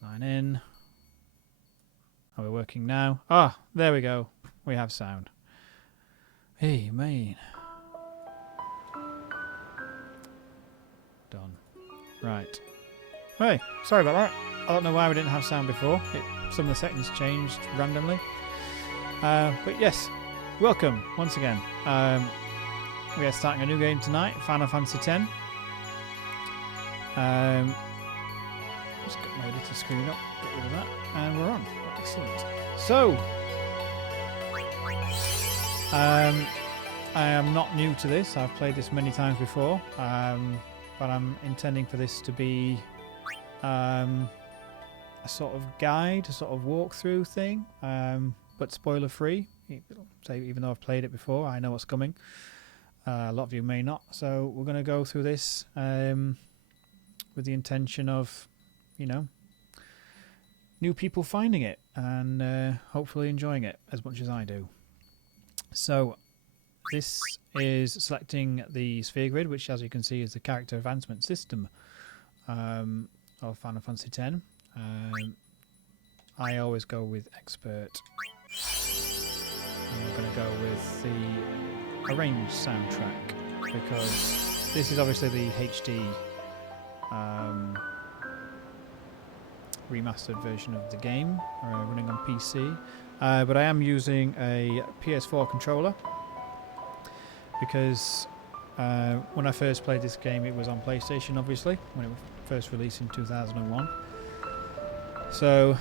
Line in. Are we working now? Ah, there we go. We have sound. Hey, man. Done. Right. Hey, sorry about that. I don't know why we didn't have sound before. Some of the settings changed randomly. But yes, welcome once again. We are starting a new game tonight, Final Fantasy X. Just get my editor screen up, get rid of that, and we're on. Excellent. So, I am not new to this. I've played this many times before, but I'm intending for this to be a sort of guide, a sort of walkthrough thing, but spoiler free. So even though I've played it before, I know what's coming. A lot of you may not. So we're going to go through this with the intention of, you know, new people finding it and hopefully enjoying it as much as I do. So this is selecting the sphere grid, which, as you can see, is the character advancement system of Final Fantasy X. I always go with expert. And we're going to go with the arranged soundtrack because this is obviously the HD remastered version of the game running on PC, but I am using a PS4 controller because when I first played this game it was on PlayStation, obviously, when it was first released in 2001. So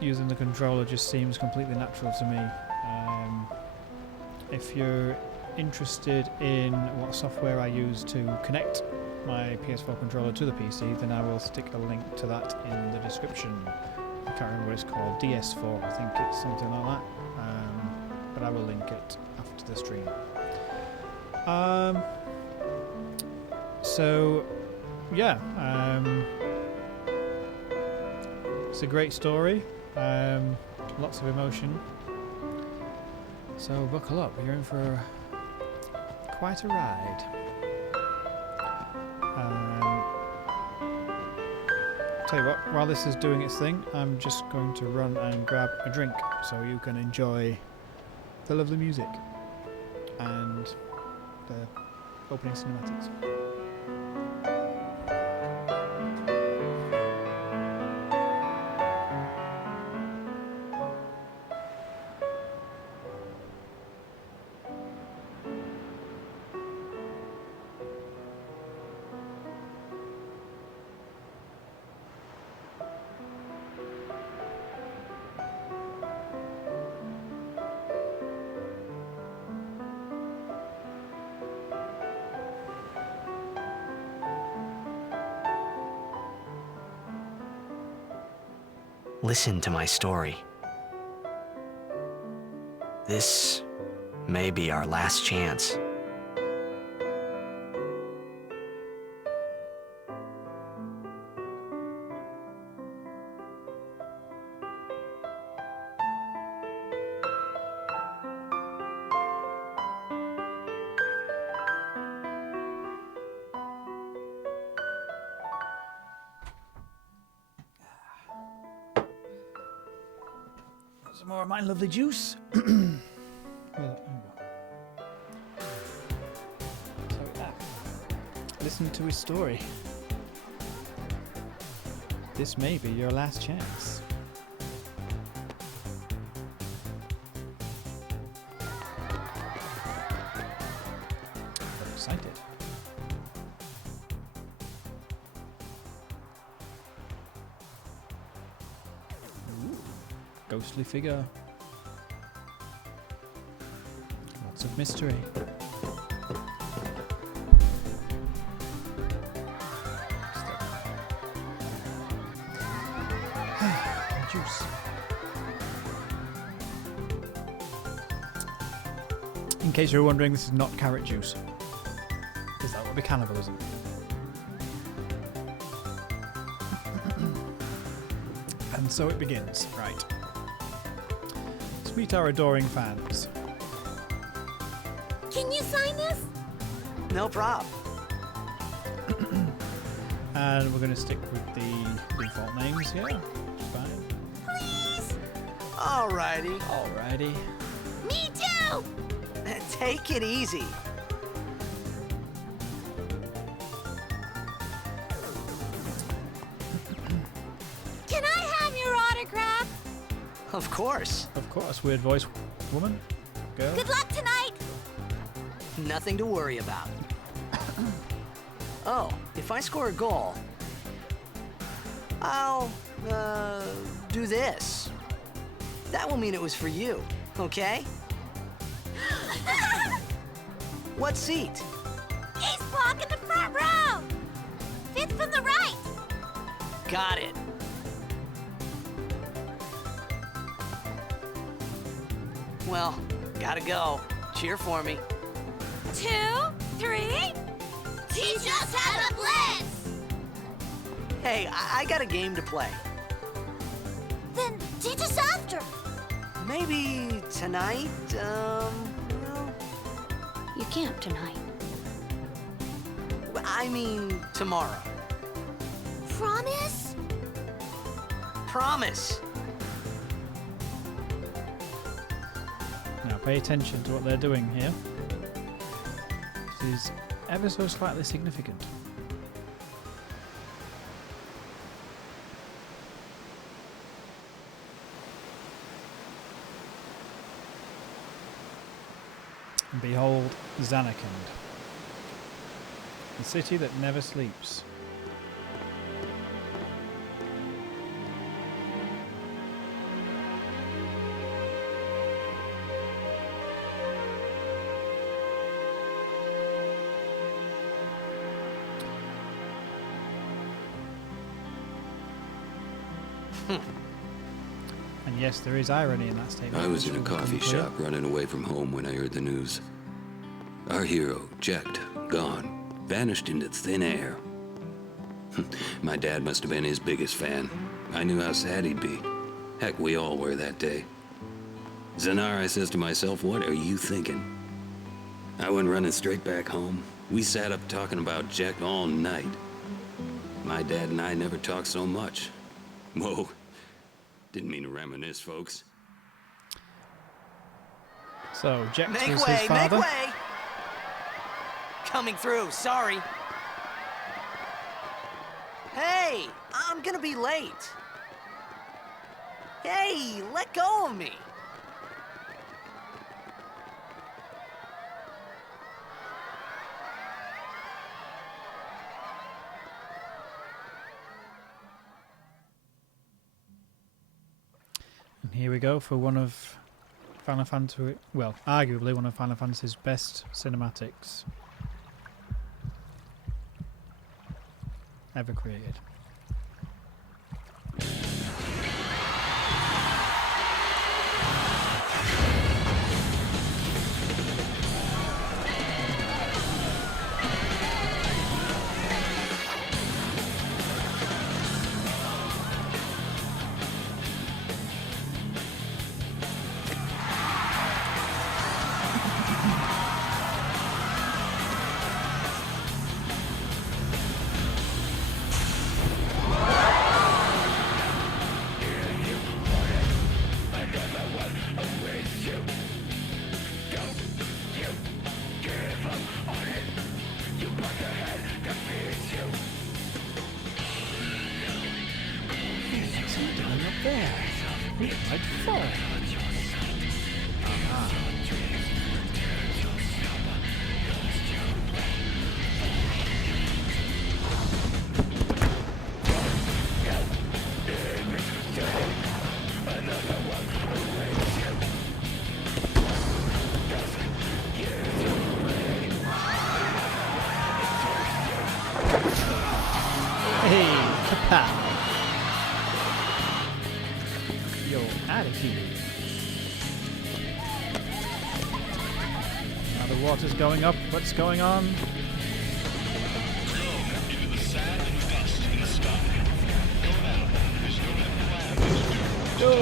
using the controller just seems completely natural to me. If you're interested in what software I use to connect my PS4 controller to the PC, then I will stick a link to that in the description. I can't remember what it's called, DS4, I think it's something like that, but I will link it after the stream. So yeah, it's a great story, lots of emotion, so buckle up, you're in for quite a ride. Tell you what, while this is doing its thing, I'm just going to run and grab a drink so you can enjoy the lovely music and the opening cinematics. Listen to my story. This may be our last chance. Some more of my lovely juice. Where's that? There we go. So, listen to his story. This may be your last chance. I'm excited. Ooh, ghostly figure. Lots of mystery. Juice. In case you're wondering, this is not carrot juice, because that would be cannibalism. And so it begins. Right. Let's meet our adoring fans. Can you sign this? No prob. And we're going to stick with the default names here. Fine. Please? Alrighty. Alrighty. Me too! Take it easy. Can I have your autograph? Of course. Of course, weird voice woman. Girl. Good luck tonight! Nothing to worry about. Oh, if I score a goal, I'll, do this. That will mean it was for you, okay? What seat? Ace block in the front row! Fifth from the right! Got it. Well, gotta go. Cheer for me. 2, 3... Teach us how to blitz! Hey, I got a game to play. Then teach us after! Maybe tonight, well, You can't tonight. I mean tomorrow. Promise? Promise. Now pay attention to what they're doing here. This is ever so slightly significant. And behold, Zanarkand, the city that never sleeps. And yes, there is irony in that statement. I was in a Should become coffee clear. shop running away from home when I heard the news. Our hero, checked, gone, vanished into thin air. My dad must have been his biggest fan. I knew how sad he'd be. Heck, we all were that day. Zanar, I says to myself, what are you thinking? I went running straight back home. We sat up talking about Jack all night. My dad and I never talked so much. Whoa. Didn't mean to reminisce, folks. So, Jex Make was way, his father. make way! Coming through, sorry. Hey, I'm gonna be late. Hey, let go of me. And here we go for one of Final Fantasy, well, arguably one of Final Fantasy's best cinematics ever created. There. We might fall. Hey, kapow. Yo, out of here. Now the water's going up. What's going on? Go!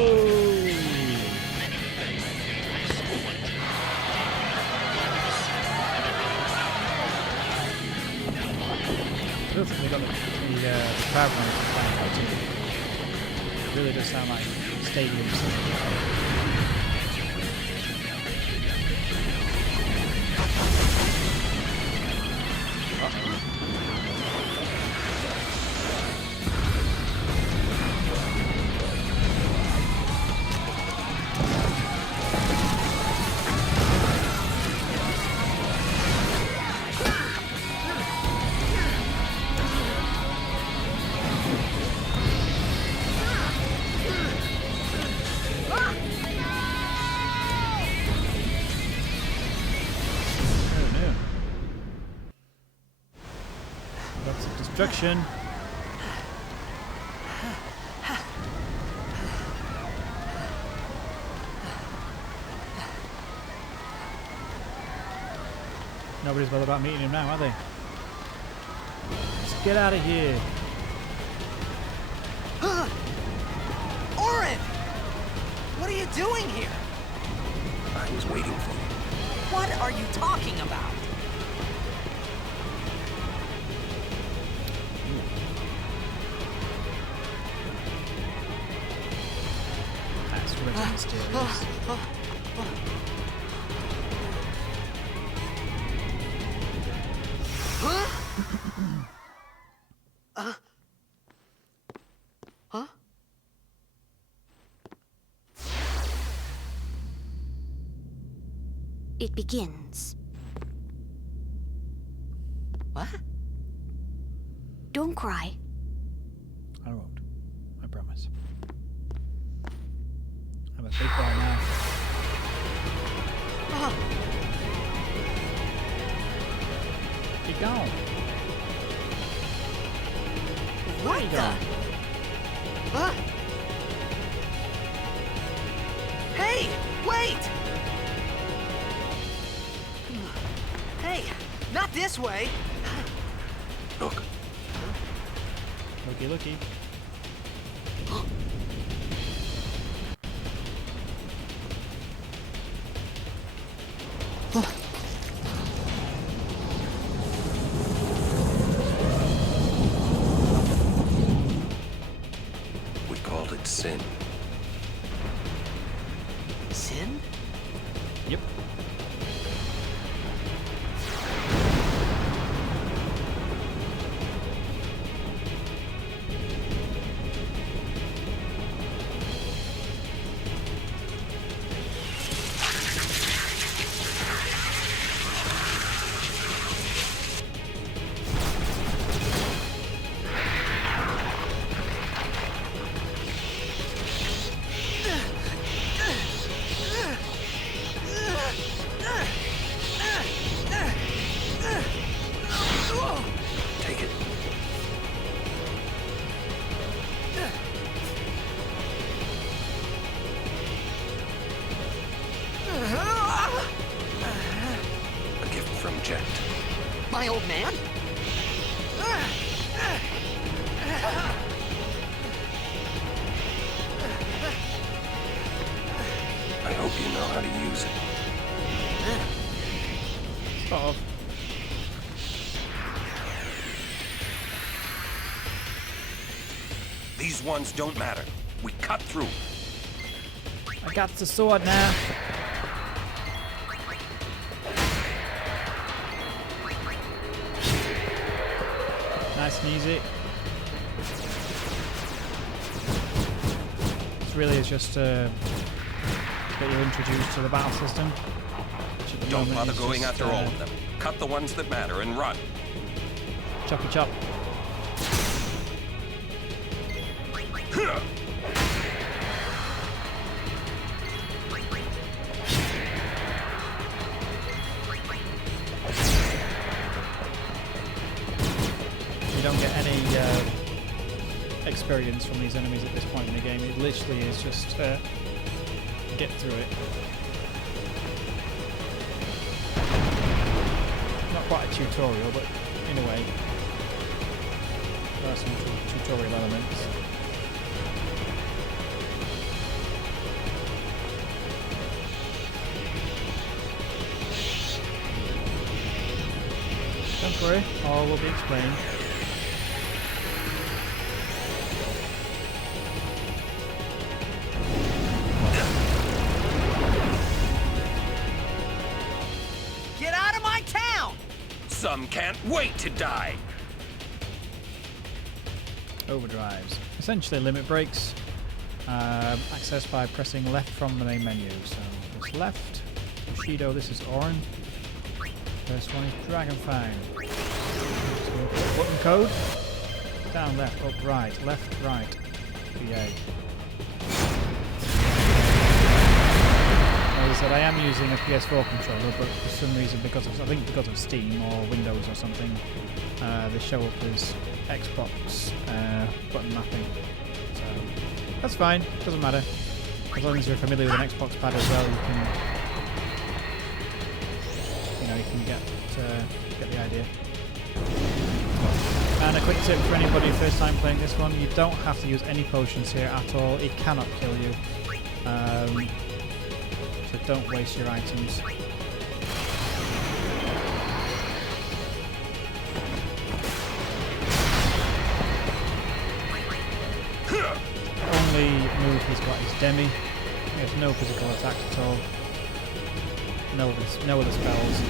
I don't think they got the crowd noise playing out too. It really does sound like stadiums. Lots of destruction. Nobody's bothered about meeting him now, are they? Let's get out of here. Orin! What are you doing here? I was waiting for you. What are you talking about? That's really mysterious. Huh? It begins. What? Don't cry. I won't. I promise. I'm a big boy now. Be gone. What you the? going? Huh? Hey, wait! Hey, not this way. Look, Looky, looky. we called it sin. Sin? Yep. Take it. A gift from Jet. My old man? I hope you know how to use it. Sort of. These ones don't matter. We cut through. I got the sword now. Nice and easy. really is just to get you introduced to the battle system. Which at the Don't moment bother is going just, after all of them. Cut the ones that matter and run. Choppy chop. You don't get any experience from these enemies at this point in the game. It literally is just get through it. Not quite a tutorial, but in a way, there are some tutorial elements. Don't worry, all will be explained. Get out of my town! Some can't wait to die. Overdrives. Essentially limit breaks. Accessed by pressing left from the main menu. So this left. Bushido, this is Orin. First one is Dragonfang. So button code. Down, left, up, right, left, right. BA. As I said, I am using a PS4 controller, but for some reason, I think because of Steam or Windows or something, they show up as Xbox button mapping. So that's fine, doesn't matter. As long as you're familiar with an Xbox pad as well, you can get the idea. And a quick tip for anybody first time playing this one: you don't have to use any potions here at all. It cannot kill you. So don't waste your items. Only move he's got is Demi. He has no physical attacks at all. No other spells.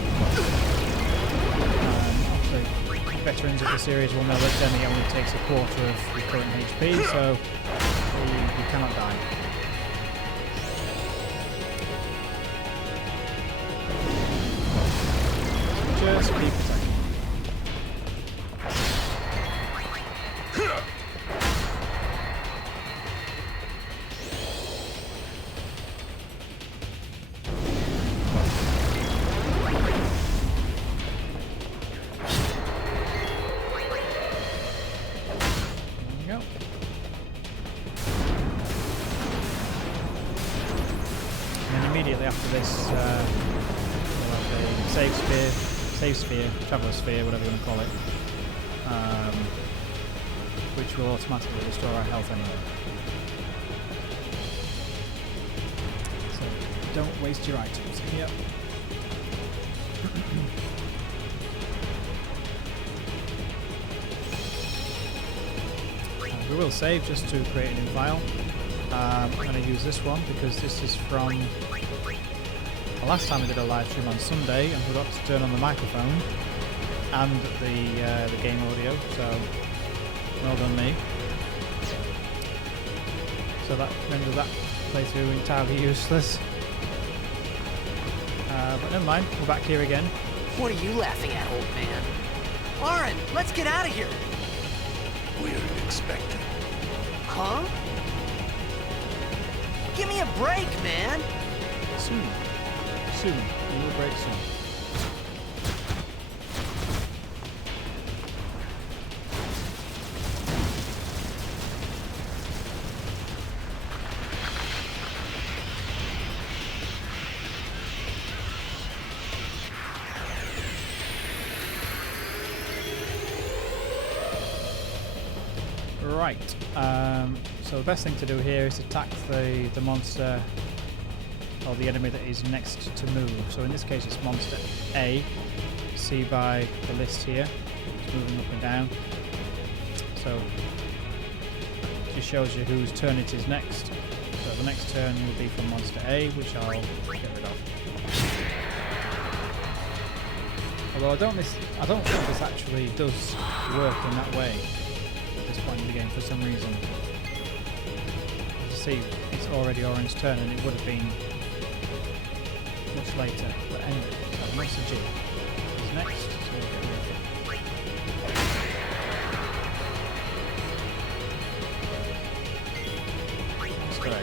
Obviously, veterans of the series will know that Demi only takes a quarter of your current HP, so you cannot die. Just keep attacking. There we go. And then immediately after this, we'll have a save sphere, traveller sphere, whatever you want to call it, which will automatically restore our health anyway. So don't waste your items. Yep. We will save just to create a new file. I'm going to use this one because this is from the last time I did a live stream on Sunday and forgot to turn on the microphone and the game audio, so well done me. So that renders that playthrough entirely useless. But never mind, we're back here again. What are you laughing at, old man? Orin, let's get out of here! We're expected. Huh? Give me a break, man! Soon. Soon. We will break soon. Right, so the best thing to do here is attack the monster or the enemy that is next to move. So in this case it's monster A. See by the list here, it's moving up and down. So it just shows you whose turn it is next. So the next turn will be from monster A, which I'll get rid of. Although I don't think this actually does work in that way. Point in the game for some reason. See, it's already Orin's turn, and it would have been much later. But anyway, so Mr. G is next, so we'll get rid of him. That's great.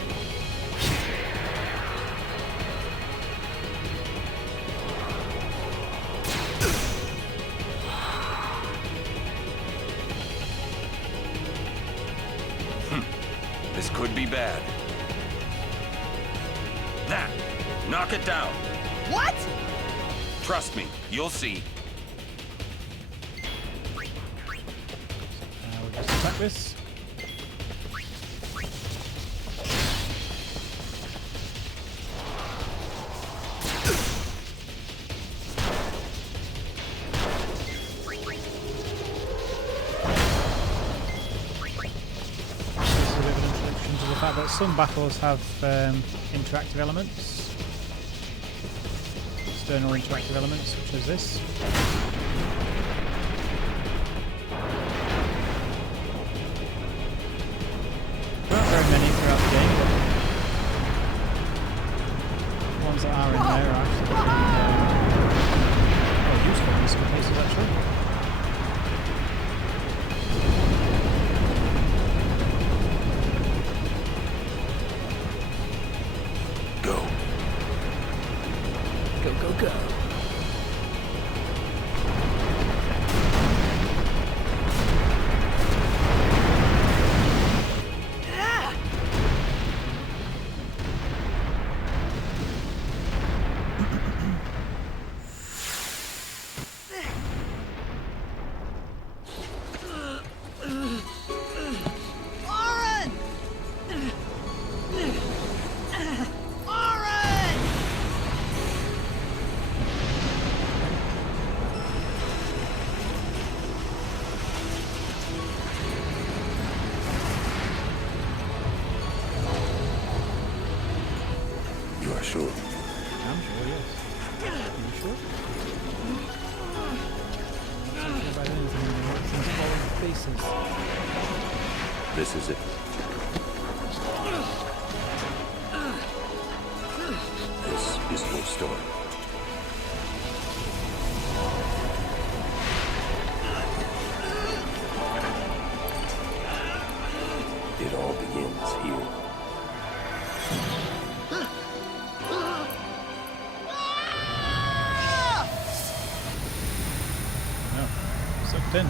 This could be bad. That! Knock it down! What? Trust me, you'll see. We'll just attack this. That some battles have interactive elements, external interactive elements, such as this. There aren't very many throughout the game, but the ones that are in there are actually quite useful in some cases, actually. Go. Sure. I'm sure, yes. Are you sure? I'm not sure about anything. Everything's falling to pieces. This is it. This is your story. It all begins here. Sucked in.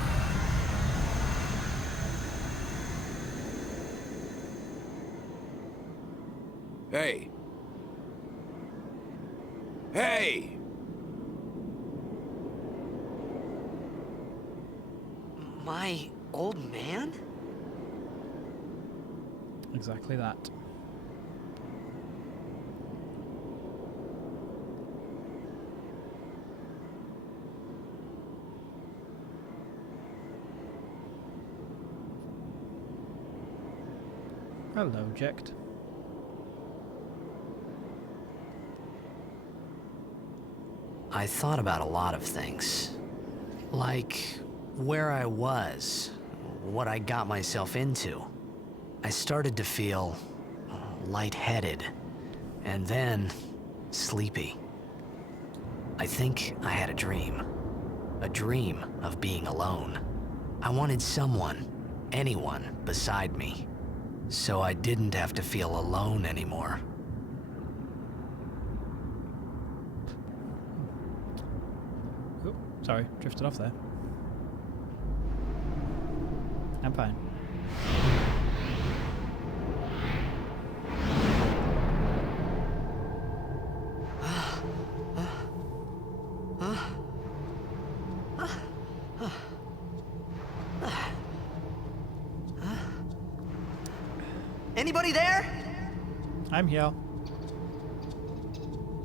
Hey! Hey! My old man? Exactly that. Hello, Jecht. I thought about a lot of things. Like where I was, what I got myself into. I started to feel lightheaded, and then sleepy. I think I had a dream of being alone. I wanted someone, anyone, beside me, so I didn't have to feel alone anymore. Oh, sorry, drifted off there. I'm fine. Anybody there? I'm here.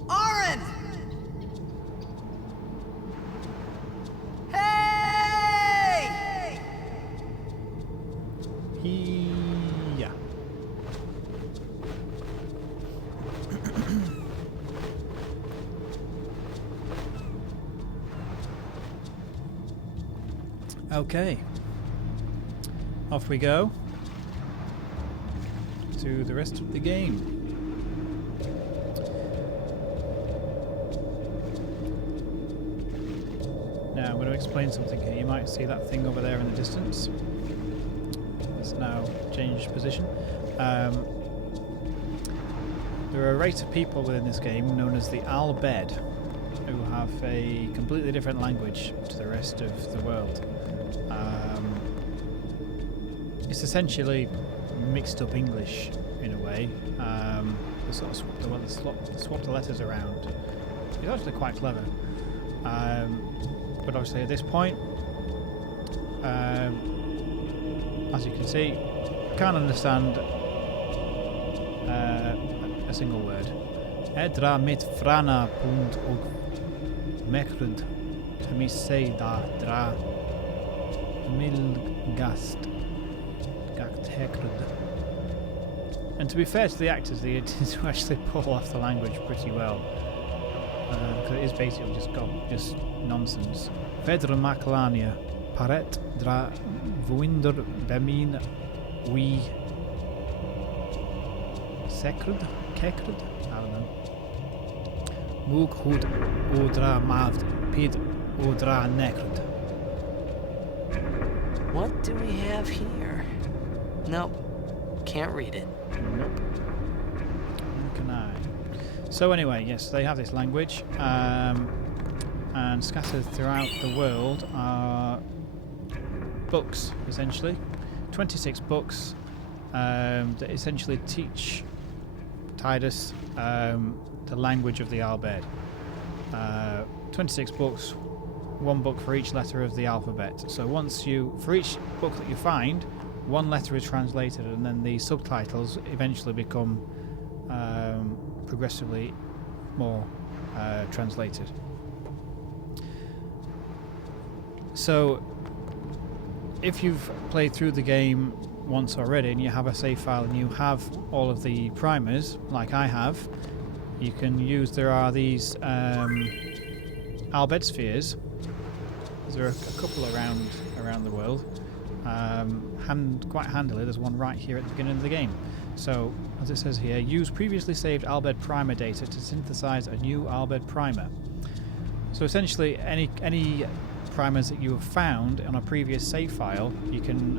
Orin! Hey! Yeah. Okay. Off we go. through the rest of the game. Now I'm going to explain something here. You might see that thing over there in the distance. It's now changed position. There are a race of people within this game known as the Behd, who have a completely different language to the rest of the world. It's essentially mixed up English in a way. They sort of swap the letters around. It's actually quite clever. But obviously at this point, as you can see, I can't understand a single word. Edra mit frana punt og mekrud Besaid dra milgast gacht hekrud. And to be fair to the actors, they did actually pull off the language pretty well, because it is basically just nonsense. Vedra Maclania paret dra vuinder bemin we sekrud kekrud. I don't know. Moog hud odra mavd pid odra nekrud. What do we have here? Nope, can't read it. Nope. How can I? So anyway, yes, they have this language, and scattered throughout the world are books, essentially. 26 books that essentially teach Tidus the language of the Behd. 26 books, one book for each letter of the alphabet. So for each book that you find, one letter is translated, and then the subtitles eventually become progressively more translated. So if you've played through the game once already and you have a save file and you have all of the primers, like I have, you can use, there are these Behd spheres. There are a couple around the world. Quite handily, there's one right here at the beginning of the game. So, as it says here, use previously saved Behd primer data to synthesize a new Behd primer. So essentially, any primers that you have found on a previous save file, you can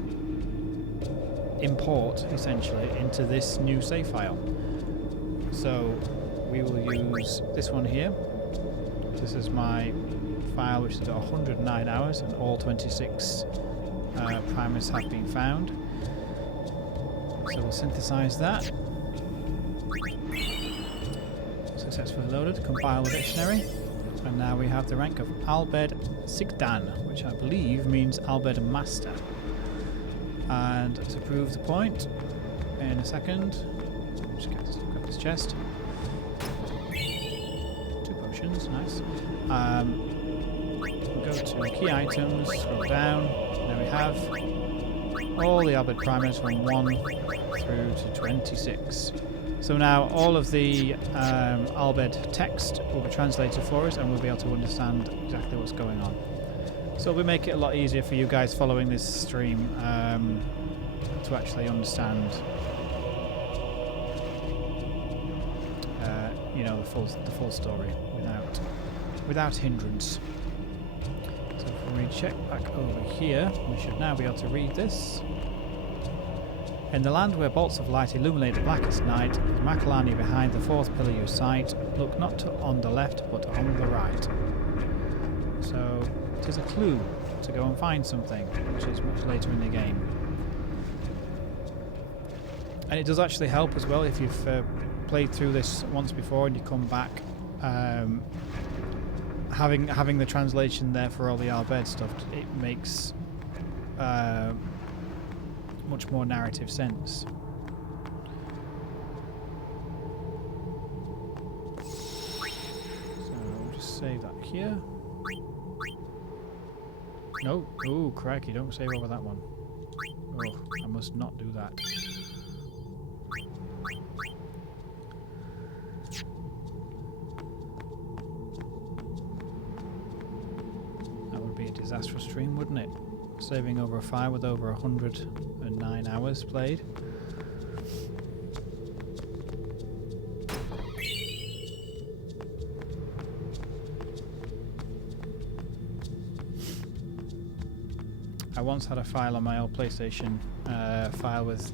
import essentially into this new save file. So we will use this one here. This is my file, which has got 109 hours, and all 26 primers have been found. So we'll synthesize that. Successfully loaded, compile the dictionary, and now we have the rank of Behd Sigdan, which I believe means Behd Master. And to prove the point, in a second, just grab this chest. 2 potions, nice. We'll go to key items, scroll down, and there we have all the Behd primers from 1 through to 26. So now all of the Behd text will be translated for us, and we'll be able to understand exactly what's going on. So we'll make it a lot easier for you guys following this stream to actually understand, the full story without hindrance. So if we check back over here, we should now be able to read this. In the land where bolts of light illuminate the blackest night, with Macalani behind the 4th pillar you sight, look not on the left but on the right. So it is a clue to go and find something, which is much later in the game. And it does actually help as well if you've played through this once before and you come back, having the translation there for all the Behd stuff, it makes much more narrative sense. So we'll just save that here. No, oh crikey, don't save over that one. Oh, I must not do that. That would be a disastrous stream, wouldn't it? Saving over a file with over 109 hours played. I once had a file on my old PlayStation, file with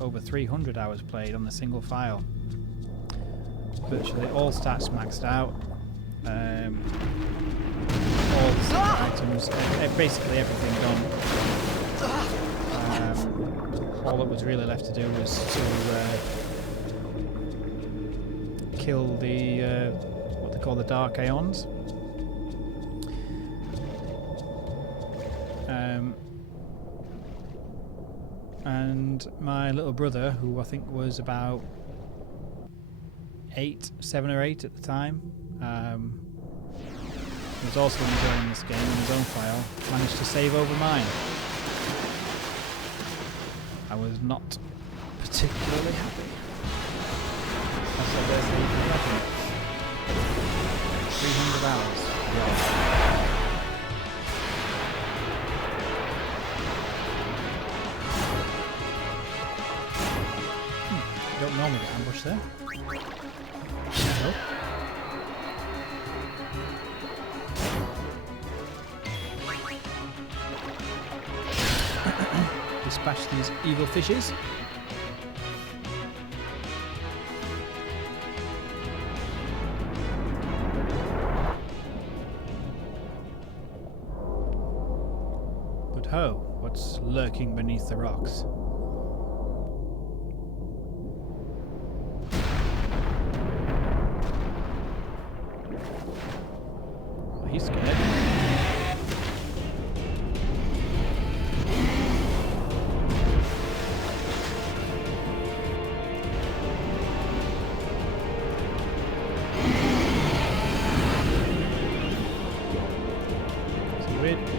over 300 hours played on a single file. Virtually all stats maxed out. All the secret items, basically everything done. All that was really left to do was to kill the what they call the Dark Aeons. And my little brother, who I think was about 7 or 8 at the time, was also enjoying this game on his own file, managed to save over mine. I was not particularly happy. I said there's the 300 hours. Yeah. Don't normally get ambushed there. Nope. Dispatch these evil fishes. But ho, what's lurking beneath the rocks? Oh, he's scared.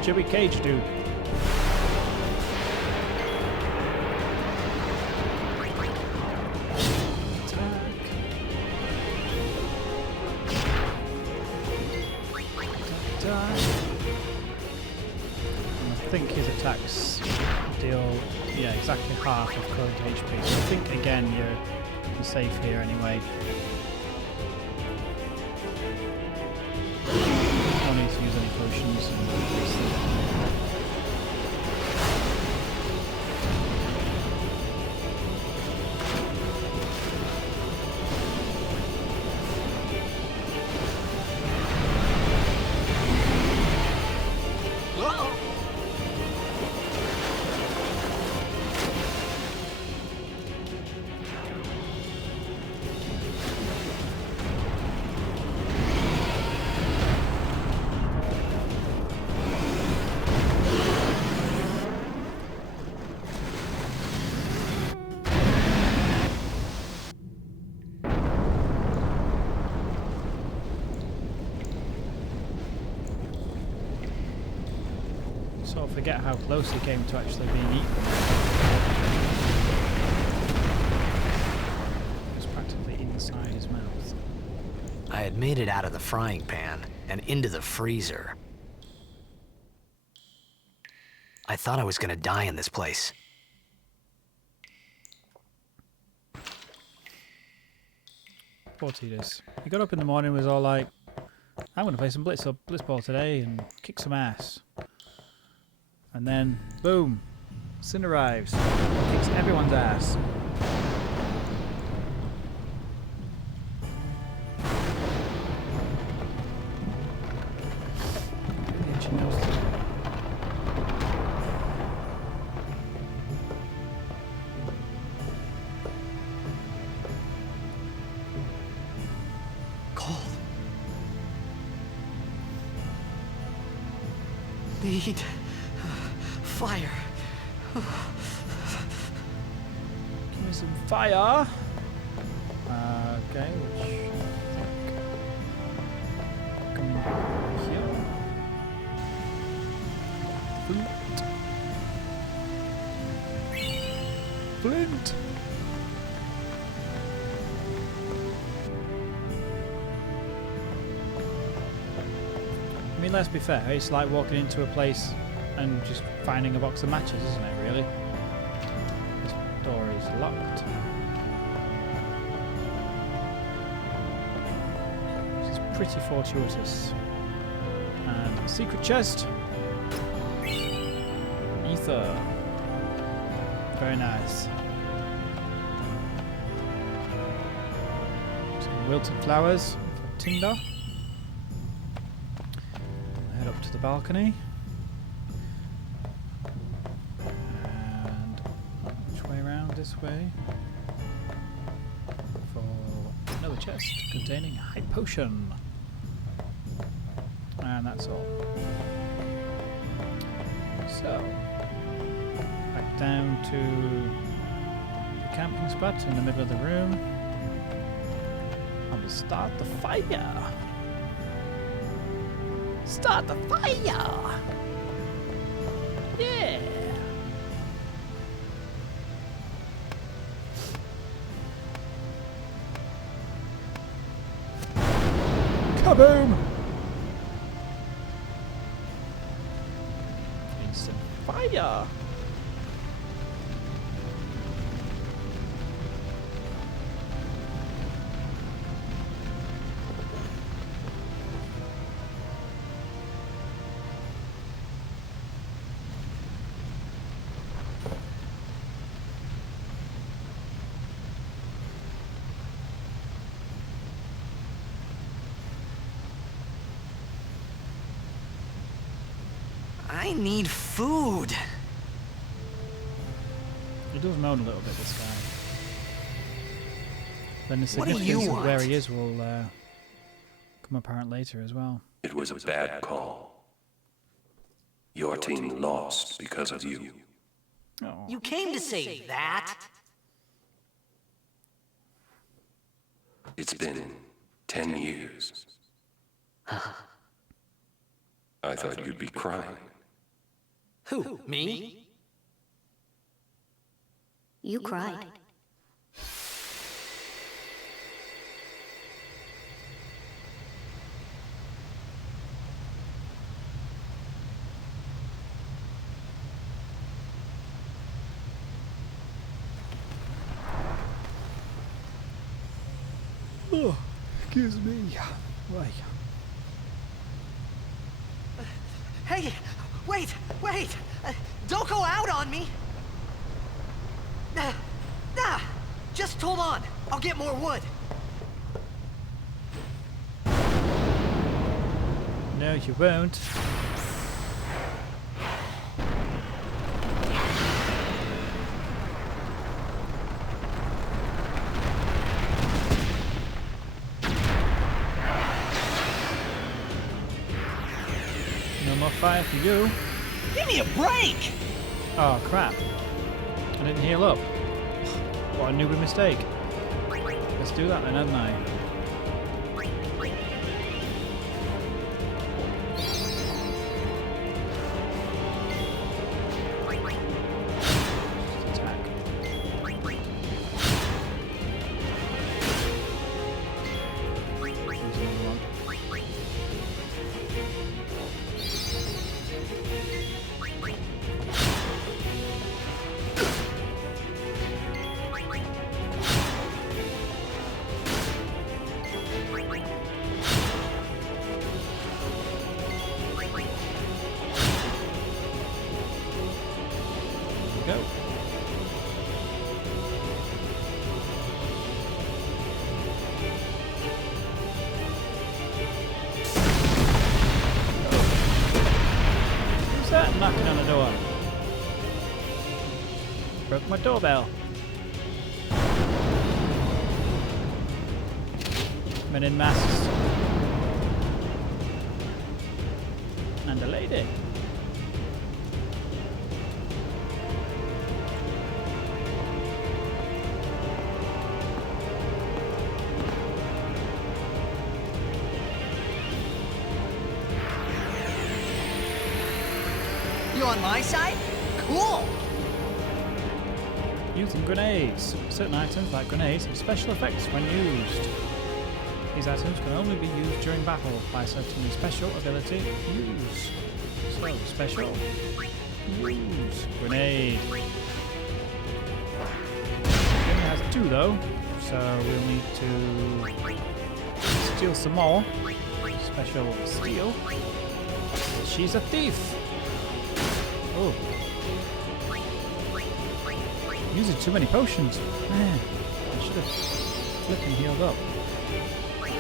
Chubby cage dude. Attack. I think his attacks deal, exactly half of current HP. So I think again you're safe here anyway. No need to use any potions. Sort of forget how close he came to actually being eaten. It was practically inside his mouth. I had made it out of the frying pan and into the freezer. I thought I was gonna die in this place. Poor Tidus. He got up in the morning and was all like, I'm going to play some Blitzball today and kick some ass. And then, boom, Sin arrives, kicks everyone's ass. Cold. Behd. Fire. Give me some fire. Okay, which come here. Flint. I mean, let's be fair. It's like walking into a place and just finding a box of matches, isn't it, really? This door is locked. pretty fortuitous. And a secret chest. Ether. Very nice. Some wilted flowers for tinder. Head up to the balcony. And which way around? This way. For another chest containing a high potion. And that's all. So, back down to the camping spot in the middle of the room. I will start the fire. Start the fire! Yeah! Kaboom! Instant fire! I need food. He does moan a little bit, this guy. Then the What do you significance of where want? he is will come apparent later as well. It was a bad call. Your team lost because of you. Oh. You came to say that? It's been 10 years. I thought you'd be crying. Who, me? You cried. Oh, excuse me. Why? Hey, wait! Don't go out on me! Just hold on. I'll get more wood. No, you won't. No more fire for you. Give me a break! Oh crap. I didn't heal up. What a newbie mistake. Let's do that then, hadn't I? Just attack. Use another one. Go. Who's that knocking on the door? Broke my doorbell. Men in masks. And a lady. You on my side? Cool! Using grenades. Certain items, like grenades, have special effects when used. These items can only be used during battle by selecting the special ability Use. So, special. Use. Grenade. It only has 2 though, so we'll need to steal some more. Special steal. She's a thief. Oh. Using too many potions. Man, I should have flipping healed up.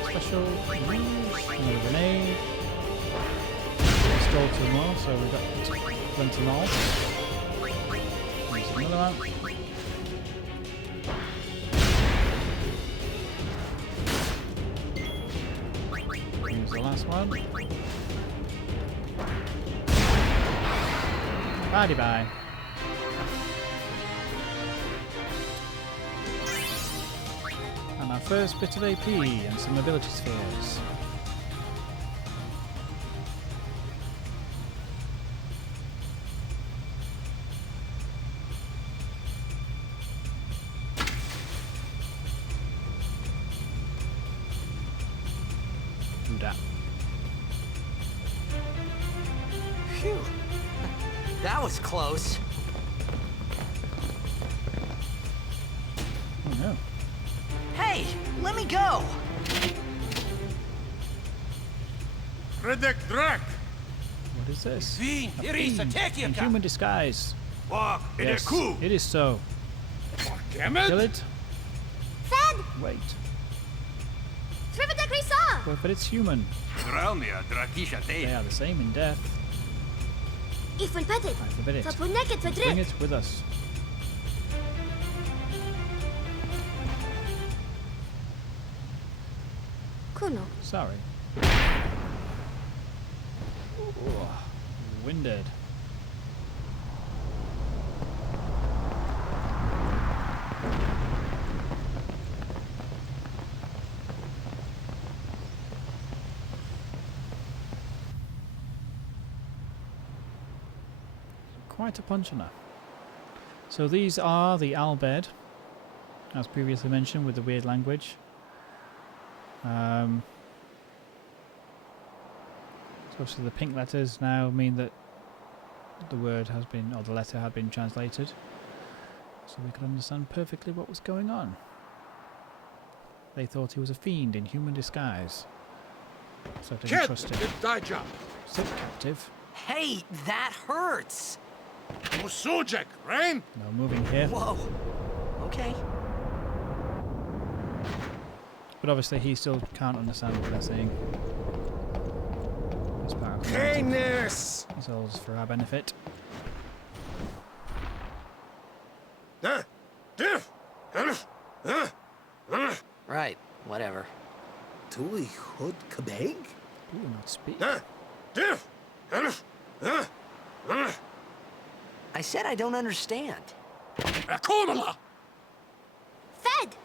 Special use. Another grenade. Stole 2 more, so we've got plenty more. Use another one. Use the last one. Bye bye. And our first bit of AP and some ability spheres. Do that. Phew. That was close. Oh no. Hey, let me go. What is this? A fiend in human disguise. Yes, it is so. Kill it. Fed! Wait. Trivida Grisa! Well, but it's human. They are the same in death. Ich will pet it. I forbid it. Verpuneket Bring verdritt. it with us. Kuno. Sorry. Ooh, winded. Quite a puncher. So these are the Behd, as previously mentioned, with the weird language. So obviously the pink letters now mean that the word has been, or the letter had been translated, so we could understand perfectly what was going on. They thought he was a fiend in human disguise, so didn't trust him. Sit, captive. Hey, that hurts. No moving here. Whoa. Okay. But obviously he still can't understand what they're saying. It's part of the narrative. It's all just for our benefit. Right, whatever. Tui Hood Kabeg? Do not speak. I said I don't understand. Fed!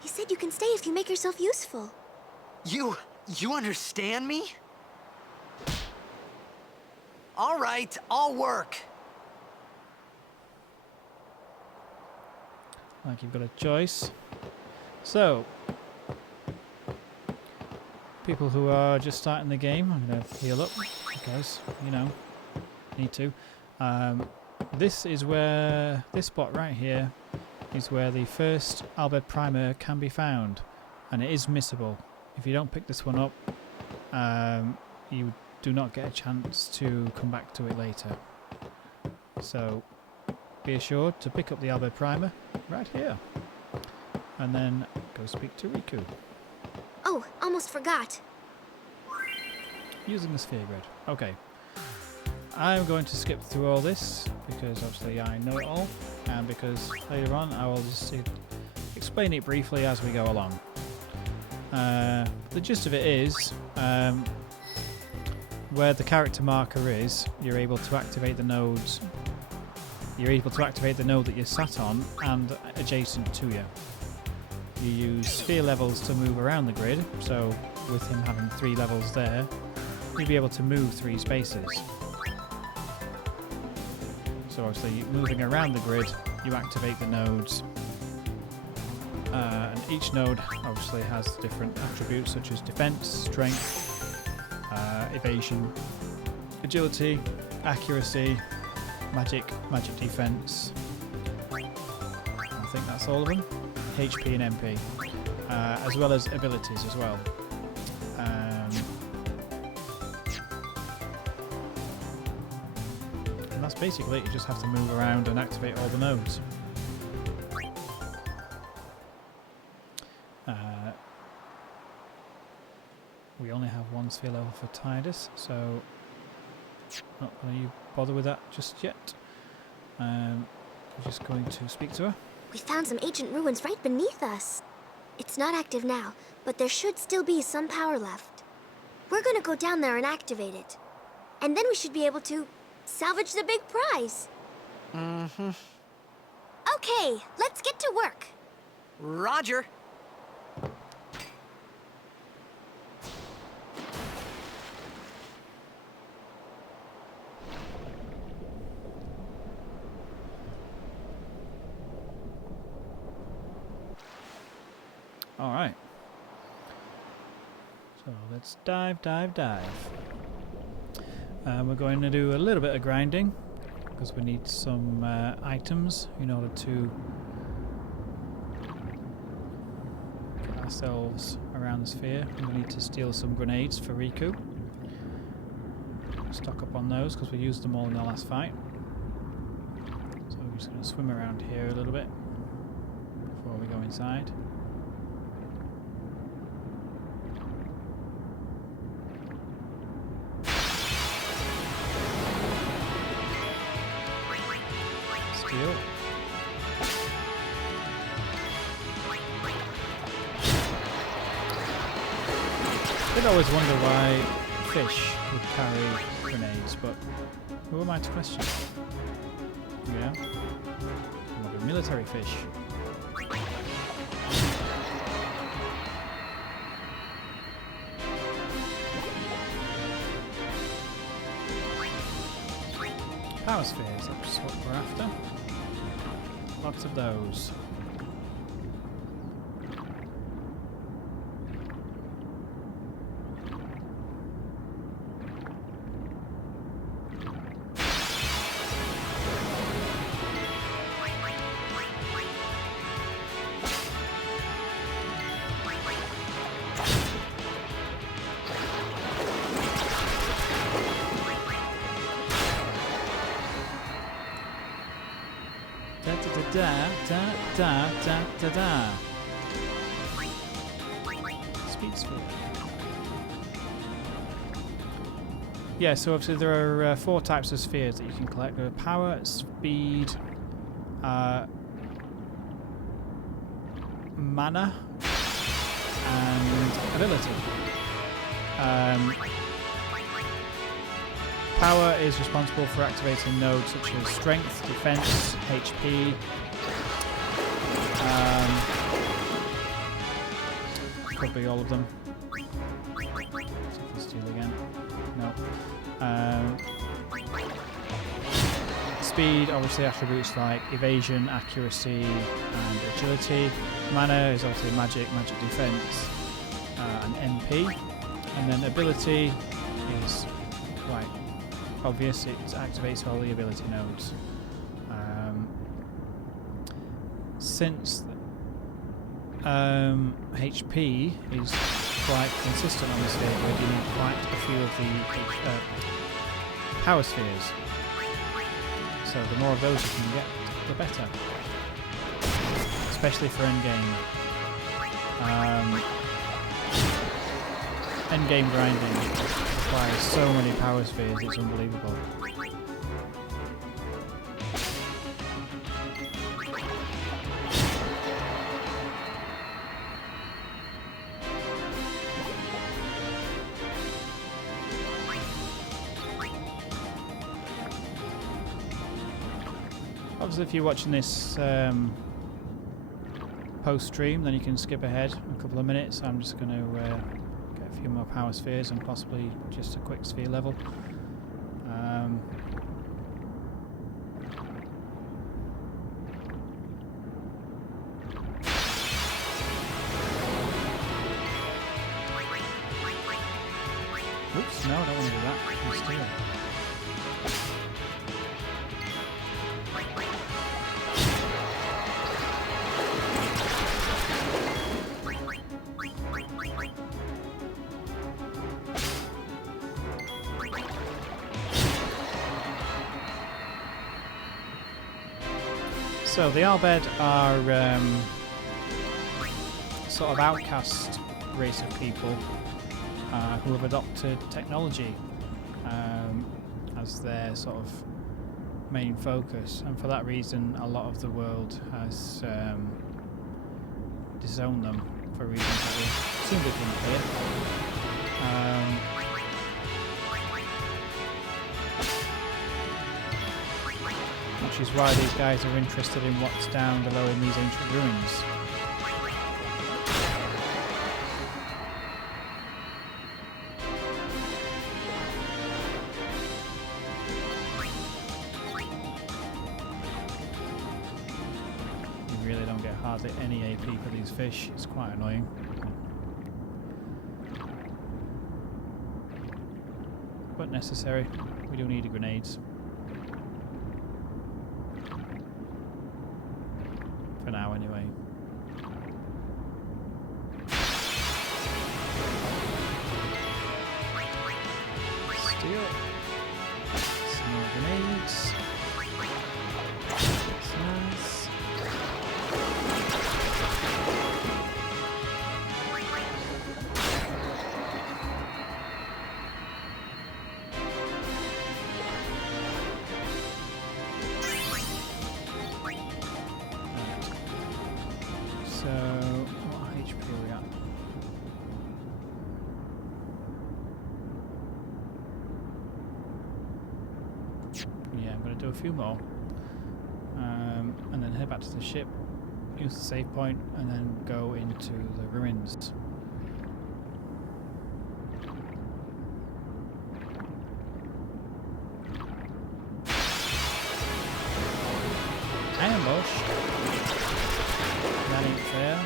He said you can stay if you make yourself useful. You understand me? All right, I'll work. Like you've got a choice. So, people who are just starting the game, I'm going to heal up because, you know, need to. This is where, this spot right here is where the first Behd primer can be found, and it is missable. If you don't pick this one up, you do not get a chance to come back to it later. So be assured to pick up the Behd primer right here, and then go speak to Riku Oh, almost forgot. using the sphere grid. Okay, I'm going to skip through all this because obviously I know it all, and because later on I will just explain it briefly as we go along. The gist of it is, where the character marker is, you're able to activate the nodes. You're able to activate the node that you're sat on and adjacent to you. You use sphere levels to move around the grid, so with him having 3 levels there, you'll be able to move 3 spaces. So obviously moving around the grid, you activate the nodes. And each node obviously has different attributes such as defense, strength, evasion, agility, accuracy, magic defense. I think that's all of them. HP and MP. as well as abilities as well. And that's basically it. You just have to move around and activate all the nodes. We only have one sphere level for Tidus, so not going to bother with that just yet. I'm just going to speak to her. We found some ancient ruins right beneath us. It's not active now, but there should still be some power left. We're gonna go down there and activate it. And then we should be able to salvage the big prize. Mm-hmm. Okay, let's get to work. Roger. All right. So let's dive. We're going to do a little bit of grinding because we need some items in order to get ourselves around the sphere. We need to steal some grenades for Riku. Stock up on those because we used them all in the last fight. So we're just going to swim around here a little bit before we go inside. Steal. I did always wonder why fish would carry grenades, but who am I to question? Yeah, like a military fish. Power spheres, that's what we're after. Lots of those. Da. Speed sphere. Yeah, so obviously there are 4 types of spheres that you can collect. There are power, speed, mana, and ability. Power is responsible for activating nodes such as strength, defense, HP. Could be all of them. See if we steal again. No. Speed, obviously attributes like evasion, accuracy, and agility. Mana is obviously magic defense, and MP. And then ability is quite obvious. It activates all the ability nodes. Since HP is quite consistent on the sphere, we're doing quite a few of the power spheres. So the more of those you can get, the better. Especially for endgame. Endgame grinding requires so many power spheres, it's unbelievable. Obviously, if you're watching this post-stream, then you can skip ahead a couple of minutes. I'm just going to get a few more power spheres and possibly just a quick sphere level. Oops, no, I don't want to do that. I can steal. So the Albed are sort of outcast race of people who have adopted technology as their sort of main focus, and for that reason a lot of the world has disowned them for reasons that will soon become clear. Which is why these guys are interested in what's down below in these ancient ruins. You really don't get hardly any AP for these fish, it's quite annoying. But necessary, we do need grenades. For now, anyway. Steal. Some more grenades. That's nice. So, what HP are we at? Yeah, I'm going to do a few more. And then head back to the ship, use the save point, and then go into the ruins. Ambush? That ain't fair.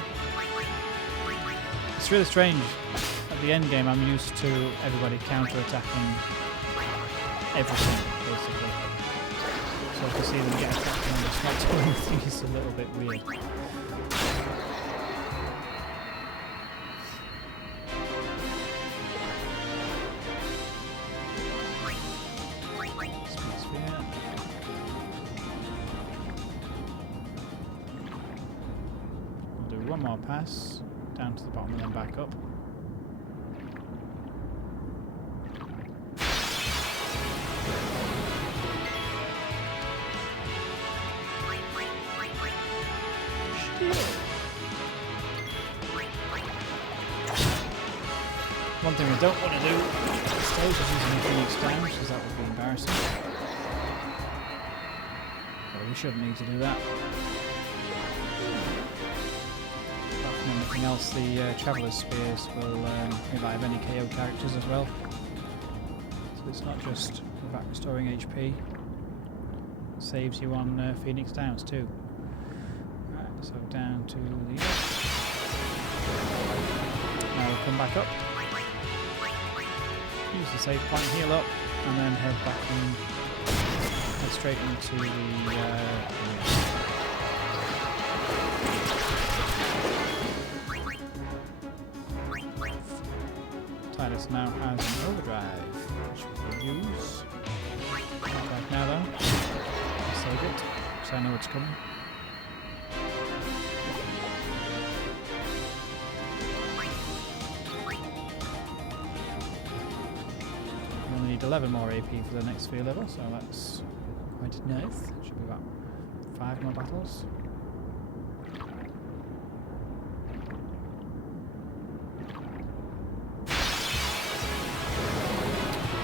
It's really strange. At the end game, I'm used to everybody counter-attacking everything, basically. So to see them get attacked and just not do anything is a little bit weird. Sphere. We'll do one more pass down to the bottom and then back up. One thing we don't want to do at this stage is using the Phoenix down, because that would be embarrassing. Well, we shouldn't need to do that. Apart from anything else, the Traveller's Spears will revive any KO characters as well. So it's not just about restoring HP, it saves you on Phoenix Downs too. Right, so down to the east. Now we'll come back up. Use the save point, heal up, and then head back and head straight into the Titus now has an overdrive, which we will use. Not right now though. I'll save it, because I know it's coming. We need 11 more AP for the next sphere level, so that's quite nice. Should be about 5 more battles.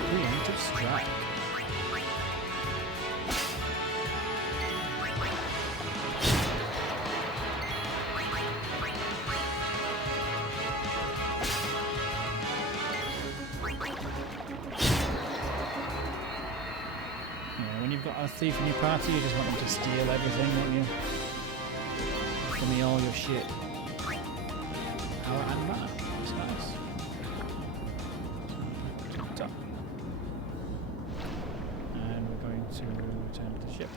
Preemptive strike. When you've got a thief in your party, you just want them to steal everything, don't you? Give me all your shit. Power and mana. That's nice. Top. And we're going to return to the ship.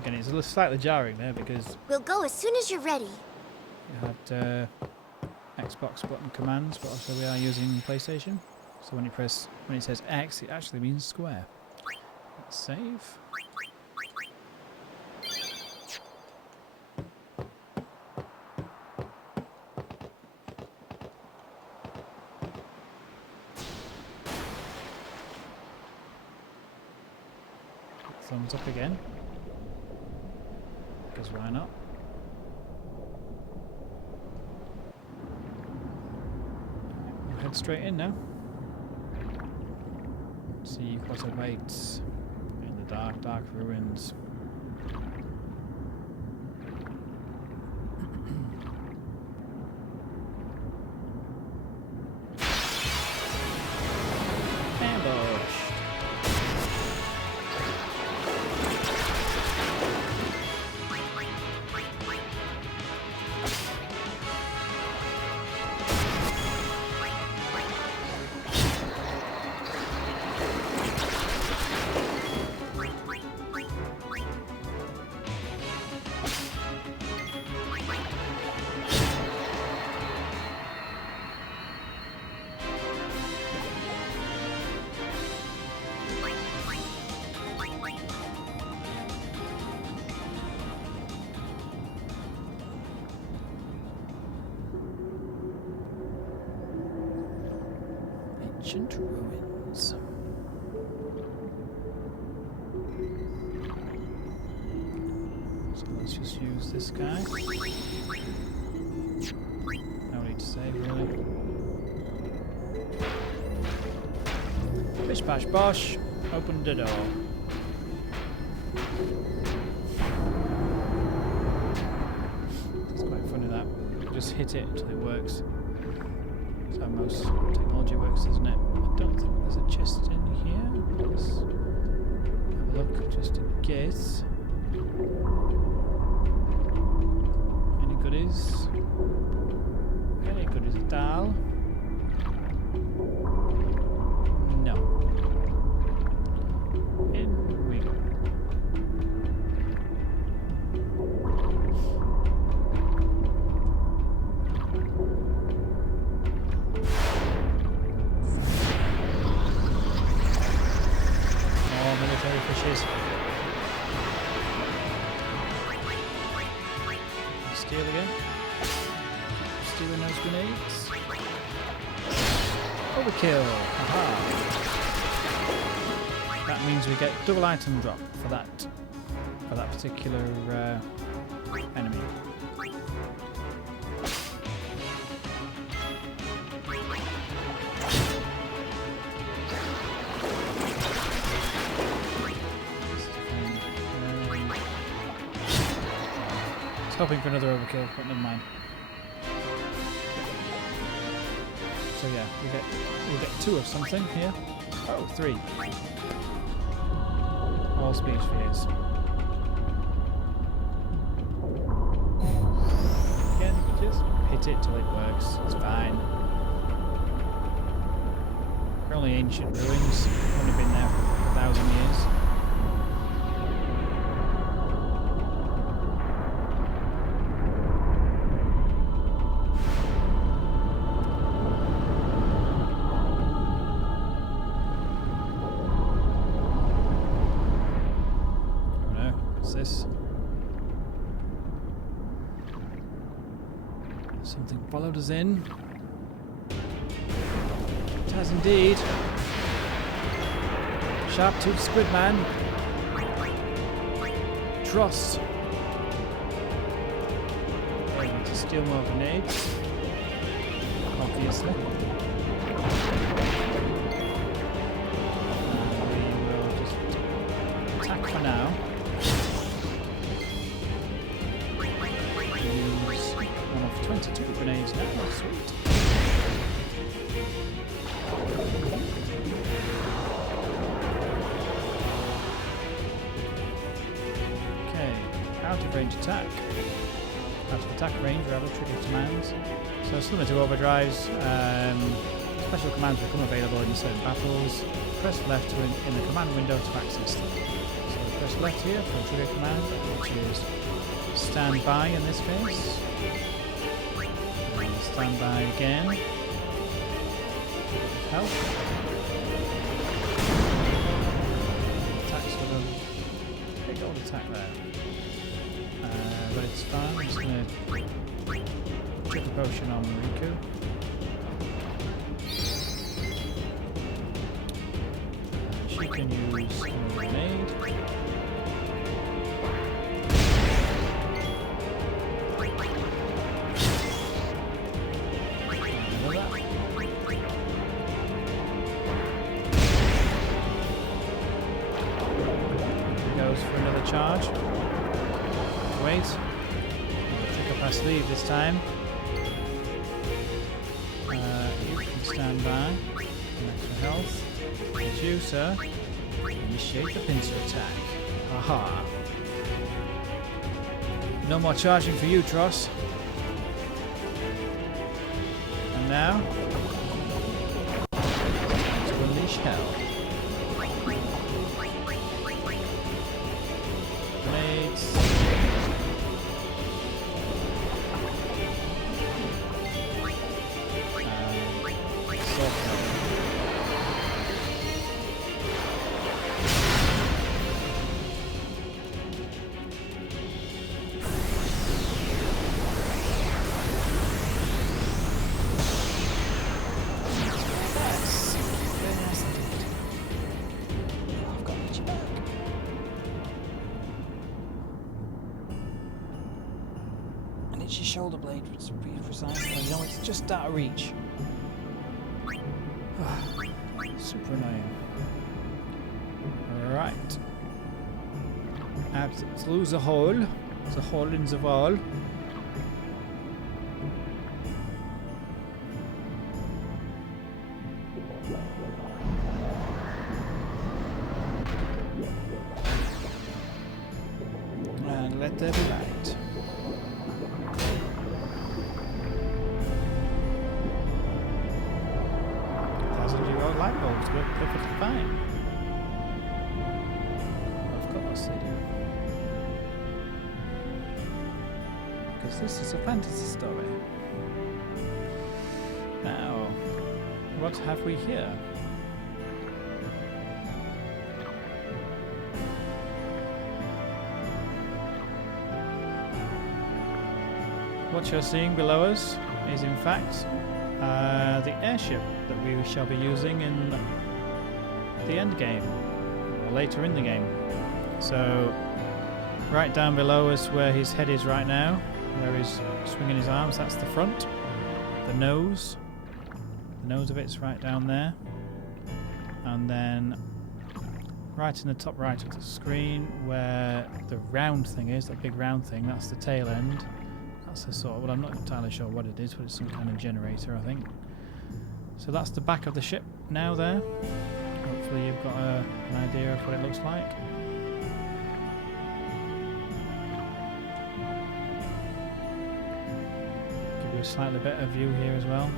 Again, it's a little slightly jarring there because We'll go as soon as you're ready. you had Xbox button commands, but also we are using PlayStation. So when it says X, it actually means square. Let's save. thumbs up again. Because why not? We'll head straight in now. See what awaits in the dark, dark ruins. Ancient ruins. So let's just use this guy. No need to save, really. Bish bash bosh, open the door. It's quite funny that. Just hit it until it works. That's how most technology works, isn't it? I don't think there's a chest in here. Let's have a look just in case. Any goodies? Any goodies at all? No. In we go. More military fishes. Steal again. Stealing those grenades. Overkill. Aha. That means we get double item drop for that particular enemy. I was hoping for another overkill, but never mind. So yeah, we'll get 2 of something here. Oh, 3. All speed spheres. Again, just hit it till it works. It's fine. They're only ancient ruins. Only been there for 1,000 years. This. Something followed us in. It has indeed. Sharp-toothed squid man. Tross. We need to steal more grenades. Obviously. We will just attack for now. Use one of 22 grenades now. Sweet. Okay, out of range attack. Out of attack range, rebel trigger commands. So similar to overdrives, special commands become available in certain battles. Press left in the command window to access them. So press left here for a trigger command, which is stand by in this case. And stand by again. Help. Attacks with a big old attack there. But it's fine. I'm just going to trigger potion on Riku. She can use a grenade. charge. Wait. Trick up our sleeve this time. You can stand by. Extra health. And you, sir. Initiate the pincer attack. Aha. No more charging for you, Tross. And now, to unleash hell. Blades. Sword power. And it's your shoulder blade, to be precise. You know, it's just out of reach. Super annoying. Right. Through the hole. The hole in the wall. And let there be light. Light bulbs work perfectly fine. Of course they do. Because this is a fantasy story. Now, what have we here? What you're seeing below us is in fact the airship that we shall be using in the end game, or later in the game. So, right down below us where his head is right now, where he's swinging his arms, that's the front. The nose of it's right down there. And then, right in the top right of the screen, where the round thing is, that big round thing, that's the tail end. That's a sort of, well, I'm not entirely sure what it is, but it's some kind of generator, I think. So that's the back of the ship now there. Hopefully you've got an idea of what it looks like. Give you a slightly better view here as well.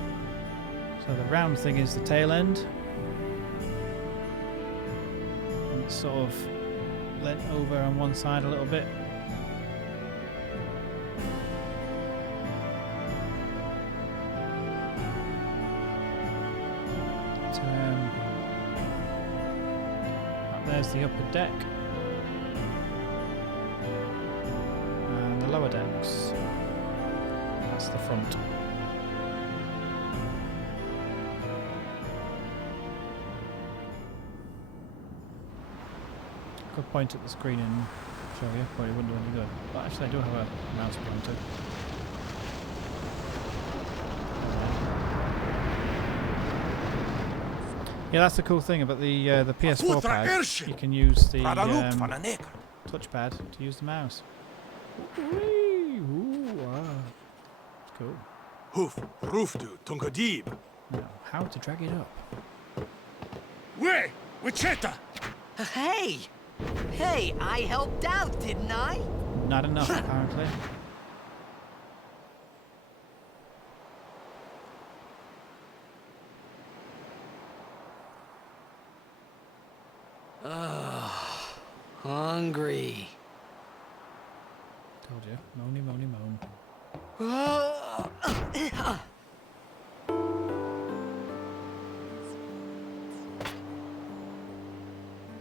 So the round thing is the tail end. And it's sort of leant over on one side a little bit. There's the upper deck and the lower decks. That's the front. Could point at the screen and show you, but it wouldn't do any good. But actually I do have a mouse pointer. Yeah, that's the cool thing about the PS4 pad. You can use the touchpad to use the mouse. It's cool. Hoof, roofdu, tungadib. Now, how to drag it up? Way, wicheta. Hey! Hey, I helped out, didn't I? Not enough, apparently. Hungry. Told you. Moany, moany, moan.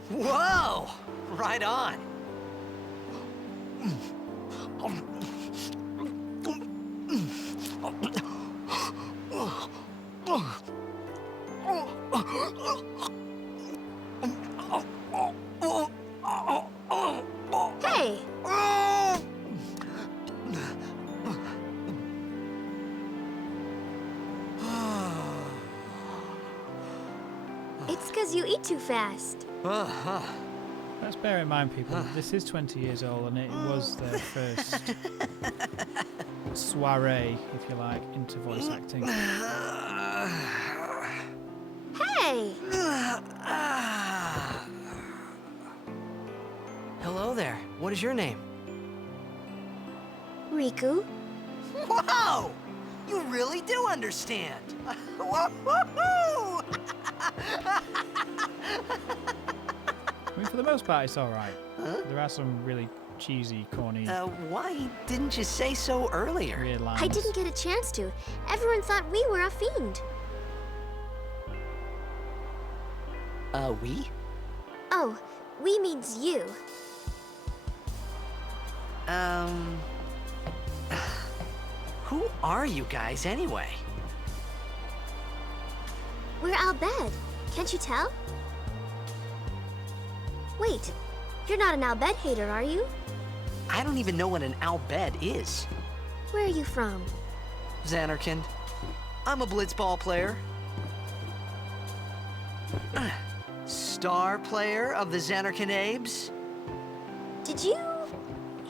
Whoa! Right on. Hey! It's 'cause you eat too fast. Let's bear in mind, people, this is 20 years old and it was their first soiree, if you like, into voice acting. Hey! Hello there. What is your name? Riku? Whoa! You really do understand. Woo-hoo-hoo! I mean, for the most part, it's all right. There are some really cheesy, corny, Why didn't you say so earlier? weird lines. I didn't get a chance to. Everyone thought we were a fiend. We? Oh, we means you. Who are you guys anyway? We're Behd. Can't you tell? Wait, you're not an Behd hater, are you? I don't even know what an Behd is. Where are you from? Zanarkand. I'm a blitzball player. Star player of the Zanarkand Abes. Did you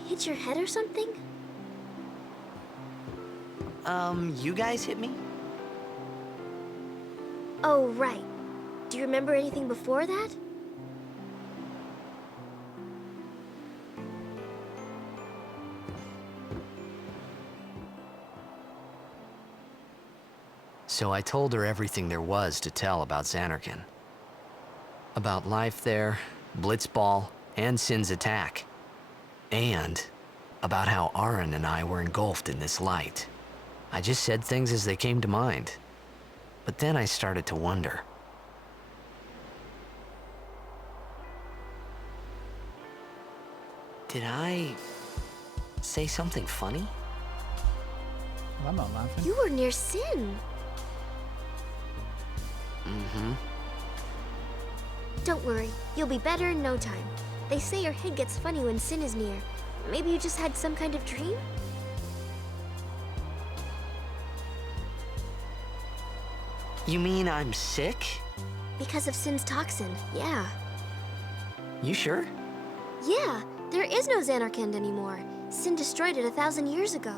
hit your head or something? You guys hit me? Oh, right. Do you remember anything before that? So I told her everything there was to tell about Zanarkand. About life there, Blitzball, and Sin's attack. And about how Aaron and I were engulfed in this light. I just said things as they came to mind. But then I started to wonder. Did I say something funny? Well, I'm not laughing. You were near Sin. Mm-hmm. Don't worry, you'll be better in no time. They say your head gets funny when Sin is near. Maybe you just had some kind of dream? You mean I'm sick? Because of Sin's toxin, yeah. You sure? Yeah, there is no Zanarkand anymore. Sin destroyed it 1,000 years ago.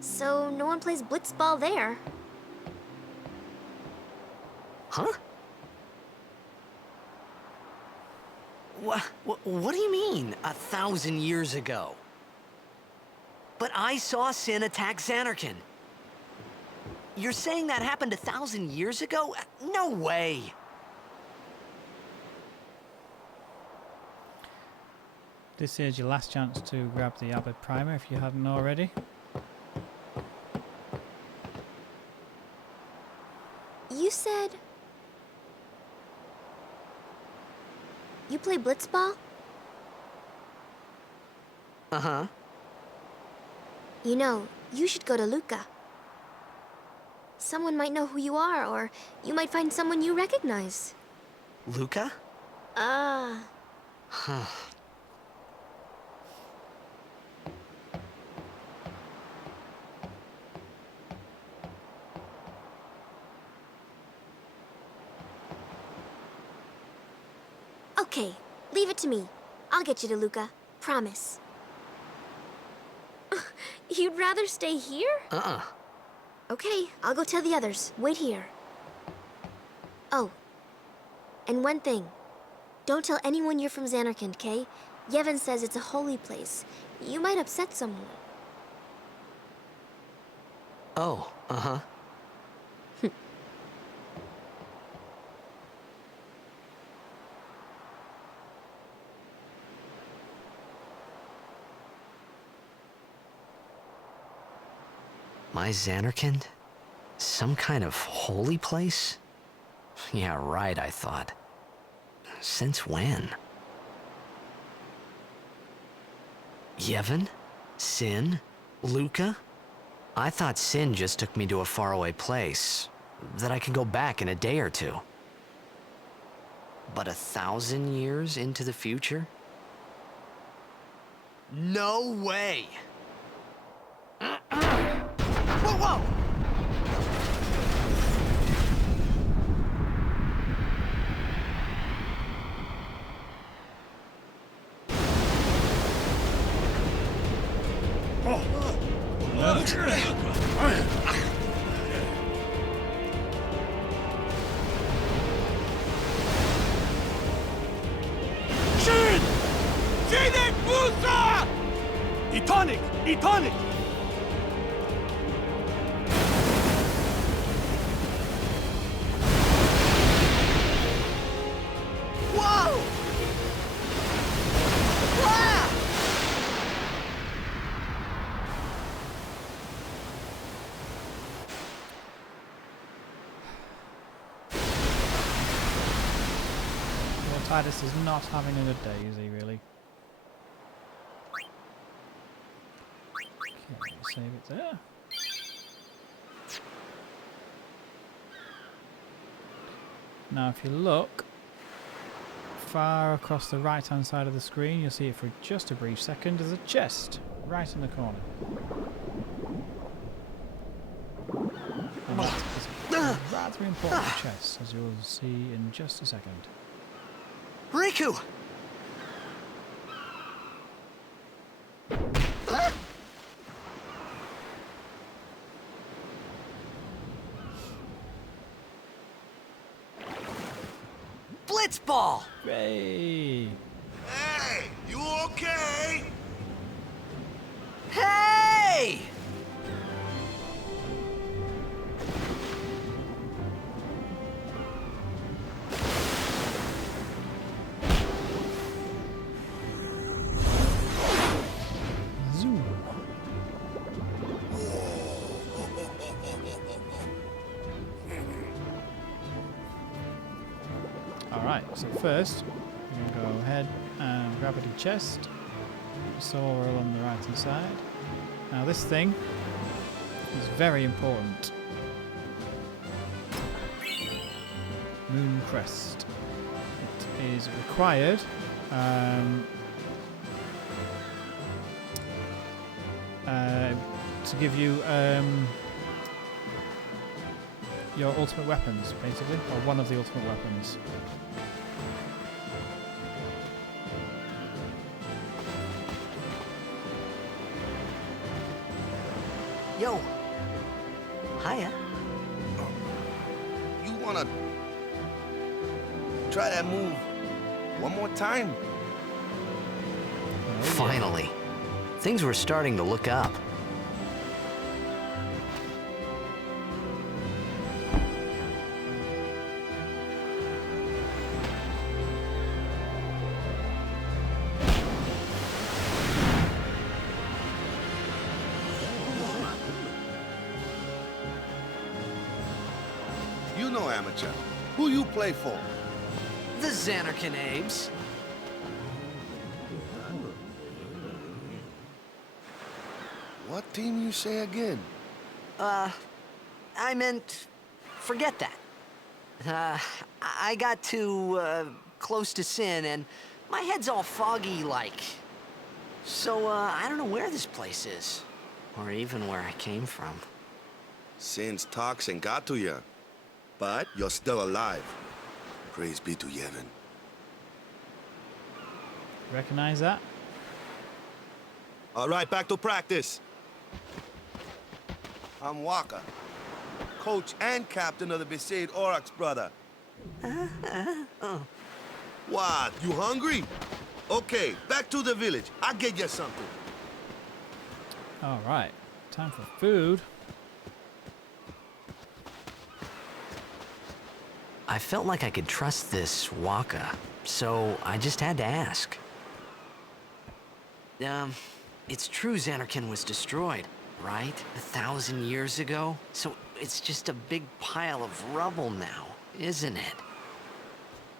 So no one plays blitzball there. Huh? What do you mean, 1,000 years ago? But I saw Sin attack Zanarkand. You're saying that happened 1,000 years ago? No way! This is your last chance to grab the Abbott primer if you hadn't already. You said... You play blitzball? Uh-huh. You know, you should go to Luca. Someone might know who you are, or you might find someone you recognize. Luca? Huh. Okay, leave it to me. I'll get you to Luca. Promise. You'd rather stay here? Uh-uh. Okay, I'll go tell the others. Wait here. Oh, and one thing. Don't tell anyone you're from Zanarkand, okay? Yevon says it's a holy place. You might upset someone. Oh, uh-huh. My Zanarkand? Some kind of holy place? Yeah, right, I thought. Since when? Yevon? Sin? Luca? I thought Sin just took me to a faraway place, that I could go back in a day or two. But 1,000 years into the future? No way! Whoa, whoa! Eat on it! Whoa! Ah! Well, Titus is not having a good day, is he really? Okay, save it there. Now if you look far across the right hand side of the screen, you'll see it for just a brief second. There's a chest right in the corner. And that is a rather important chest, as you'll see in just a second. Riku! Blitzball! Hey! Hey, you okay? Hey! Zoom. Alright, so first, we're going to go ahead and grab the chest. Saw along the right hand side. Now this thing is very important. Moon Crest. It is required to give you your ultimate weapons, basically, or one of the ultimate weapons. Yo. Hiya. You wanna try that move one more time? Finally. Things were starting to look up. You know, amateur. Who you play for? The Zanarkand Abes. What team you say again? I meant, forget that. I got too, close to Sin, and my head's all foggy like. So, I don't know where this place is. Or even where I came from. Sin's toxin got to you. But you're still alive. Praise be to Yevon. Recognize that? All right, back to practice. I'm Waka, coach and captain of the Besaid Island, brother. What, you hungry? Okay, back to the village. I'll get you something. Alright, time for food. I felt like I could trust this Waka, so I just had to ask. It's true Zanarkand was destroyed, right? 1,000 years ago? So it's just a big pile of rubble now, isn't it?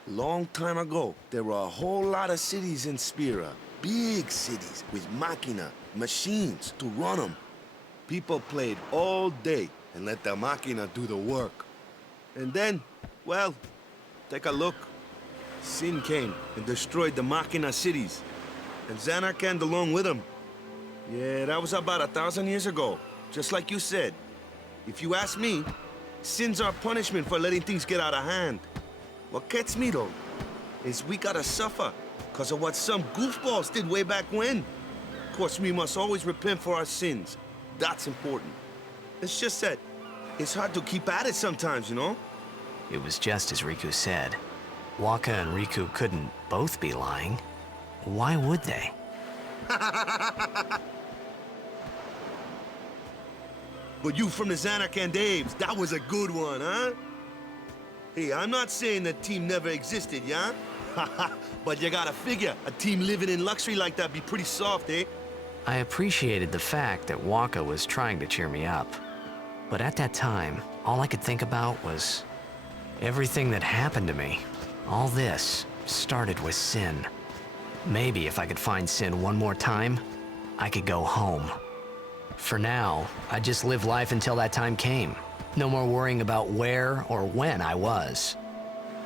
Long time ago, there were a whole lot of cities in Spira. Big cities with machina, machines to run them. People played all day and let the machina do the work. And then, well, take a look. Sin came and destroyed the machina cities. And Zanarkand along with him. Yeah, that was about 1,000 years ago. Just like you said. If you ask me, Sin's our punishment for letting things get out of hand. What gets me, though, is we gotta suffer because of what some goofballs did way back when. Of course, we must always repent for our sins. That's important. It's just that it's hard to keep at it sometimes, you know? It was just as Riku said. Waka and Riku couldn't both be lying. Why would they? But you from the Zanarkand Daves, that was a good one, huh? Hey, I'm not saying the team never existed, yeah? But you gotta figure, a team living in luxury like that be pretty soft, eh? I appreciated the fact that Waka was trying to cheer me up. But at that time, all I could think about was everything that happened to me. All this started with Sin. Maybe if I could find Sin one more time, I could go home. For now, I just live life until that time came. No more worrying about where or when I was.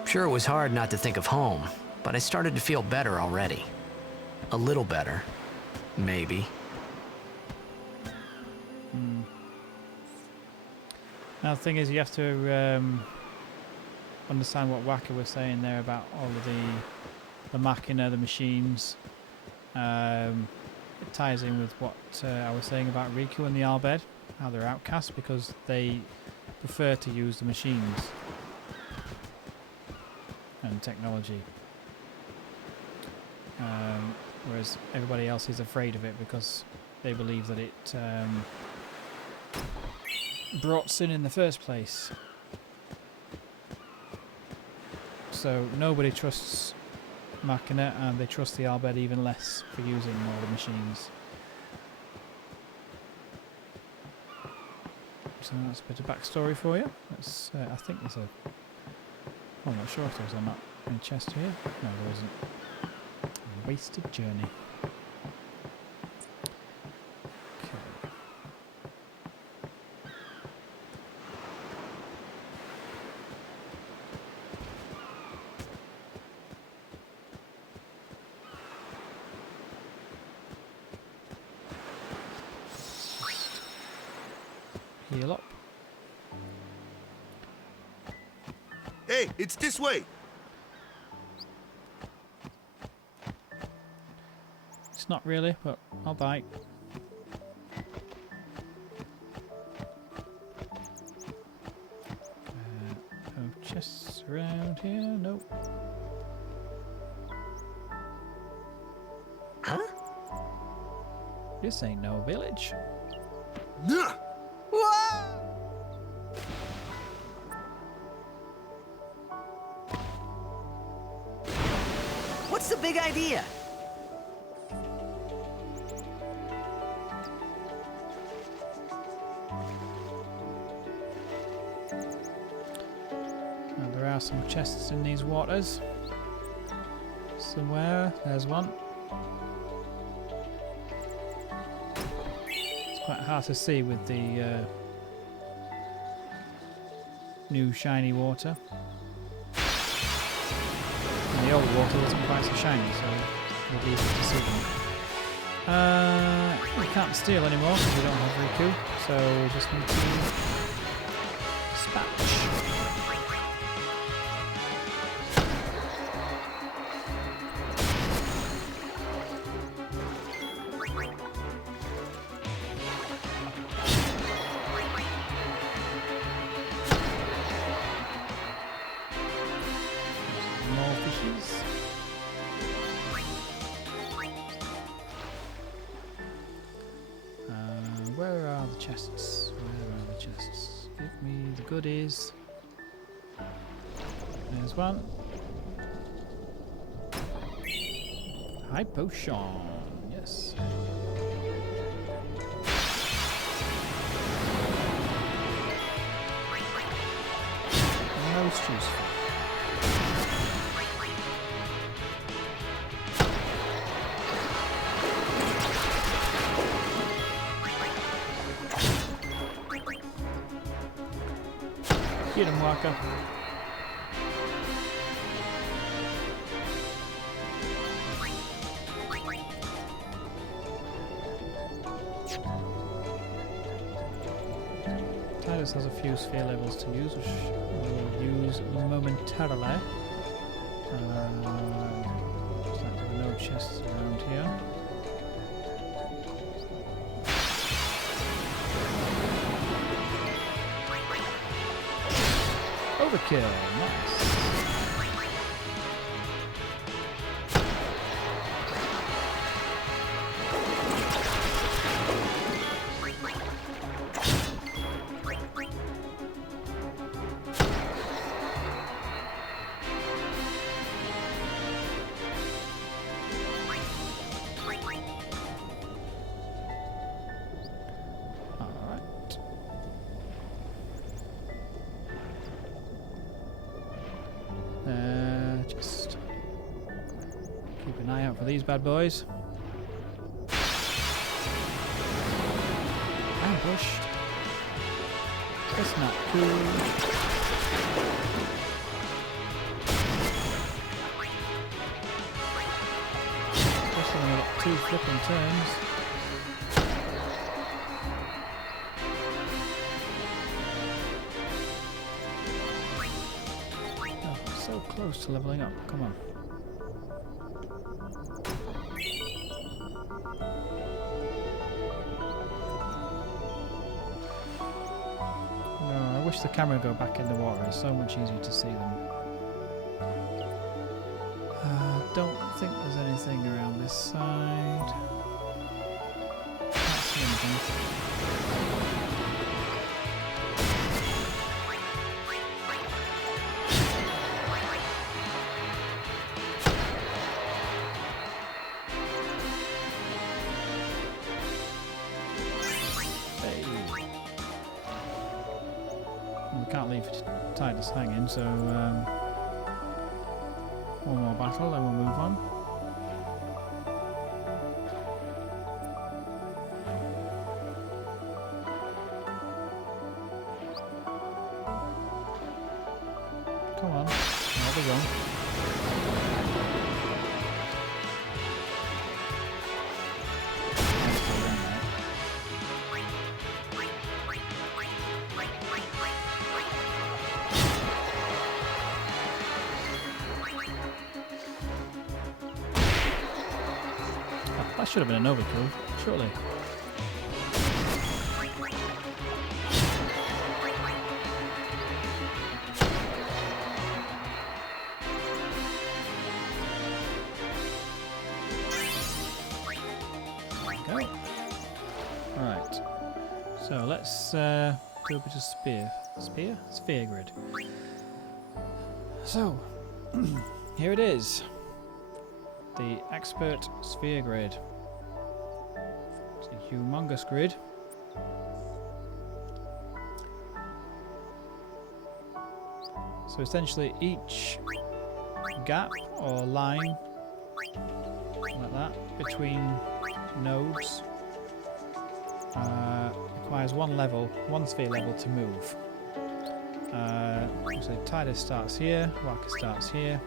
Sure, it was hard not to think of home, but I started to feel better already. A little better. Maybe. Now the thing is, you have to understand what Waka was saying there about all of the machina, the machines. It ties in with what I was saying about Riku and the Albed, how they're outcasts because they prefer to use the machines and technology. Whereas everybody else is afraid of it because they believe that it brought sin in the first place. So nobody trusts Machina, and they trust the Albed even less for using all the machines. So that's a bit of backstory for you. That's, I think there's a... I'm not sure if there's a map in a chest here. No, there isn't. A wasted journey. Okay. Heal up. Hey, it's this way. It's not really, but I'll bite. No chests around here. Nope. Huh? This ain't no village. Nah. What's the big idea? Now, there are some chests in these waters. Somewhere. There's one. It's quite hard to see with the new shiny water. And the old water wasn't quite so shiny, so it'll be easy to see them. We can't steal anymore because we don't have Riku, so we just need to dispatch. More fishes. Where are the chests? Where are the chests? Give me the goodies. There's one. High potion. Yes. Most useful. Get him, Waka. Titus has a few sphere levels to use, which we'll use momentarily. Looks like there are no chests around here. Overkill, nice. Keep an eye out for these bad boys. Ambushed. That's not cool. Especially when I get 2 flipping turns. Oh, so close to leveling up. Come on. I wish the camera would go back in the water. It's so much easier to see them. Don't think there's anything around this side. Can't see anything. We can't leave Titus hanging, so one more battle, then we'll move on. Come on, there we go. That should have been an overkill, surely. There we go. Right. So let's do a bit of sphere grid. So here it is. The expert sphere grid. It's a humongous grid. So essentially each gap or line like that between nodes requires one sphere level to move. So Titus starts here, Waka starts here.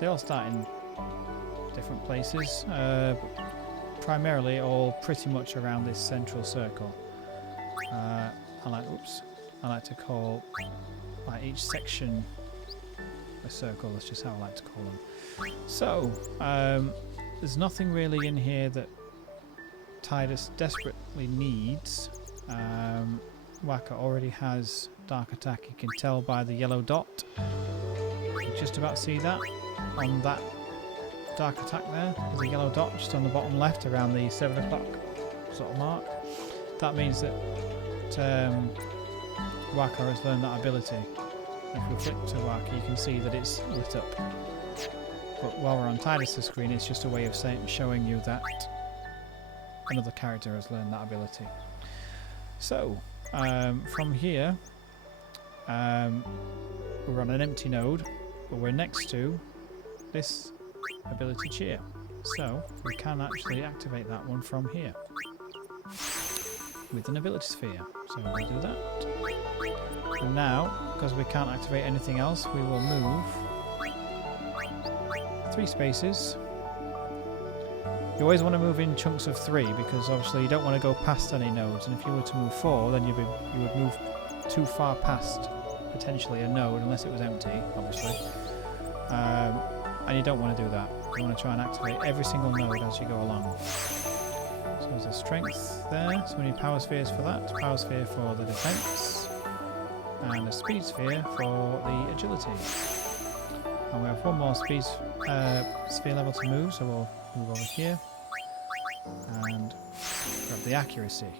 They all start in different places, but primarily all pretty much around this central circle. I like to call each section a circle. That's just how I like to call them. So there's nothing really in here that Titus desperately needs. Waka already has dark attack. You can tell by the yellow dot. You can just about see that on that dark attack there. There's a yellow dot just on the bottom left around the 7 o'clock sort of mark. That means that Waka has learned that ability. If we flick to Waka, you can see that it's lit up. But while we're on Titus' screen, it's just a way of showing you that another character has learned that ability. So, from here, we're on an empty node, but we're next to this ability cheer. So, we can actually activate that one from here with an ability sphere. So, we'll do that. And now, because we can't activate anything else, we will move 3 spaces. You always want to move in chunks of 3 because obviously you don't want to go past any nodes, and if you were to move 4 then you would move too far past potentially a node unless it was empty, obviously. And you don't want to do that. You want to try and activate every single node as you go along. So there's a strength there, so we need power spheres for that. Power sphere for the defense, and a speed sphere for the agility. And we have one more speed sphere level to move, so we'll move over here and grab the accuracy.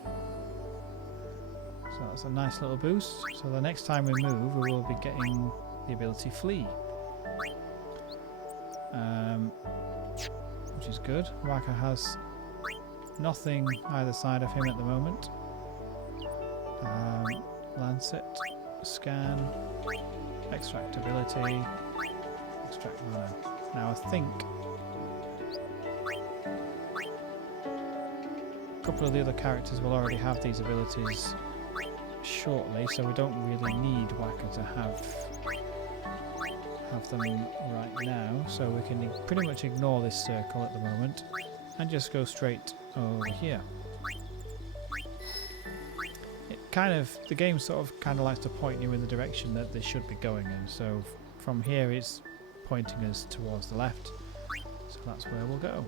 So that's a nice little boost. So the next time we move, we will be getting the ability flee, which is good. Waka has nothing either side of him at the moment. Lancet, scan, extract ability, extract mana. Now I think a couple of the other characters will already have these abilities shortly, so we don't really need Waka to have them right now. So we can pretty much ignore this circle at the moment and just go straight over here. The game sort of likes to point you in the direction that they should be going in. So from here it's pointing us towards the left. So that's where we'll go.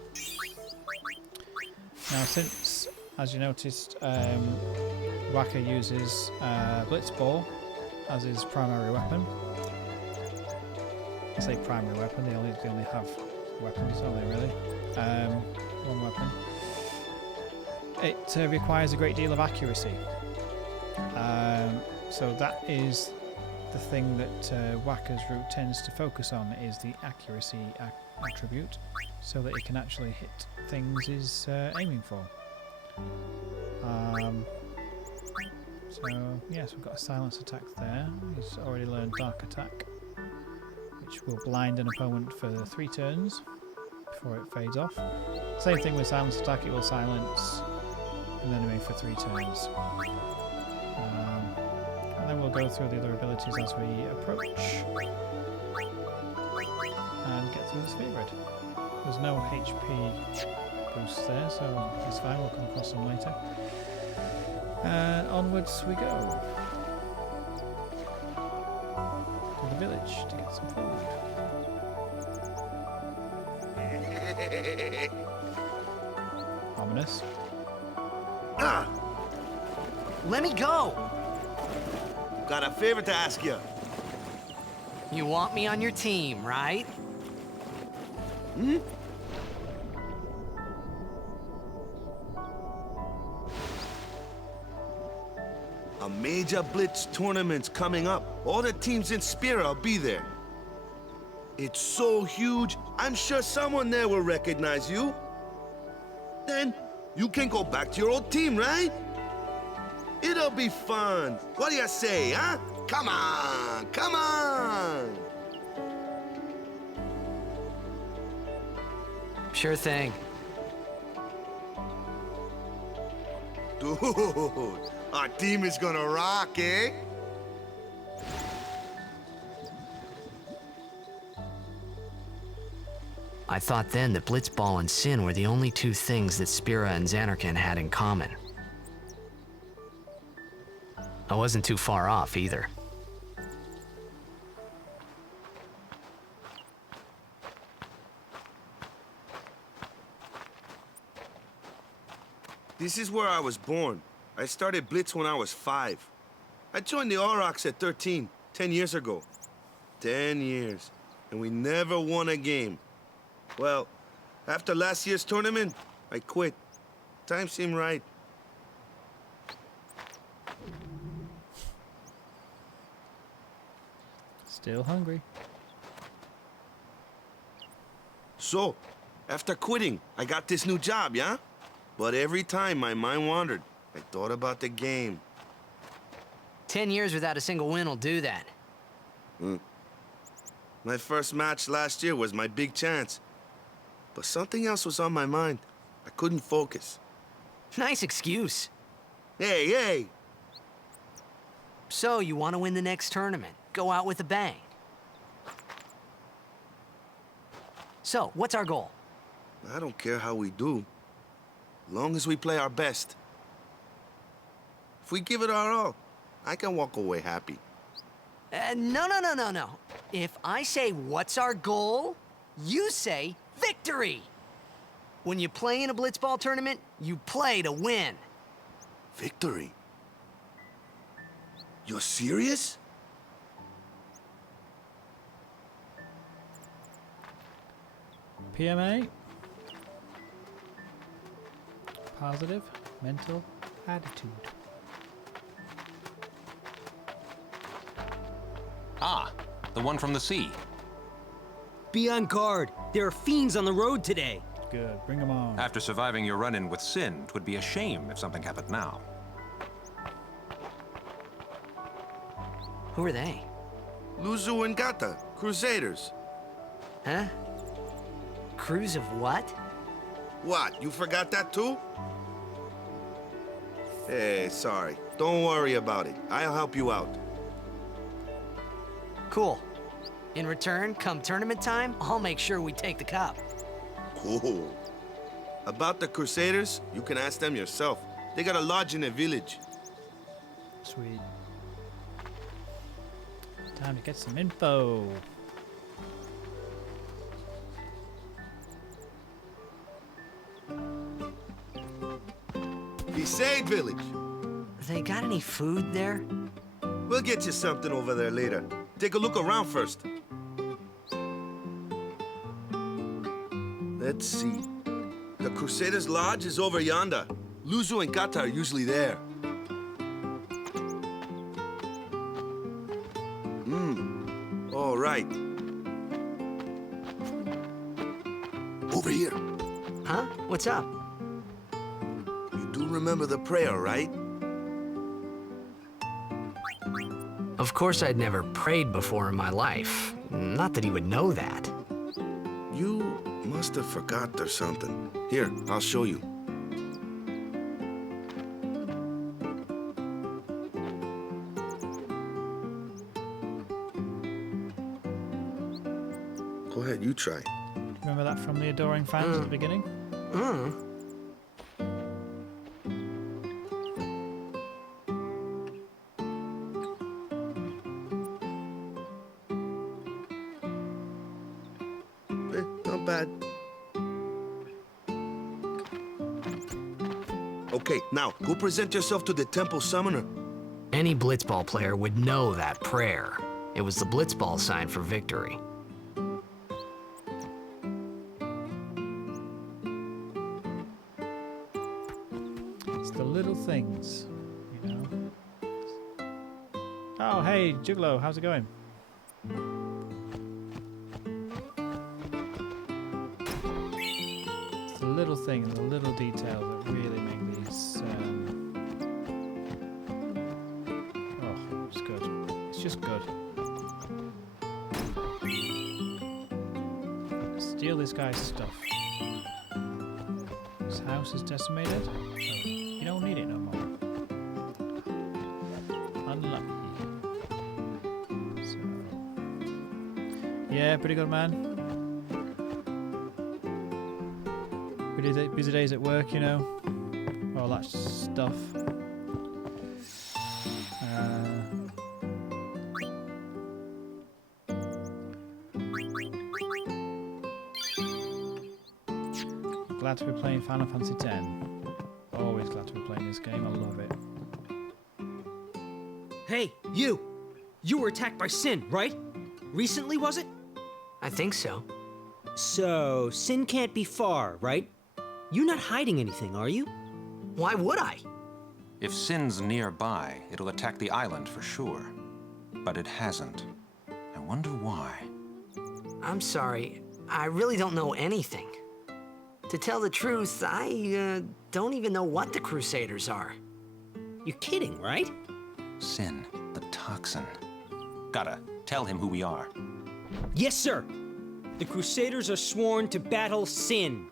Now, since, as you noticed, Waka uses Blitz Ball as his primary weapon. I say primary weapon, they only have weapons, don't they really? One weapon. It requires a great deal of accuracy. So that is the thing that Waka's route tends to focus on, is the accuracy attribute, so that it can actually hit things he's aiming for. So yes, we've got a silence attack there. He's already learned Dark Attack, which will blind an opponent for 3 turns before it fades off. Same thing with silence attack, it will silence an enemy for 3 turns. And then we'll go through the other abilities as we approach and get through this favorite. There's no HP boost there, so it's fine, we'll come across them later. And onwards we go to the village to get some food. Ominous. Ah! Let me go! Got a favor to ask you. You want me on your team, right? Hmm? A major blitz tournament's coming up. All the teams in Spira will be there. It's so huge, I'm sure someone there will recognize you. Then you can go back to your old team, right? It'll be fun. What do you say, huh? Come on, come on! Sure thing. Dude, our team is gonna rock, eh? I thought then that Blitzball and Sin were the only 2 things that Spira and Zanarkand had in common. I wasn't too far off either. This is where I was born. I started Blitz when I was 5. I joined the Aurochs at 13, 10 years ago. 10 years, and we never won a game. Well, after last year's tournament, I quit. Time seemed right. Still hungry. So, after quitting, I got this new job, yeah? But every time my mind wandered, I thought about the game. 10 years without a single win will do that. My first match last year was my big chance. But something else was on my mind. I couldn't focus. Nice excuse. Hey, hey! So, you want to win the next tournament? Go out with a bang. So, what's our goal? I don't care how we do. Long as we play our best. If we give it our all, I can walk away happy. No. If I say, what's our goal? You say, victory! When you play in a blitzball tournament, you play to win. Victory? You're serious? PMA. Positive mental attitude. Ah, the one from the sea. Be on guard. There are fiends on the road today. Good, bring them on. After surviving your run-in with Sin, 'twould be a shame if something happened now. Who are they? Luzu and Gata, Crusaders. Huh? Crews of what? What, you forgot that too? Hey, sorry. Don't worry about it. I'll help you out. Cool. In return, come tournament time, I'll make sure we take the cup. Cool. About the Crusaders, you can ask them yourself. They got a lodge in the village. Sweet. Time to get some info. Besaid village. They got any food there? We'll get you something over there later. Take a look around first. Let's see. The Crusaders' Lodge is over yonder. Luzu and Kata are usually there. All right. Over here. Huh? What's up? You do remember the prayer, right? Of course I'd never prayed before in my life. Not that he would know that. You must have forgot or something. Here, I'll show you. Go ahead, you try. Remember that from the adoring fans at the beginning? Not bad. Okay, now, go present yourself to the temple summoner. Any blitzball player would know that prayer. It was the blitzball sign for victory. It's the little things, you know. Oh, hey, Juglo, how's it going? It's the little things, the little details that really make these. Oh, it's good. It's just good. Steal this guy's stuff. His house is decimated. So you don't need it no more. Unlucky. So, yeah, pretty good, man. Busy days at work, you know. All that stuff. Glad to be playing Final Fantasy X. Always glad to be playing this game. I love it. Hey, you! You were attacked by Sin, right? Recently, was it? I think so. So, Sin can't be far, right? You're not hiding anything, are you? Why would I? If Sin's nearby, it'll attack the island for sure. But it hasn't. I wonder why. I'm sorry. I really don't know anything. To tell the truth, I don't even know what the Crusaders are. You're kidding, right? Sin, the toxin. Gotta tell him who we are. Yes, sir! The Crusaders are sworn to battle Sin.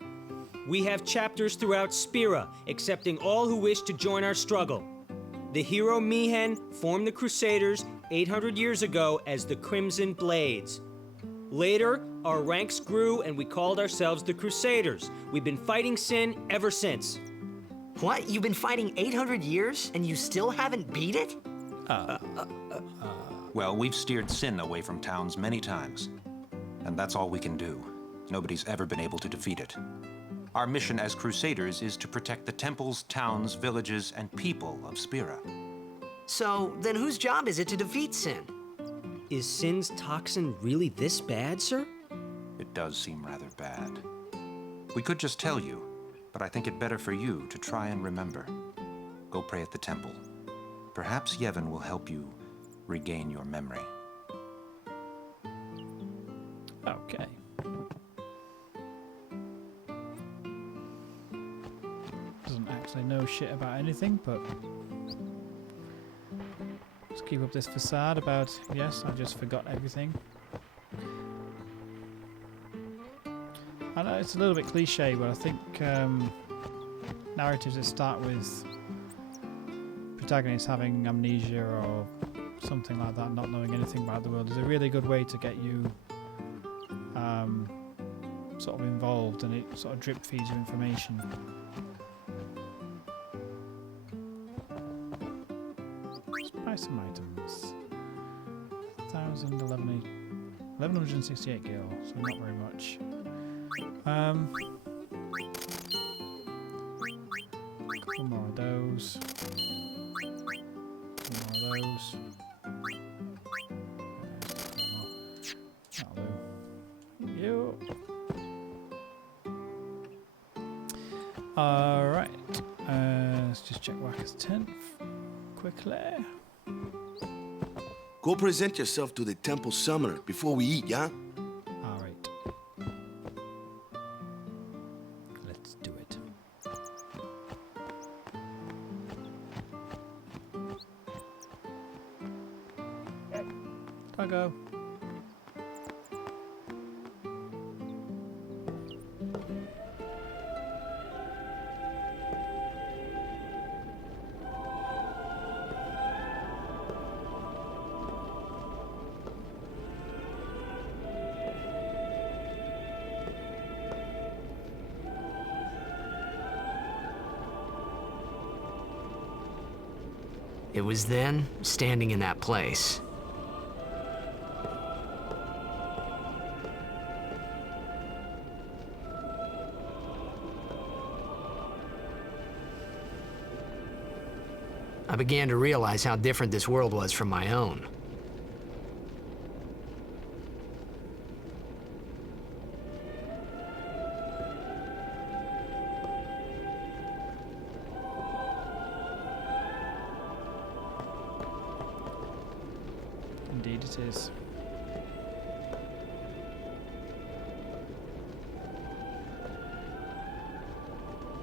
We have chapters throughout Spira, accepting all who wish to join our struggle. The hero Mihen formed the Crusaders 800 years ago as the Crimson Blades. Later, our ranks grew and we called ourselves the Crusaders. We've been fighting Sin ever since. What? You've been fighting 800 years and you still haven't beat it? Well, we've steered Sin away from towns many times. And that's all we can do. Nobody's ever been able to defeat it. Our mission as Crusaders is to protect the temples, towns, villages, and people of Spira. So, then whose job is it to defeat Sin? Is Sin's toxin really this bad, sir? It does seem rather bad. We could just tell you, but I think it better for you to try and remember. Go pray at the temple. Perhaps Yevon will help you regain your memory. Okay. Doesn't actually know shit about anything, but let's keep up this facade about, yes, I just forgot everything. I know it's a little bit cliche, but I think narratives that start with protagonist having amnesia or something like that, not knowing anything about the world, is a really good way to get you sort of involved, and it sort of drip feeds you information. Let's buy some items. 1168 gil, so not very much. Couple more of those. Couple more of those. That'll do. You. Alright. Let's just check Wacker's 10th quickly. Go present yourself to the temple summoner before we eat, yeah? Alright. Let's do it. Doggo. It was then, standing in that place, I began to realize how different this world was from my own. Indeed it is.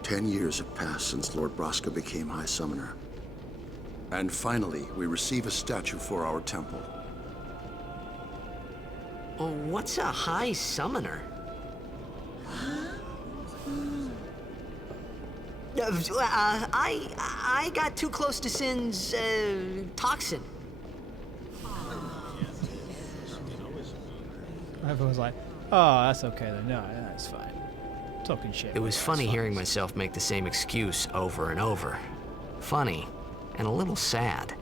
Ten years have passed since Lord Braska became High Summoner. And finally, we receive a statue for our temple. Oh, what's a High Summoner? I got too close to Sin's, toxin. Everyone's like, oh, that's okay then. No, that's fine. Talking shit. It was funny hearing myself make the same excuse over and over. Funny, and a little sad.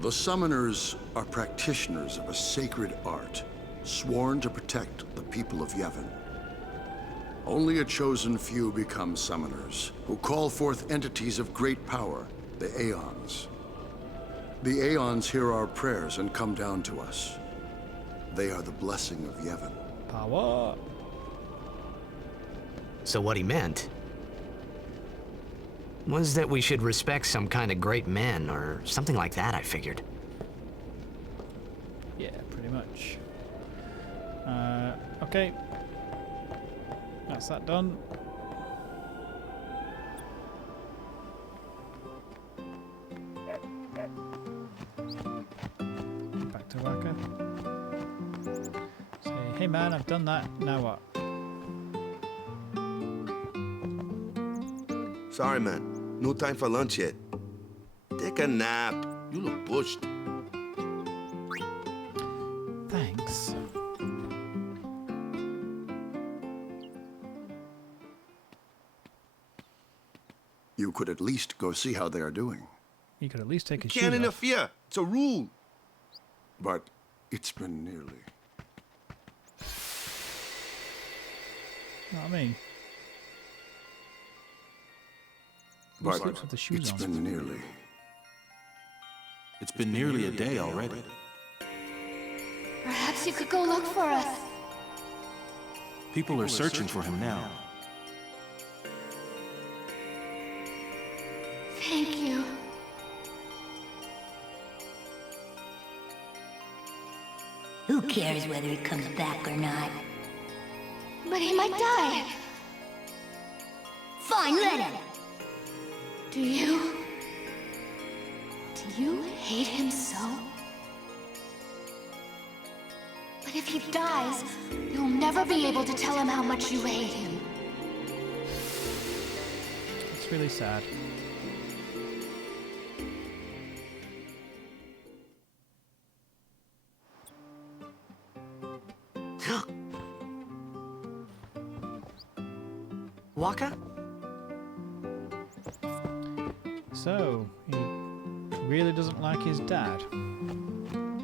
The Summoners are practitioners of a sacred art, sworn to protect the people of Yevon. Only a chosen few become Summoners, who call forth entities of great power, the Aeons. The Aeons hear our prayers and come down to us. They are the blessing of Yevon. Power. So what he meant was that we should respect some kind of great men, or something like that, I figured. Yeah, pretty much. Okay. That's that done. Back to Wacker. Say, hey man, I've done that. Now what? Sorry, man. No time for lunch yet. Take a nap. You look pushed. Thanks. You could at least go see how they are doing. You could at least take a shoe Can't off. interfere. It's a rule. But it's been nearly. You know what I mean? But sleeps with the shoes it's on? been nearly. It's been nearly a day already. Perhaps you could go look for us. People are searching for him now. Thank you. Who cares whether he comes back or not? But he might die. Fine, let him. Do you hate him so? But if he dies, you'll never be able to tell him how much you hate him. It's really sad. Waka? So, he really doesn't like his dad.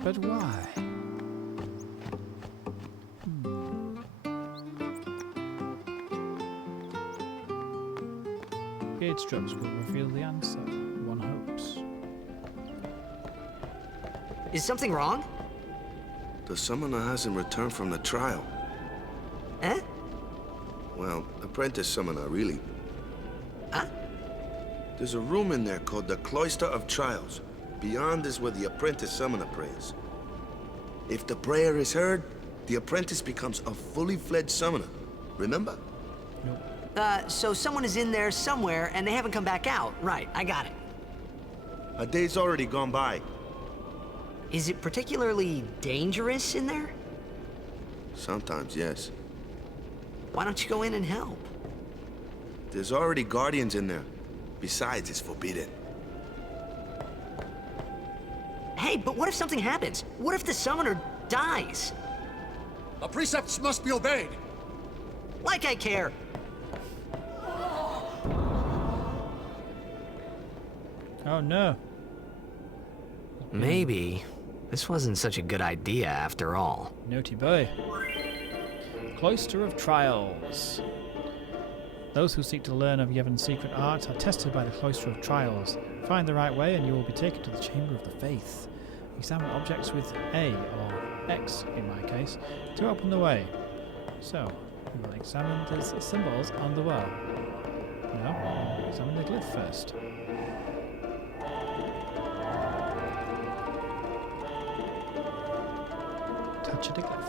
But why? Beard strokes will reveal the answer, one hopes. Is something wrong? The summoner hasn't returned from the trial. Eh? Well, apprentice summoner, really. Huh? There's a room in there called the Cloister of Trials. Beyond is where the apprentice summoner prays. If the prayer is heard, the apprentice becomes a fully fledged summoner. Remember? So someone is in there somewhere and they haven't come back out. Right, I got it. A day's already gone by. Is it particularly dangerous in there? Sometimes, yes. Why don't you go in and help? There's already guardians in there. Besides, it's forbidden. Hey, but what if something happens? What if the summoner dies? The precepts must be obeyed. Like I care. Oh no. Maybe this wasn't such a good idea after all. Naughty boy. Cloister of Trials. Those who seek to learn of Yevon's secret arts are tested by the Cloister of Trials. Find the right way and you will be taken to the Chamber of the Faith. Examine objects with A, or X in my case, to open the way. So, we will examine the symbols on the wall. Now, we'll examine the glyph first. Touch a glyph.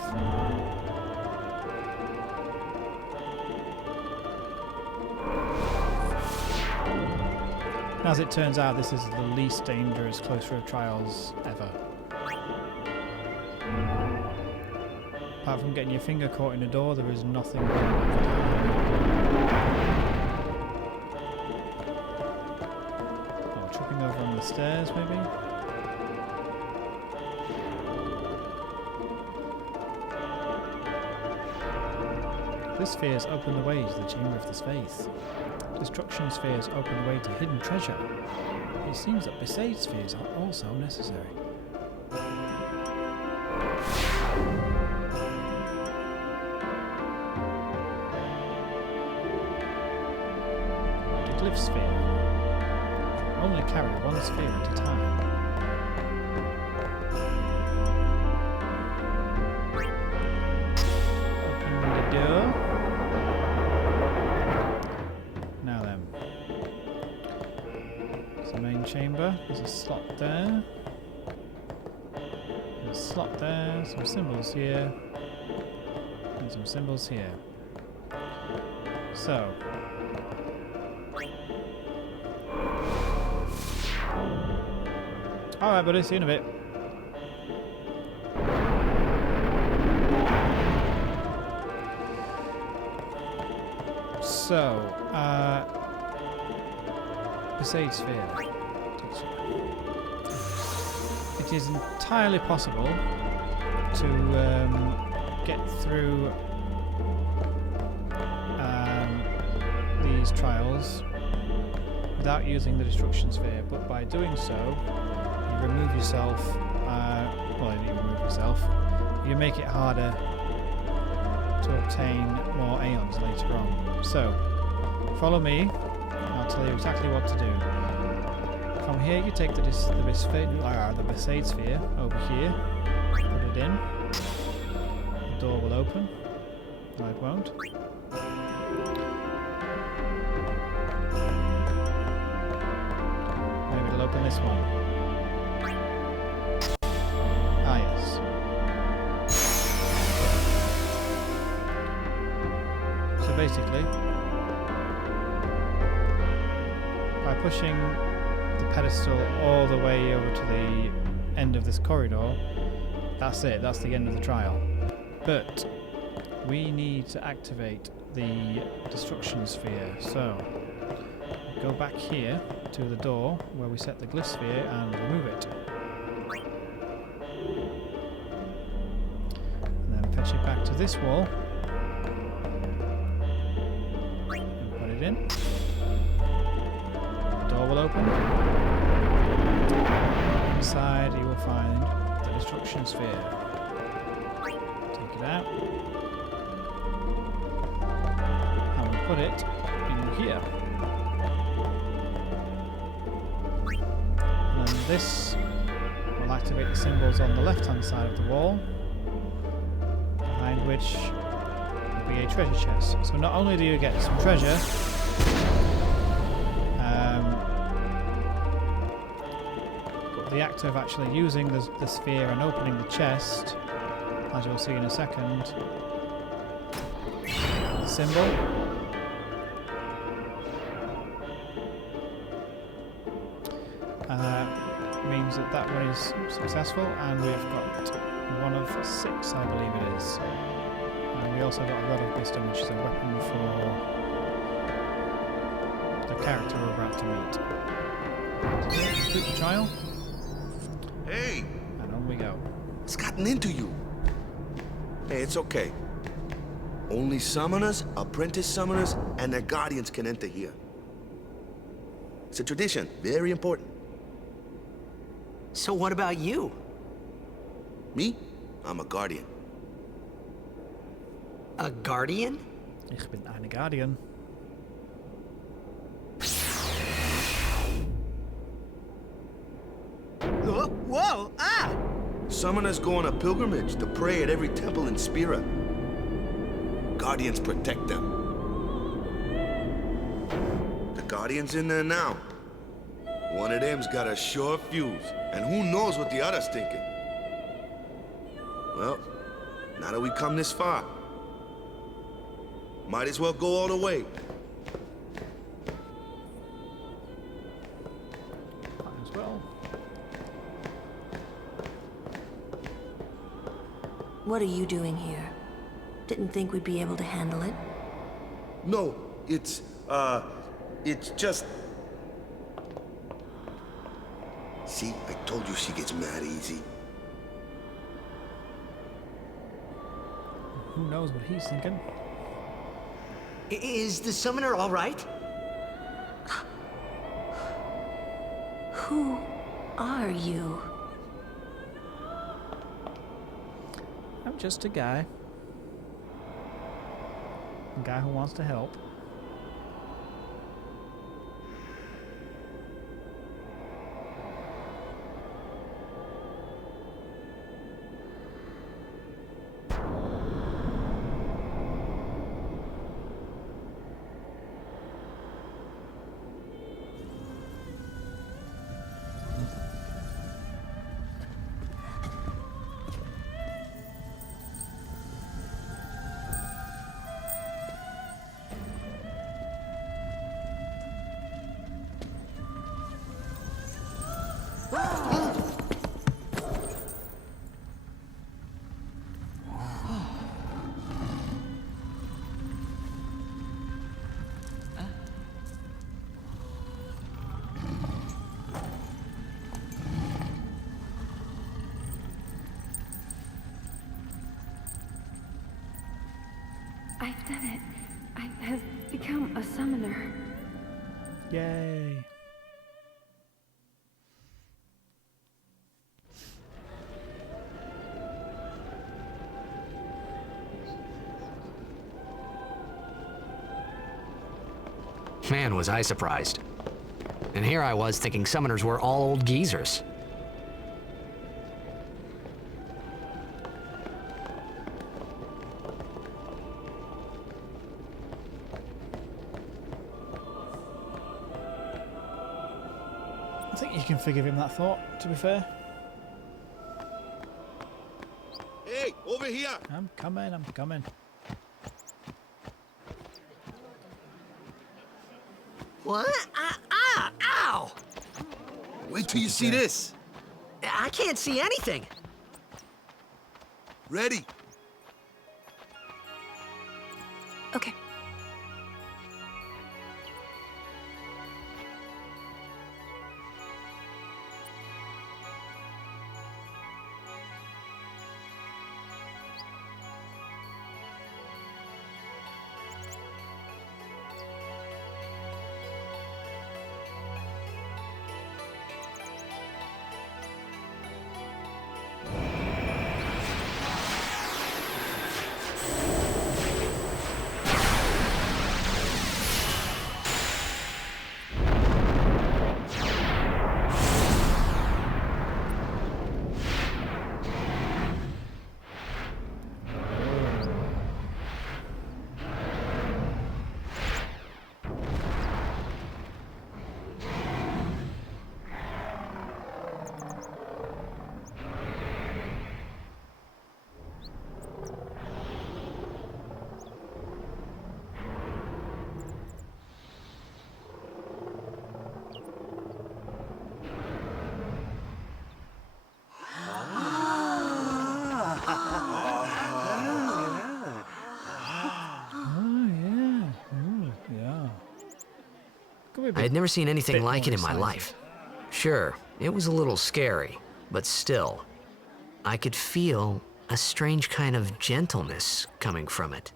As it turns out, this is the least dangerous Cloister of Trials ever. Apart from getting your finger caught in a door, there is nothing more that could happen. Oh, tripping over on the stairs, maybe? This spheres open the way to the Chamber of the Faith. Destruction spheres open the way to hidden treasure. It seems that Besaid spheres are also necessary. The glyph sphere. Only carry one sphere at a time. Open the door. Main chamber, there's a slot there, there's a slot there, some symbols here, and some symbols here. So, alright buddy, see you in a bit. So, Besaid sphere. It is entirely possible to get through these trials without using the destruction sphere, but by doing so, you remove yourself. Well, you remove yourself. You make it harder to obtain more aeons later on. So, follow me. I'll tell you exactly what to do. From here, you take the Besaid sphere over here, put it in. The door will open. No, it won't. Maybe it'll open this one. Ah, yes. So basically, by pushing the pedestal all the way over to the end of this corridor, that's it, that's the end of the trial. But we need to activate the destruction sphere, so go back here to the door where we set the glyph sphere and remove it. And then fetch it back to this wall. And put it in. The door will open. Inside you will find the destruction sphere. Take it out. And we'll put it in here. And then this will activate the symbols on the left hand side of the wall, behind which will be a treasure chest. So not only do you get some treasure, but the act of actually using the sphere and opening the chest, as you'll see in a second, the symbol means that that one is successful, and we've got one of 6, I believe it is. And we also got a rod of wisdom, which is a weapon for the character we're about to meet. Complete the trial. Hey! And on we go. It's gotten into you. Hey, it's okay. Only summoners, apprentice summoners, and their guardians can enter here. It's a tradition, very important. So what about you? Me? I'm a guardian. A guardian? Ich bin eine Guardian. Whoa! Ah! Summoners go on a pilgrimage to pray at every temple in Spira. Guardians protect them. The Guardian's in there now. One of them's got a sure fuse, and who knows what the other's thinking. Well, now that we come this far, might as well go all the way. Might as well. What are you doing here? Didn't think we'd be able to handle it. No, it's just... See, I told you she gets mad easy. Who knows what he's thinking? Is the summoner all right? Who are you? I'm just a guy. A guy who wants to help. I've done it. I have become a summoner. Yay. Man, was I surprised. And here I was thinking summoners were all old geezers. I think you can forgive him that thought, to be fair. Hey, over here! I'm coming. What? Ow! Wait till you see this. I can't see anything. Ready? Okay. Probably a I had never seen anything bit like more it in my decisive. life. Sure, it was a little scary, but still, I could feel a strange kind of gentleness coming from it.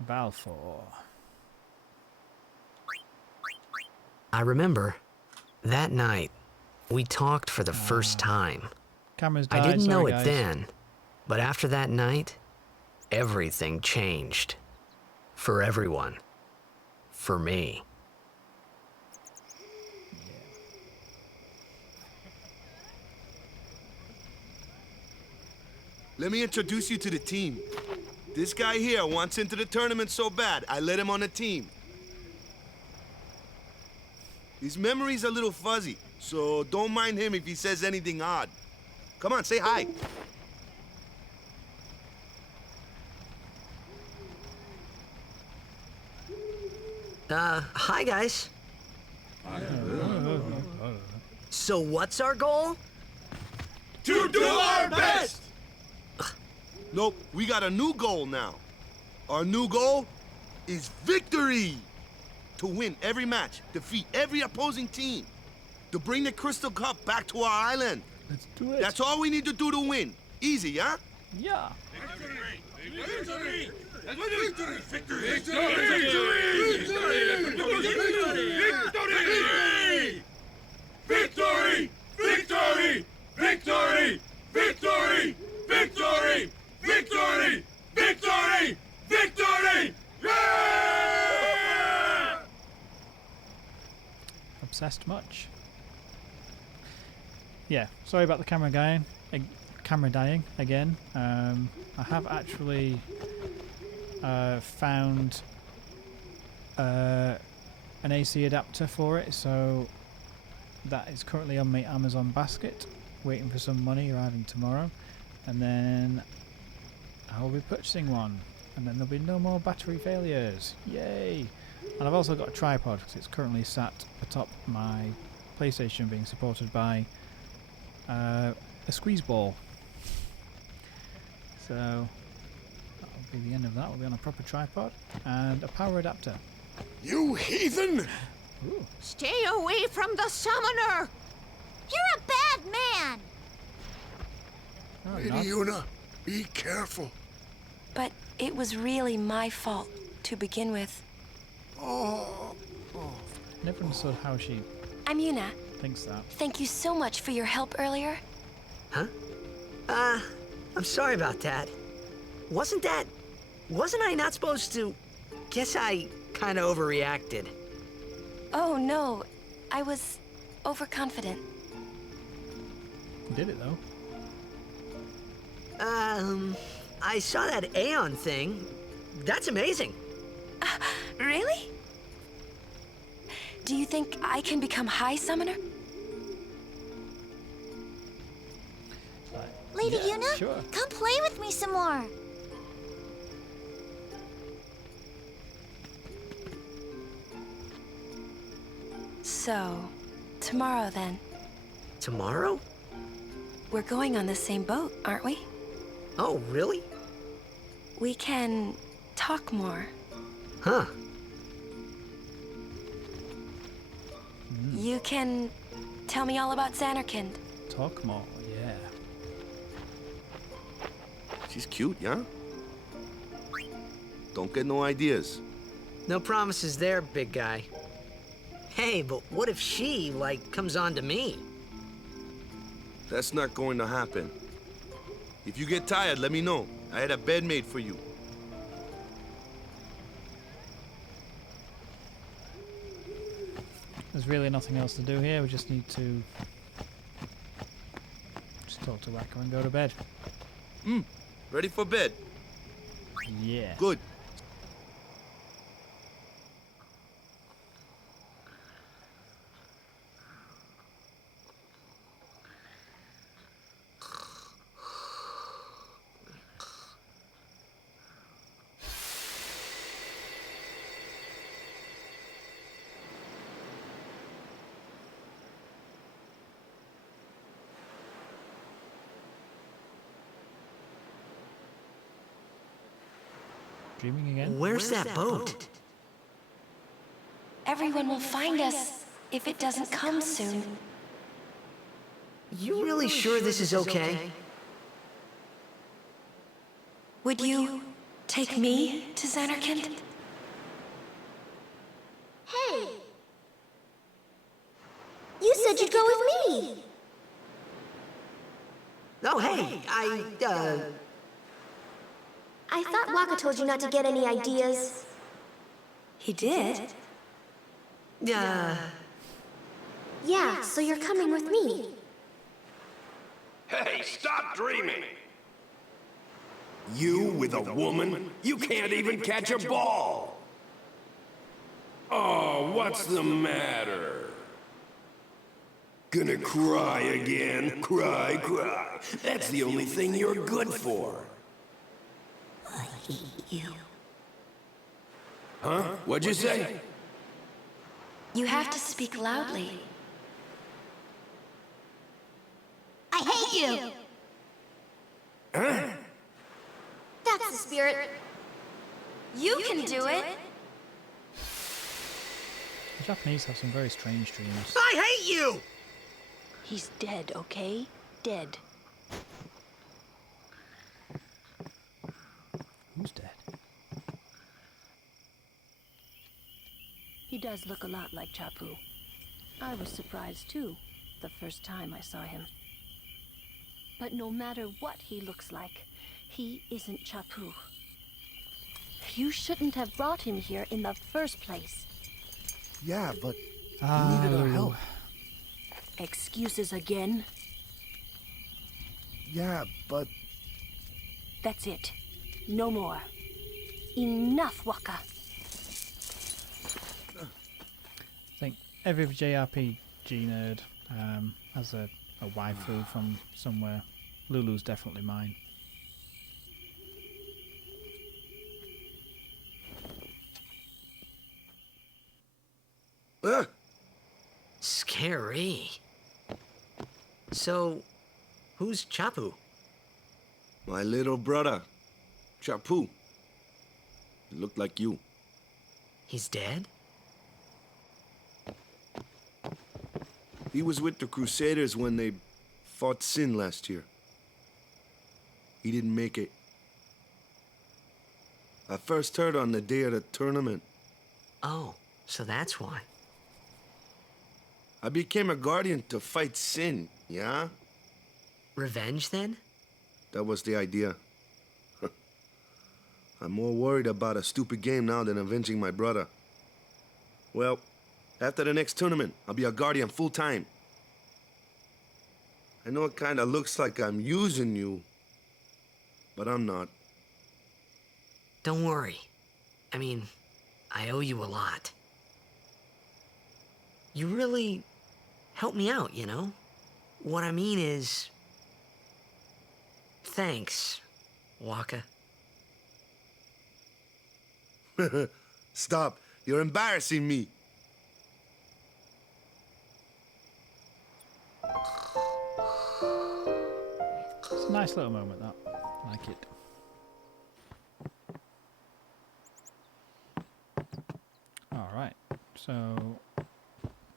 Balfour. I remember that night we talked for the first time. Camera's I died, didn't know sorry, it guys. then, but after that night, everything changed. For everyone. For me. Let me introduce you to the team. This guy here wants into the tournament so bad, I let him on the team. His memory's a little fuzzy, so don't mind him if he says anything odd. Come on, say hi. Hi guys. So what's our goal? To do our best! Nope, we got a new goal now. Our new goal is victory! To win every match, defeat every opposing team, to bring the Crystal Cup back to our island. Let's do it. That's all we need to do to win. Easy, huh? Yeah. Victory! Victory! Victory! Victory! Victory! Victory! Victory! Victory! Victory! Victory! Victory! Yeah! Obsessed much? Yeah, sorry about the camera dying. Again. I have actually found an AC adapter for it, so that is currently on my Amazon basket, waiting for some money arriving tomorrow, and then I will be purchasing one, and then there'll be no more battery failures. Yay! And I've also got a tripod because it's currently sat atop my PlayStation, being supported by a squeeze ball. So that'll be the end of that. We'll be on a proper tripod and a power adapter. You heathen! Ooh. Stay away from the summoner! You're a bad man! No, Lady not. Una, be careful. But it was really my fault to begin with. Oh. Never understood how she I'm Yuna. thinks that. Thank you so much for your help earlier. Huh? I'm sorry about that. Wasn't I not supposed to? Guess I kinda overreacted. Oh no, I was overconfident. You did it though. I saw that Aeon thing. That's amazing. Really? Do you think I can become High Summoner? Lady Yeah, Yuna, sure. come play with me some more. So, tomorrow then. Tomorrow? We're going on the same boat, aren't we? Oh, really? We can talk more. Huh. You can tell me all about Zanarkand. Talk more, yeah. She's cute, yeah? Don't get no ideas. No promises there, big guy. Hey, but what if she, comes on to me? That's not going to happen. If you get tired, let me know. I had a bed made for you. There's really nothing else to do here. We just need to just talk to Wacko and go to bed. Ready for bed? Yeah. Good. Dreaming again? Where's that boat? Everyone will find us if it doesn't come soon. You really sure this is okay? Would you take me to Zanarkand? Hey! You said you'd go with me! Oh, hey, I thought Waka told you not to get any ideas. He did? Yeah, so you're coming with me. Hey, stop dreaming! You with a woman? You can't even catch a ball! Oh, what's the matter? Gonna cry again? Cry, cry. That's the only thing you're good for. I hate you. Huh? What'd you say? You have to speak loudly. I hate you! Huh? That's the spirit. You can do it! The Japanese have some very strange dreams. I hate you! He's dead, okay? Dead. Who's dead? He does look a lot like Chapu. I was surprised too, the first time I saw him. But no matter what he looks like, he isn't Chapu. You shouldn't have brought him here in the first place. Yeah, but he needed our help. Excuses again? Yeah, but... That's it. No more. Enough, Waka. I think every JRPG nerd has a waifu from somewhere. Lulu's definitely mine. Scary. So, who's Chapu? My little brother, Chapu. He looked like you. He's dead? He was with the Crusaders when they fought Sin last year. He didn't make it. I first heard on the day of the tournament. Oh, so that's why. I became a guardian to fight Sin, yeah? Revenge, then? That was the idea. I'm more worried about a stupid game now than avenging my brother. Well, after the next tournament, I'll be a guardian full-time. I know it kinda looks like I'm using you, but I'm not. Don't worry. I mean, I owe you a lot. You really helped me out, you know? What I mean is... Thanks, Waka. Stop. You're embarrassing me. It's a nice little moment, that. I like it. Alright, so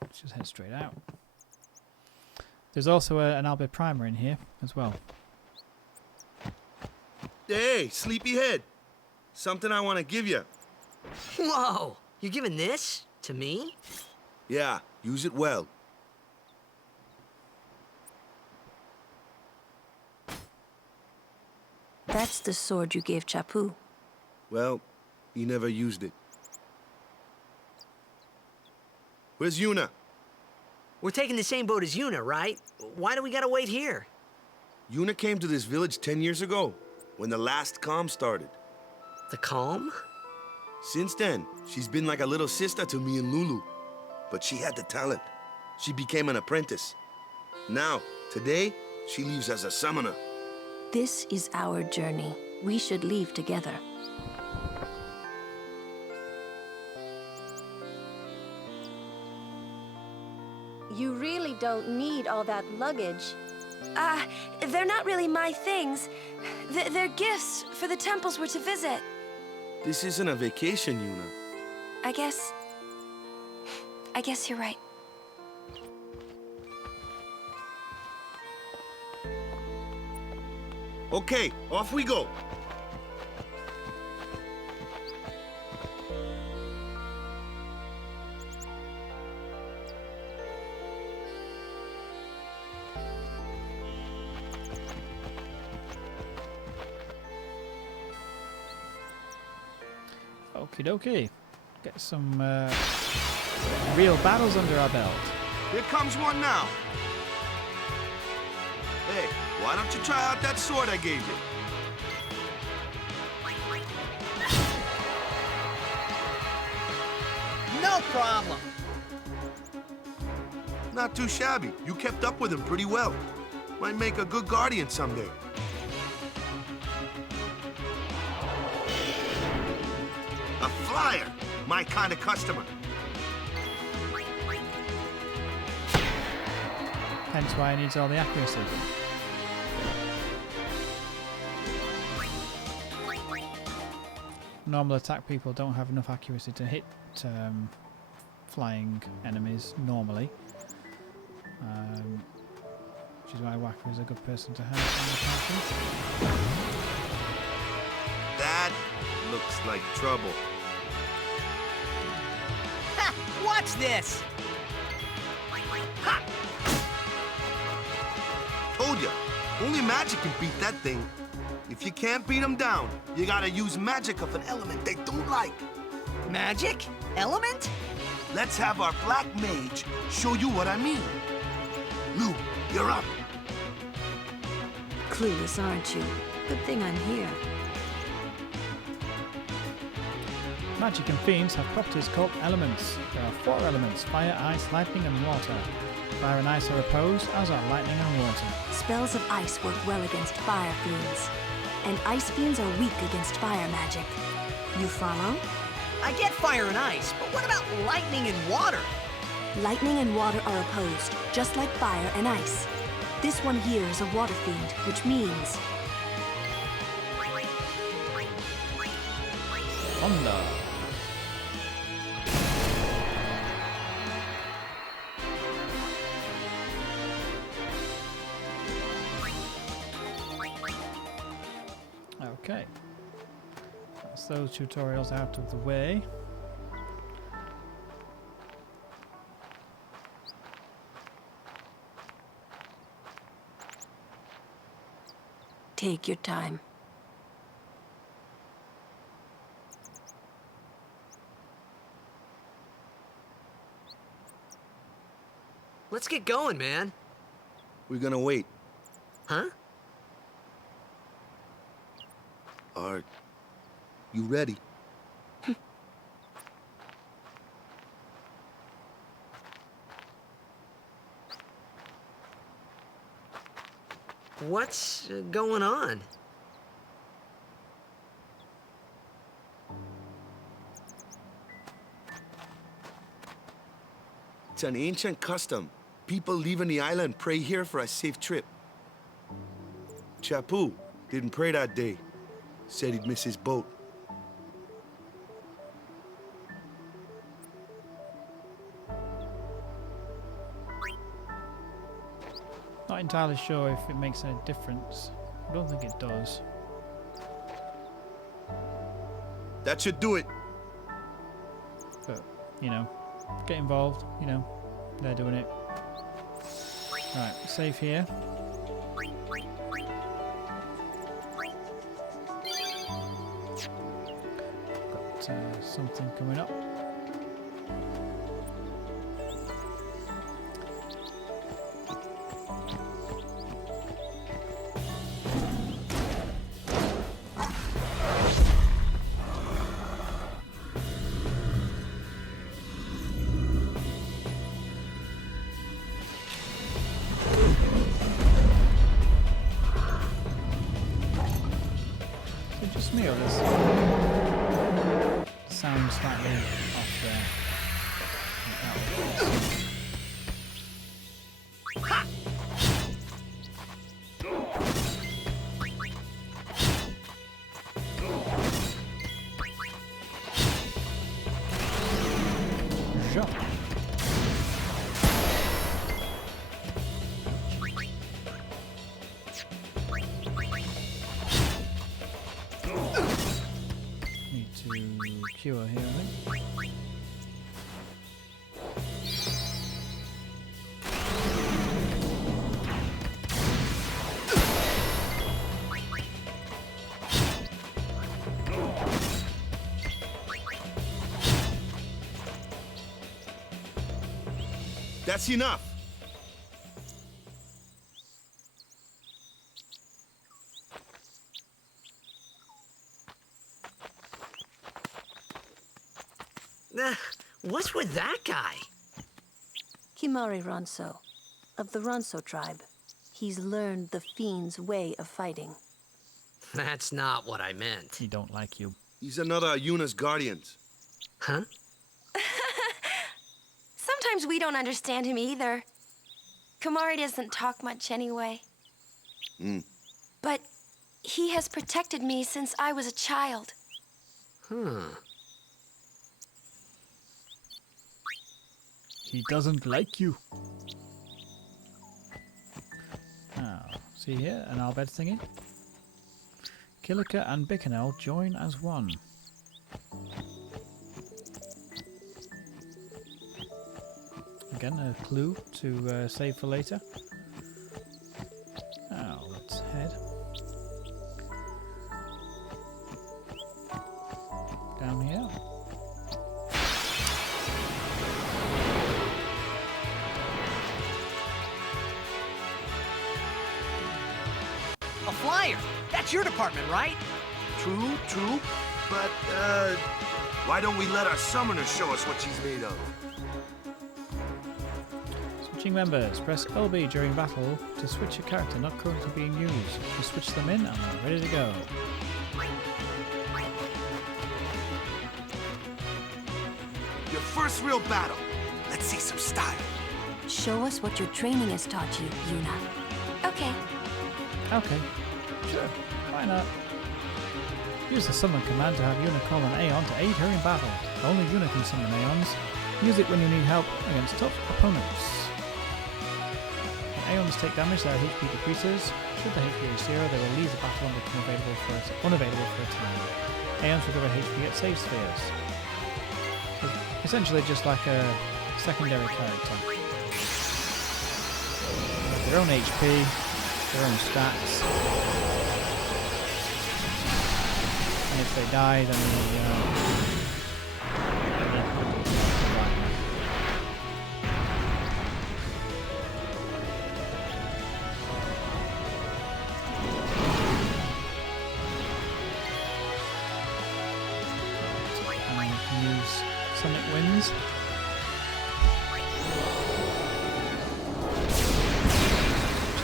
let's just head straight out. There's also an Albe primer in here as well. Hey, sleepyhead. Something I want to give you. Whoa! You're giving this to me? Yeah, use it well. That's the sword you gave Chapu. Well, he never used it. Where's Yuna? We're taking the same boat as Yuna, right? Why do we gotta wait here? Yuna came to this village 10 years ago, when the last calm started. The calm? Since then, she's been like a little sister to me and Lulu. But she had the talent. She became an apprentice. Now, today, she leaves as a summoner. This is our journey. We should leave together. You really don't need all that luggage. They're not really my things. They're gifts for the temples we're to visit. This isn't a vacation, Yuna. I guess you're right. Okay, off we go. Okie dokie. Get some real battles under our belt. Here comes one now. Hey, why don't you try out that sword I gave you? No problem. Not too shabby. You kept up with him pretty well. Might make a good guardian someday. A flyer! My kind of customer. Hence why he needs all the accuracy. Normal attack people don't have enough accuracy to hit flying enemies normally. Which is why Waka is a good person to have in the party. That looks like trouble. Ha! Watch this! Ha! Told ya, only magic can beat that thing. If you can't beat them down, you gotta use magic of an element they don't like. Magic? Element? Let's have our black mage show you what I mean. Lou, you're up. Clueless, aren't you? Good thing I'm here. Magic and fiends have properties called elements. There are 4 elements: fire, ice, lightning and water. Fire and ice are opposed, as are lightning and water. Spells of ice work well against fire fiends, and ice fiends are weak against fire magic. You follow? I get fire and ice, but what about lightning and water? Lightning and water are opposed, just like fire and ice. This one here is a water fiend, which means... Thunder. Okay. That's those tutorials out of the way. Take your time. Let's get going, man. We're gonna wait. Huh? Are you ready? What's going on? It's an ancient custom. People leaving the island pray here for a safe trip. Chapu didn't pray that day. Said he'd miss his boat. Not entirely sure if it makes any difference. I don't think it does. That should do it. But, you know, get involved, you know, they're doing it. Right, save here. Got something coming up. Me or this sounds slightly off there. cure here, I think. That's enough. What's with that guy? Kimari Ronso, of the Ronso tribe. He's learned the Fiend's way of fighting. That's not what I meant. He don't like you. He's another Yuna's guardians. Huh? Sometimes we don't understand him either. Kimari doesn't talk much anyway. But he has protected me since I was a child. He doesn't like you. Now, see here, an Albed thingy. Kilika and Bikanel join as one. Again, a clue to save for later. Now, let's head down here. A flyer! That's your department, right? True. But, why don't we let our summoner show us what she's made of? Switching members, press LB during battle to switch a character not currently being used. You switch them in and they're ready to go. Your first real battle. Let's see some style. Show us what your training has taught you, Yuna. Okay. Okay, sure, why not? Use the summon command to have Yuna call an Aeon to aid her in battle. Only Yuna can summon Aeons. Use it when you need help against tough opponents. When Aeons take damage, their HP decreases. Should the HP reach 0, they will leave the battle and become unavailable for a time. Aeons recover HP at save spheres. So essentially just like a secondary character. With their own HP, their own stats, and if they die, then and you can use Sonic Winds.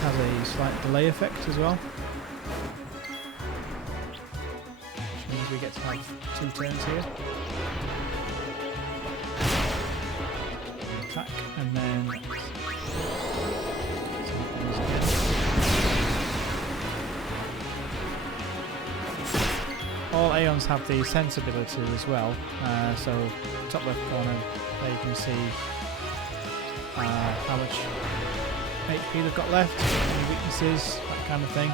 Has a slight delay effect as well, which means we get to have 2 turns here. Attack and then all Aeons have the sense ability as well, so top left corner there you can see how much HP they've got left, any weaknesses, that kind of thing.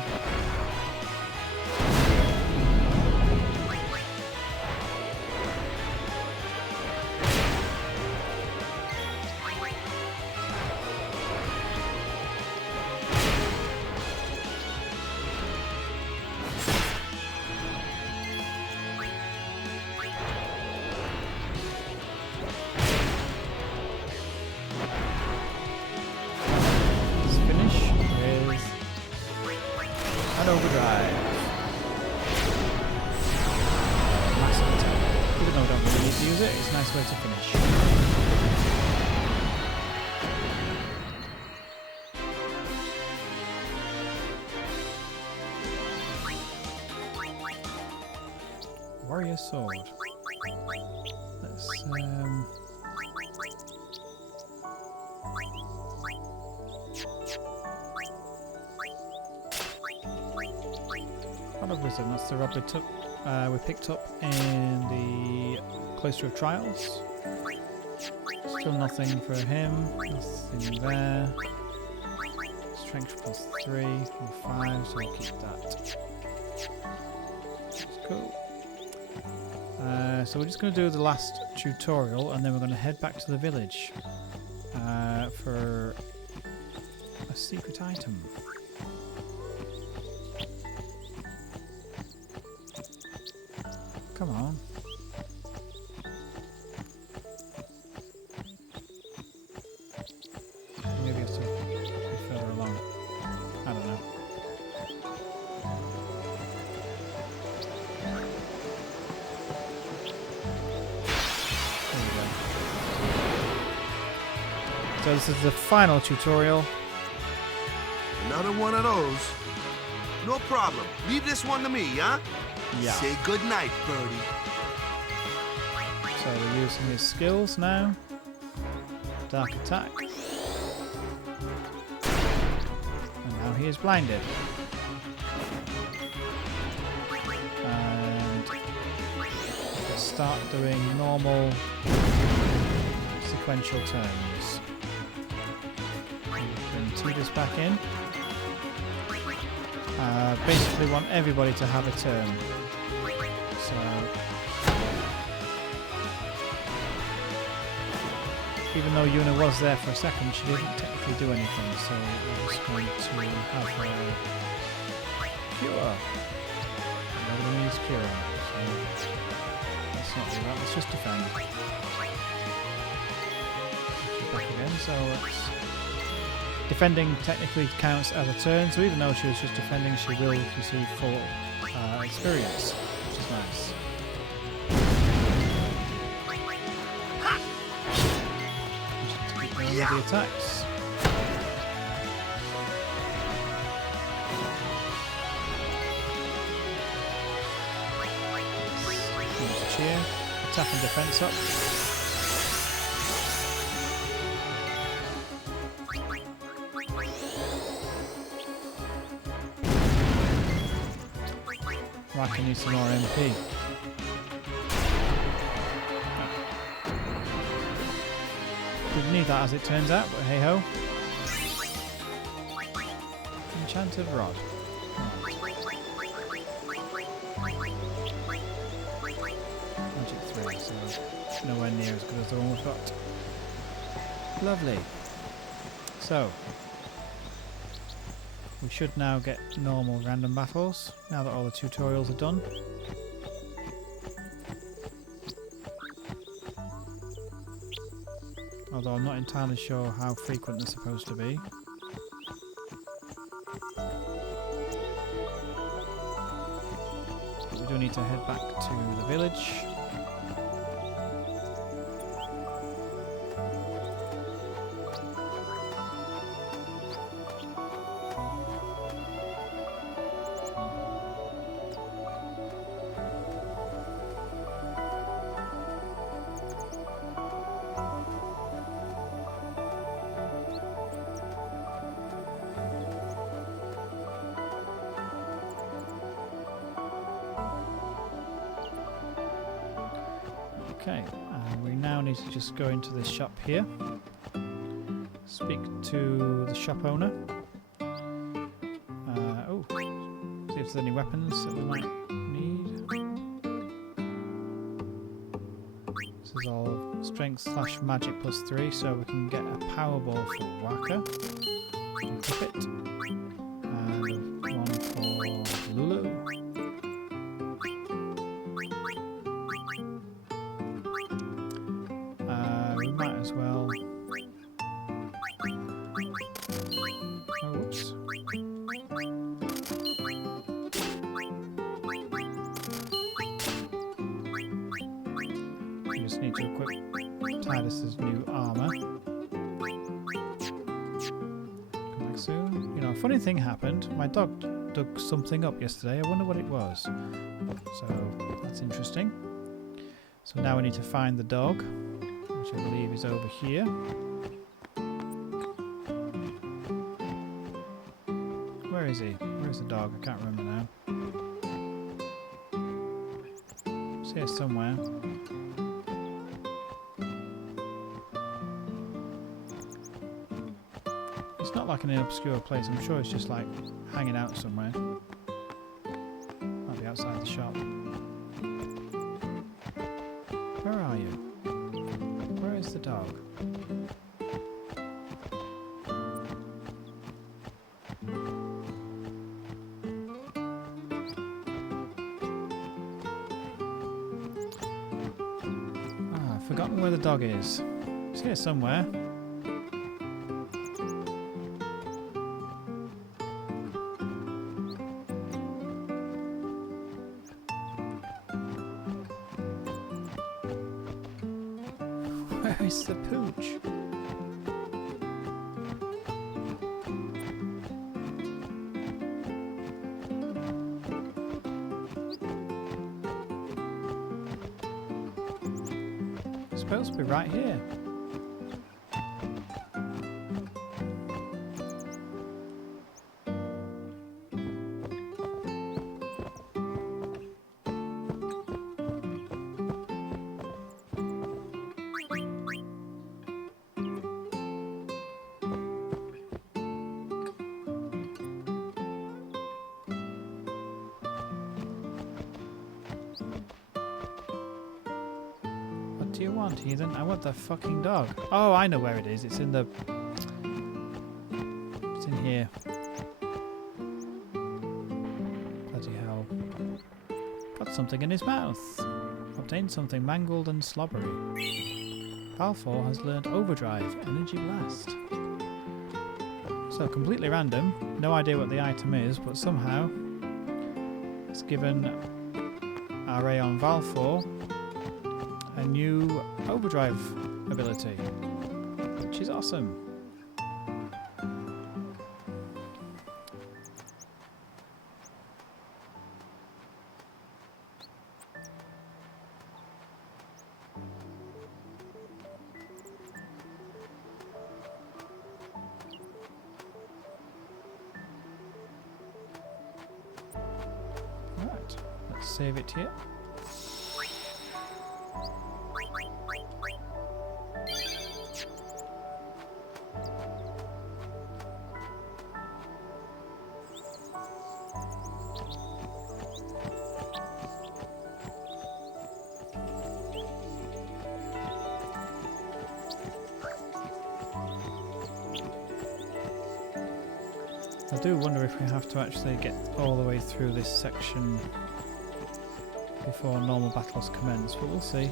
Overdrive. Massive attack. Even though I don't really need to use it, it's a nice way to finish. Warrior sword. Let's Rod of Wisdom, that's the rod we picked up in the Cloister of Trials. Still nothing for him, nothing there. Strength plus 3 or 5, so we'll keep that. That's cool. So we're just going to do the last tutorial and then we're going to head back to the village for a secret item. Come on. Maybe I have to be further along. I don't know. There we go. So this is the final tutorial. Another one of those. No problem. Leave this one to me, huh? Yeah. Say good night, birdie. So we're using his skills now. Dark attack. And now he is blinded. And we'll start doing normal sequential turns. Bring Tidus back in. Basically want everybody to have a turn. So even though Yuna was there for a second, she didn't technically do anything, so we're just going to have her cure. Nobody needs cure, so let's not do that, let's just defend. Back again, so it's defending technically counts as a turn, so even though she was just defending, she will receive full experience, which is nice. The attacks. Cheer. Attack and defense up. Raka needs some more MP. Didn't need that as it turns out, but hey ho. Enchanted rod. Magic 3, so nowhere near as good as the one we've got. Lovely. So we should now get normal random battles now that all the tutorials are done. Although I'm not entirely sure how frequent they're supposed to be. But we do need to head back to the village. Okay, we now need to just go into this shop here, speak to the shop owner, see if there's any weapons that we might need. This is all strength / magic +3, so we can get a power ball for Waka, equip it, and one for Lulu. We might as well. Oh, whoops. We just need to equip Tidus's new armor. Come back soon. You know, a funny thing happened. My dog dug something up yesterday. I wonder what it was. So that's interesting. So now we need to find the dog, which I believe is over here. Where is he? Where's the dog? I can't remember now. It's here somewhere. It's not like in an obscure place. I'm sure it's just like hanging out somewhere. Might be outside the shop. Where are you? Where is the dog? Ah, I've forgotten where the dog is. It's here somewhere. Where is the pooch? It's supposed to be right here. What do you want, heathen? I want the fucking dog. Oh, I know where it is. It's in the... It's in here. Bloody hell. Got something in his mouth. Obtained something mangled and slobbery. Balfour has learned Overdrive, Energy Blast. So, completely random. No idea what the item is, but somehow it's given our Aeon Balfour a new Overdrive ability, which is awesome. Right, let's save it here. I do wonder if we have to actually get all the way through this section before normal battles commence, but we'll see.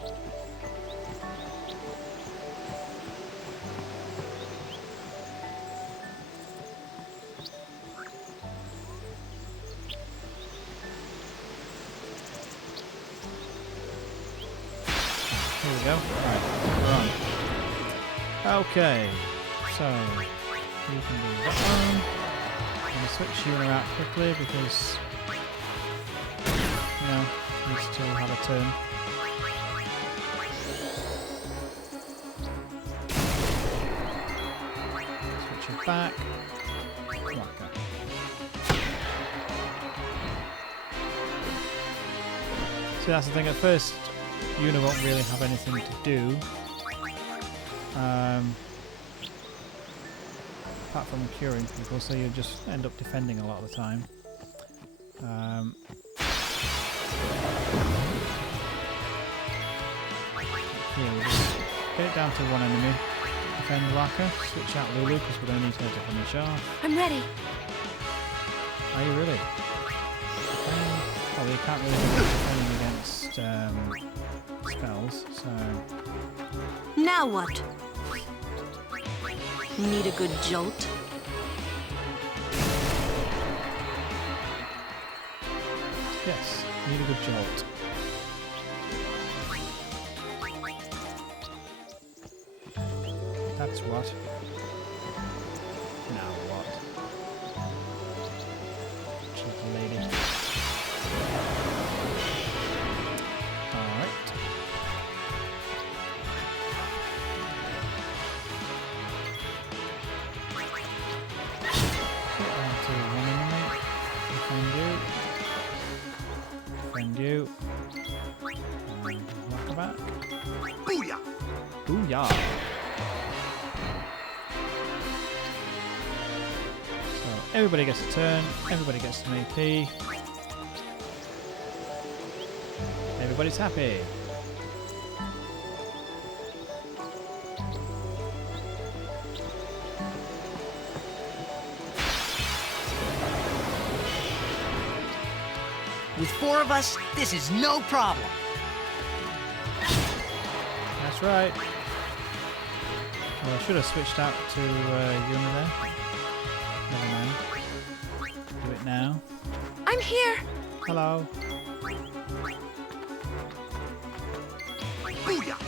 Here we go. Right, we're on. Okay, so you can do that one. I'm going to switch you around quickly because, you know, you still have a turn. Switch it back. Whacker. So that's the thing, at first Una won't really have anything to do. Apart from curing people, so you just end up defending a lot of the time. Here, we'll just get it down to one enemy. Defend Waka, switch out Lulu because we're going to need her to finish off. I'm ready. Are you really? Oh, you can't really do defending against spells, so... Now what? Need a good jolt? Yes, need a good jolt. That's what. Now what? Cheeky lady. Alright. Defend you. And whack her back. Booyah! Booyah! So everybody gets a turn, everybody gets an AP. With 4 of us, this is no problem. That's right. Well, I should have switched out to Yuna there. Never mind. Do it now. I'm here. Hello. Booyah!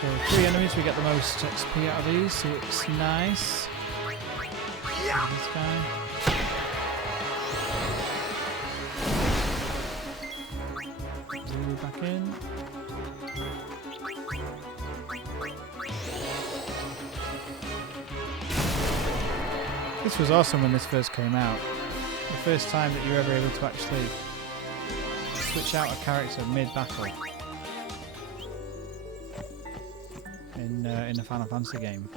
So 3 enemies, we get the most XP out of these, so it's nice. This guy. Lulu back in. This was awesome when this first came out. The first time that you were ever able to actually switch out a character mid-battle. In a Final Fantasy game.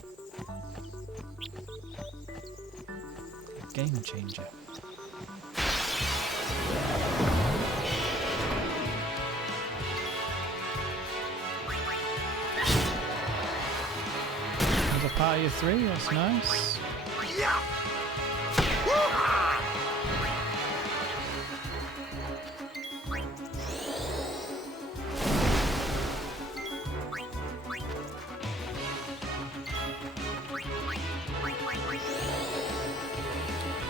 A game changer. There's a party of 3, that's nice. Yeah.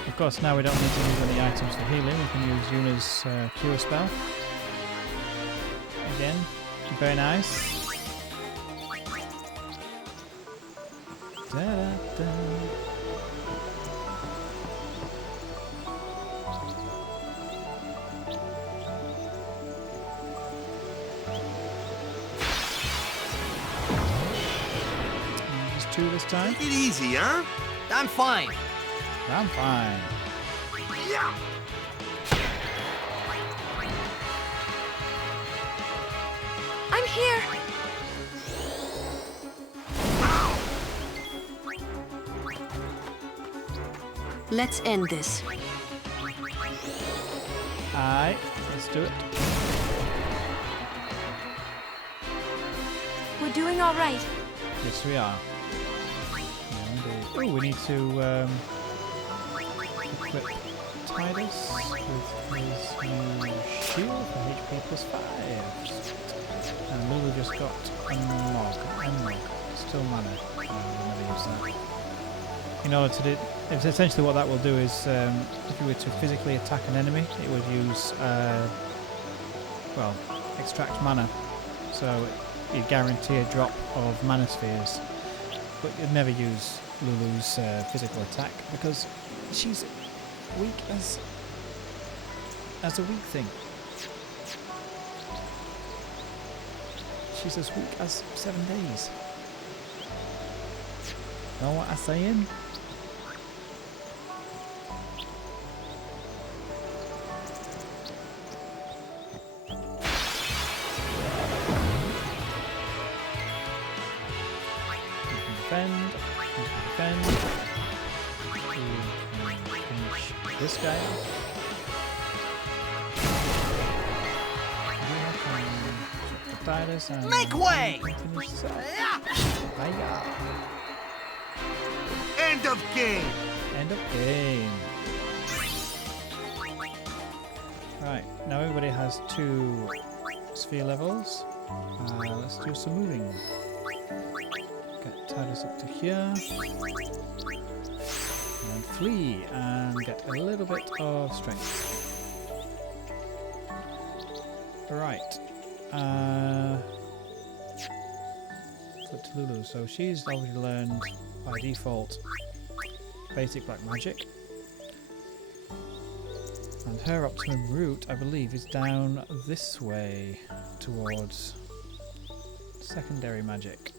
Of course, now we don't need to use any items for healing. We can use Yuna's cure spell. Again, very nice. Da-da-da. Just 2 this time. Take it easy, huh? I'm fine. I'm fine. Yeah. I'm here. Let's end this. Aye, let's do it. We're doing all right. Yes, we are. Yeah, indeed. Oh, we need to equip Tidus with his new shield for HP +5. And Lulu just got unlock. Still mana. No, we'll never use that. In order to do, it's essentially what that will do is, if you were to physically attack an enemy, it would use, well, extract mana. So you'd guarantee a drop of mana spheres, but you'd never use Lulu's physical attack because she's weak as a weak thing. She's as weak as 7 days. Know what I'm saying? Defend. We can finish this guy off. And make way! Finish this off. End of game. End of game. Right, now everybody has 2 sphere levels. Let's do some moving. Get Tidus up to here. And flee and get a little bit of strength. Right. Flip to Lulu. So she's already learned by default basic black magic. And her optimum route, I believe, is down this way towards secondary magic.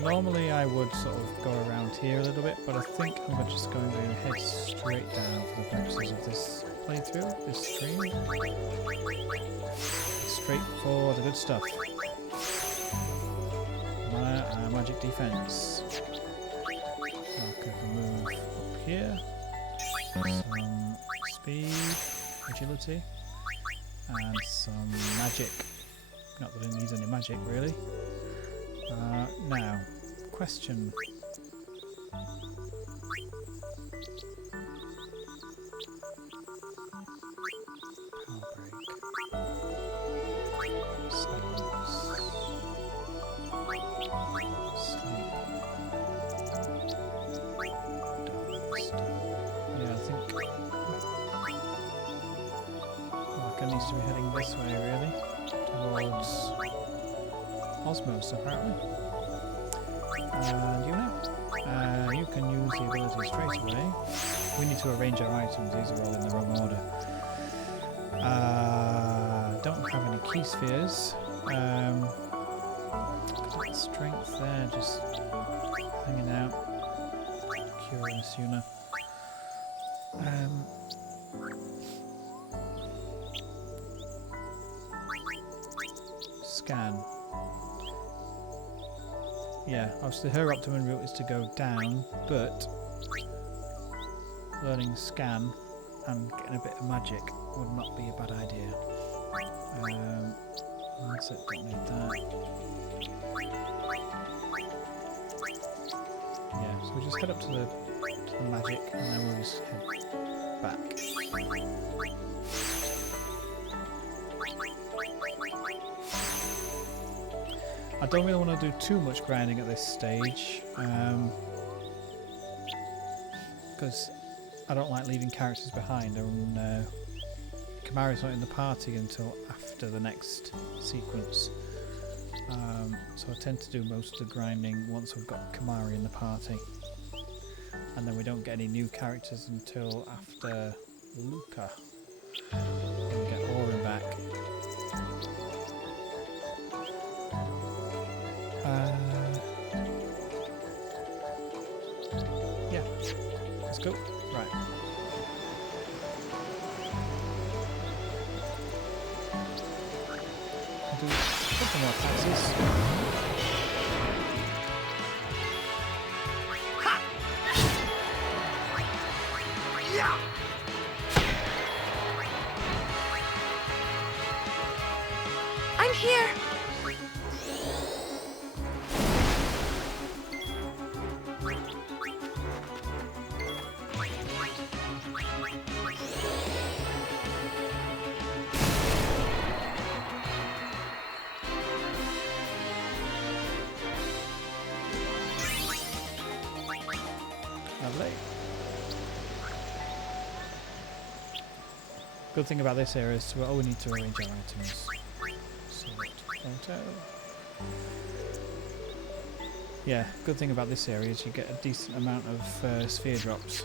Normally I would sort of go around here a little bit, but I think I'm just going to head straight down for the purposes of this playthrough, this stream. Straight for the good stuff. Magic defense. Okay, if we move up here. Some speed, agility, and some magic. Not that it needs any magic, really. Now, question. Needs to be heading this way, really, towards Osmos, apparently. And you can use the ability straight away. We need to arrange our items. These are all in the wrong order. Don't have any key spheres. Strength there, just hanging out. Curious, Yuna. Scan. Yeah, obviously her optimum route is to go down, but learning scan and getting a bit of magic would not be a bad idea. Mindset, don't need that. Yeah, so we just head up to the magic and then we'll just head back. I don't really want to do too much grinding at this stage, because I don't like leaving characters behind, and Kimahri's not in the party until after the next sequence, so I tend to do most of the grinding once we've got Kimahri in the party, and then we don't get any new characters until after Luca, and we get Orin back. Yeah, let's go. Right. Do a couple more taxes. Ha! Yeah! I'm here. Lovely. Good thing about this area is we need to arrange our items. Select photo. Yeah, good thing about this area is you get a decent amount of sphere drops.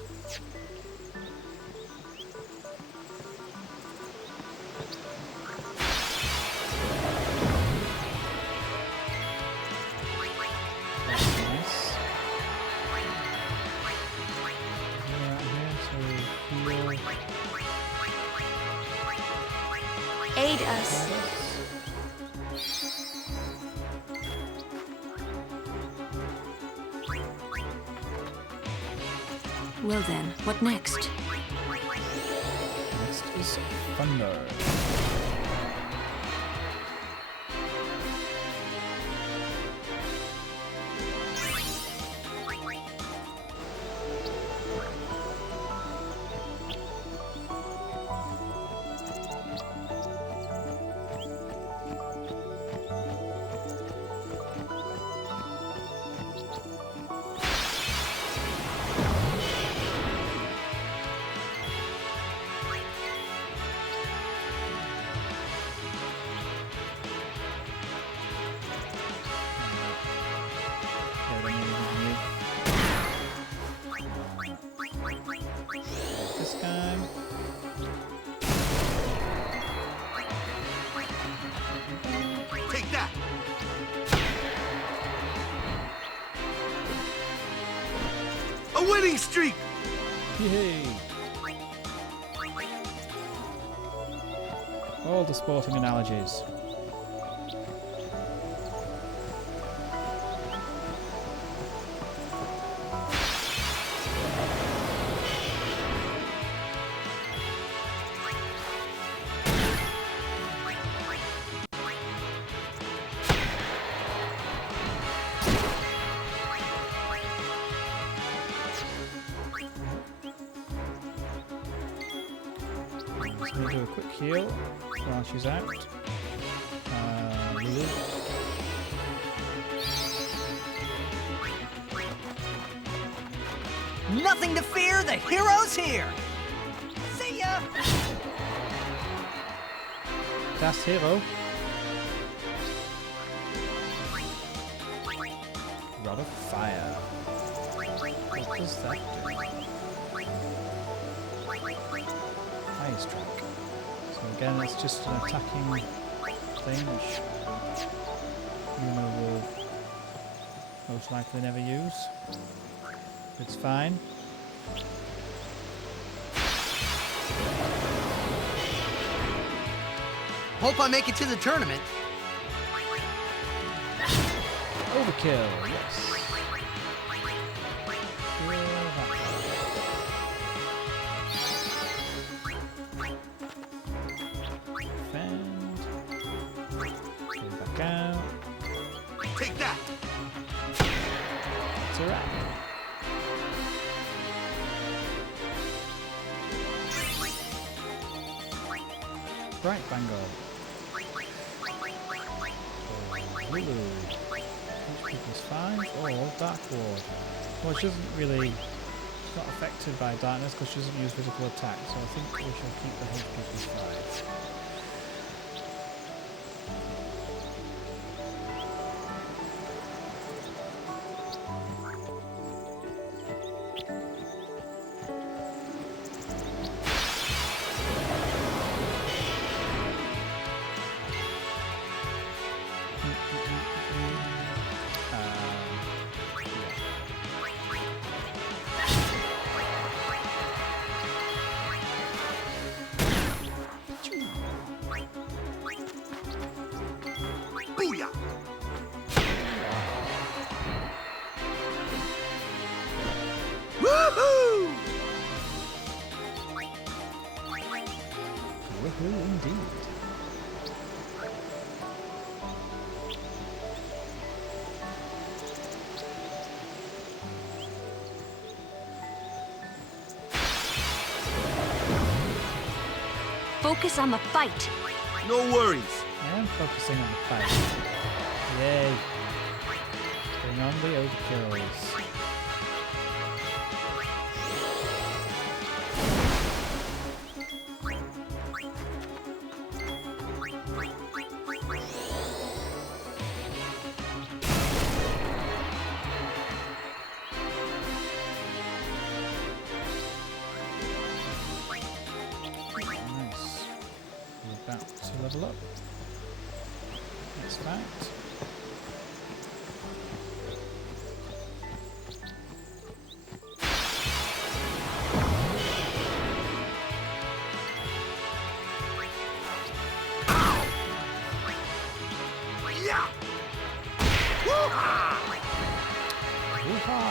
Aid us. Well then, what next? Next is thunder. This guy. Take that! A winning streak! Yay! All the sporting analogies. Just going to do a quick heal while she's out. Lulu. Nothing to fear, the hero's here! See ya! Das hero. Rod of fire. What does that do? Fire strike. So again, it's just an attacking thing, which Yuma will most likely never use. It's fine. Hope I make it to the tournament. Overkill, yes. Defend. Get back out. Take that! It's a wrap. Bright Bangle. Lulu. HP +5 or Dark Ward. Well, she doesn't really. She's not affected by darkness because she doesn't use physical attack, so I think we shall keep the HP +5. Booyah! Woohoo! Woohoo indeed. Focus on the fight. No worries. I am focusing on the fight. Yay. Bring on the overkills. Nice. We're about to level up. That's that. Yeah! Woo-ha! Woo-ha!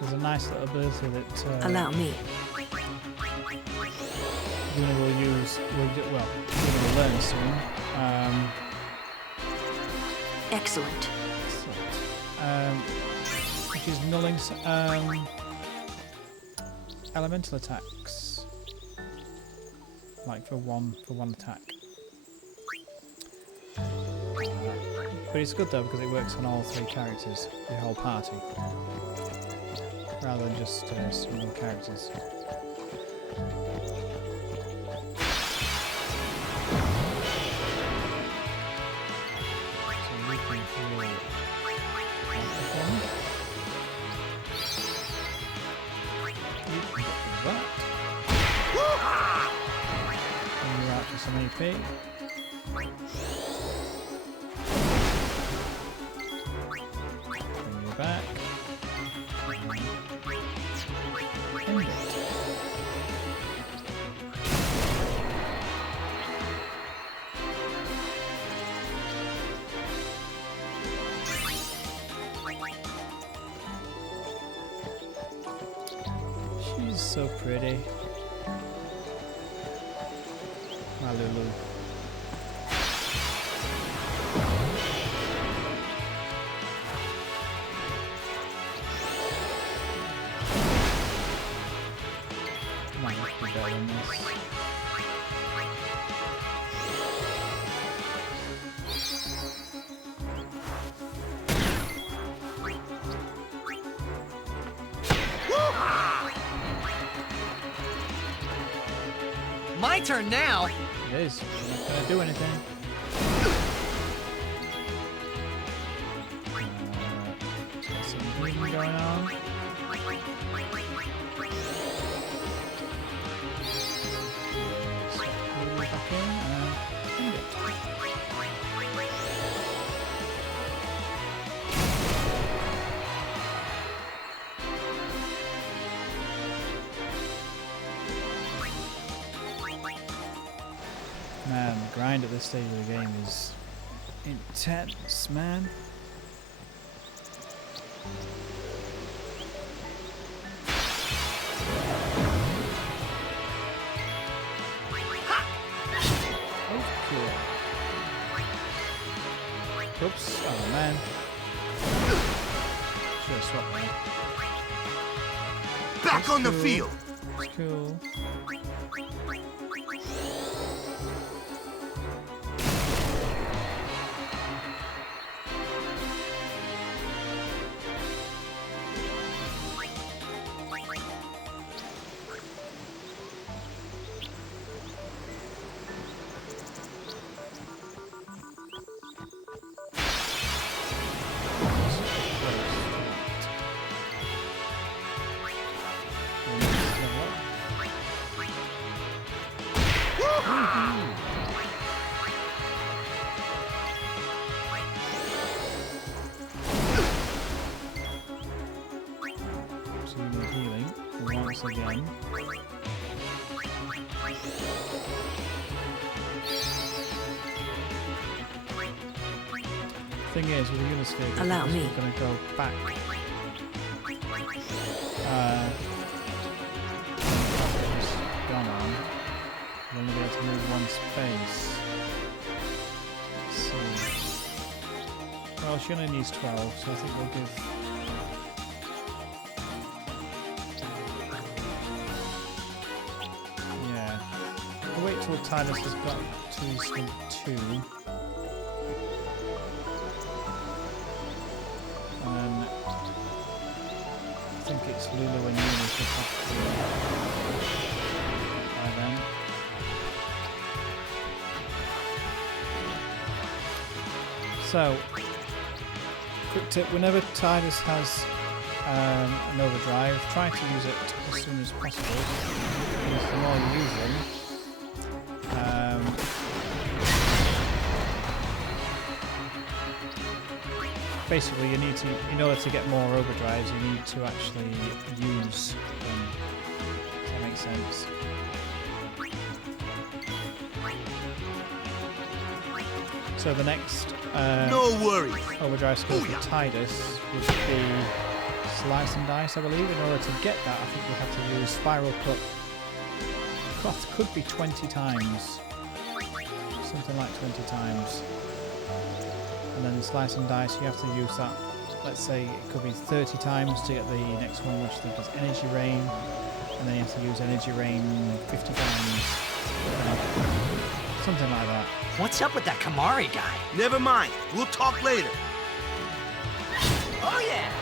There's a nice little ability that Allow me. Luna will use. Luna will learn soon. Excellent. Which is nulling elemental attacks, like for one attack. But it's good though because it works on all three characters, the whole party, rather than just single characters. So you can heal one. You can get rid of that. And you're out for some AP. And you're back. So pretty. My Lulu. Might be better than this. My turn now. It is. I'm not gonna do anything. Got some healing going on. Swap Lulu back in and end it. Man, the grind at this stage of the game is intense, man. Oh, cool. Oops, oh man. Should have swapped that. Back on the field! That's cool. So you need healing once again. Thing is, with the Uniscape, Allow me. We're going to go back. Gone on. We'll only be able to move one space. Let's see. Well, she only needs 12, so I think we'll give. Yeah. We'll wait till Titus has got to his sprint 2. And then I think it's Lulu and Yuna should have to by then. So, quick tip, whenever Titus has an overdrive, try to use it as soon as possible, because the more you use them, basically you need to, in order to get more overdrives, you need to actually use them. Does that make sense? So the next no worries. Overdrive skill for Titus would be Slice and Dice, I believe. In order to get that, I think we have to use Spiral Cut. Cut could be 20 times. Something like 20 times. And then the Slice and Dice, you have to use that, let's say it could be 30 times to get the next one, which I think is Energy Rain. And then you have to use Energy Rain 50 times. Something like that. What's up with that Kamari guy? Never mind. We'll talk later. Oh yeah!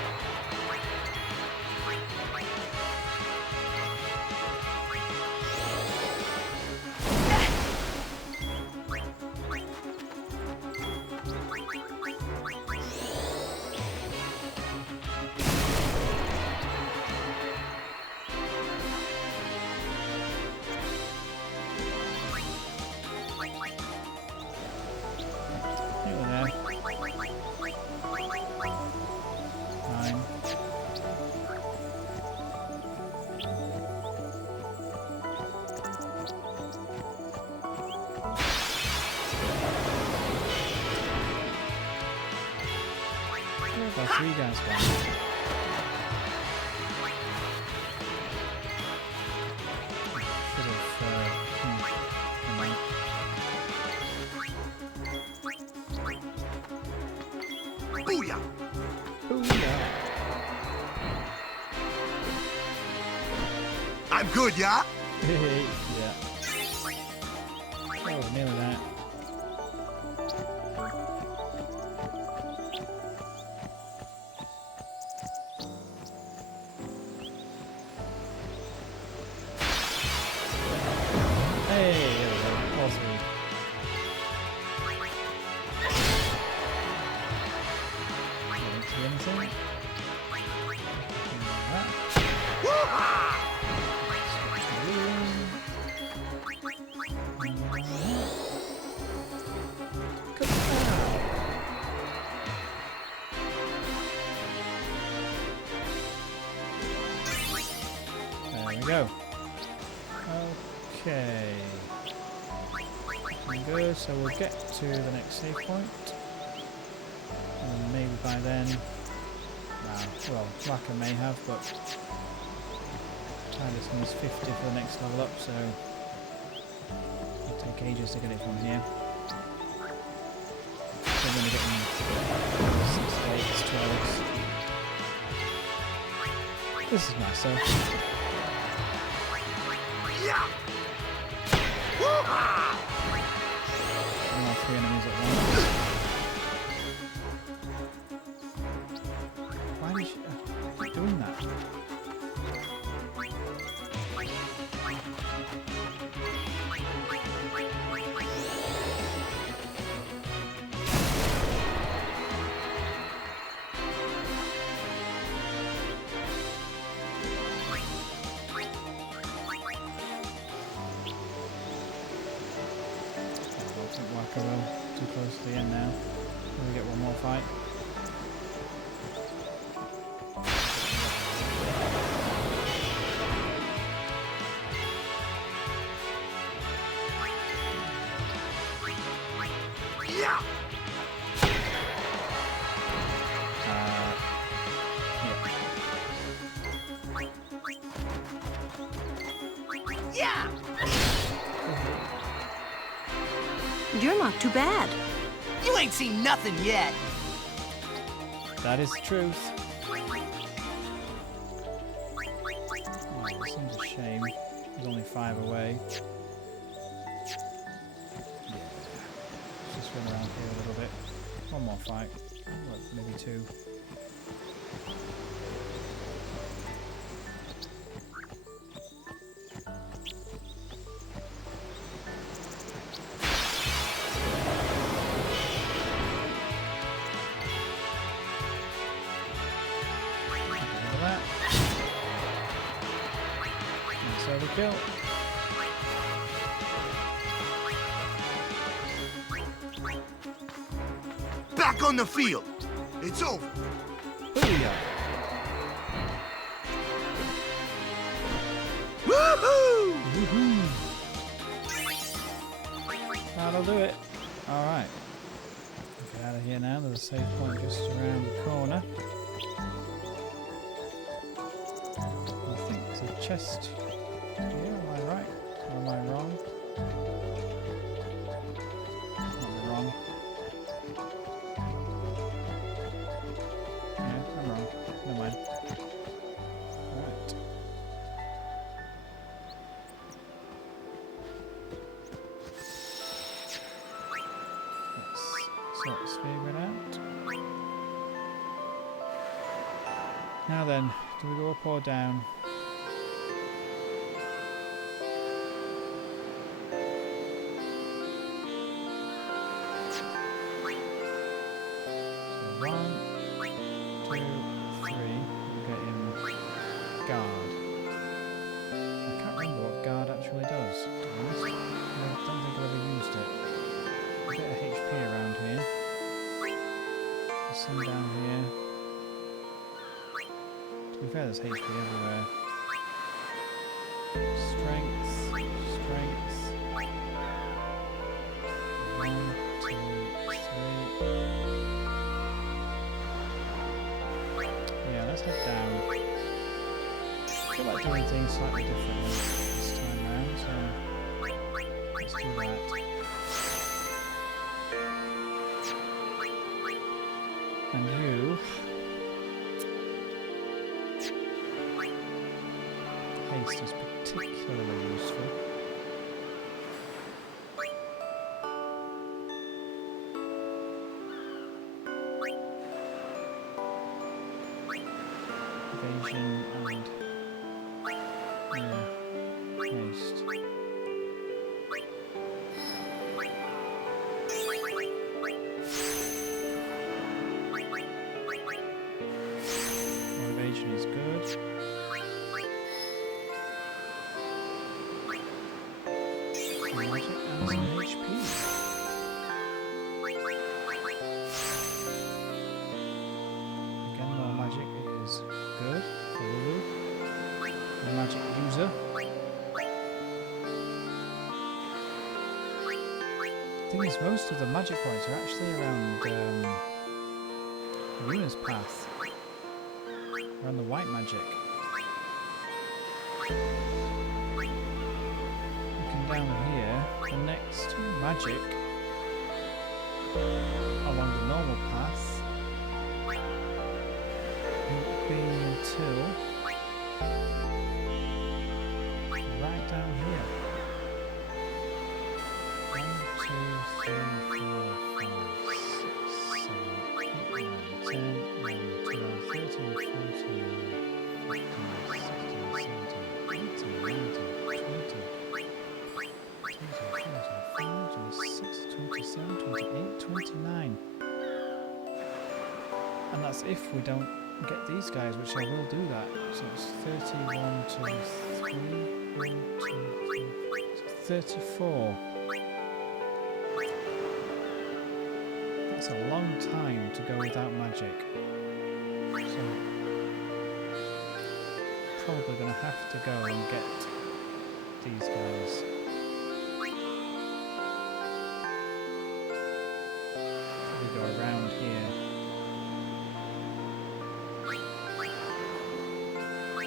Three guys gone. I'm good, yeah? Yeah. Oh, nearly there. Hey, there we go. All three. Didn't see anything. There we go. Okay. Looking good, so we'll get to the next save point. And maybe by then... well, Raka may have, but... Tidus needs 50 for the next level up, so... It'll take ages to get it from here. So we're going to get in 6 8s, 12s. This is nice, though. And all 3 enemies at once. Why did she keep doing that? Too close to the end now. We get one more fight. Yeah. Yeah. You're not too bad. You ain't seen nothing yet. That is the truth. Oh, this seems a shame. There's only 5 away. Yeah. Let's just run around here a little bit. One more fight. Well, maybe 2. Kill. Back on the field. It's over. Booyah. Woohoo! Woohoo! That'll do it. All right. Get out of here now. There's a save point just around the corner. I think there's a chest. Yeah, am I right? Or am I wrong? I'm wrong. Yeah, I'm wrong. Never mind. Right. Let's sort this figure out. Now then, do we go up or down? Down here. To be fair, there's HP everywhere. Strength. 1, 2, 3. Yeah, let's head down. I feel like doing things slightly differently this time around, so let's do that. And you... Hey Haste is particularly useful. Evasion and haste. More evasion is good. Magic and some HP. Again, more magic is good for Lulu. The magic user. The thing is, most of the magic points are actually around Luna's path. Around the white magic. Looking down here, the next magic along the normal path won't be until right down here. 1, 2, 3, 4, 5, 6, 7, 8, 9, 10, 11, 12, 13, 14, 15, 16, 17, 18, 19, 20, 25, 26, 27, 28, 29. And that's if we don't get these guys, which I will do that. So it's 31, 2, 3, 1, 2, 3, 34. That's a long time to go without magic. So probably going to have to go and get these guys. Probably go around here.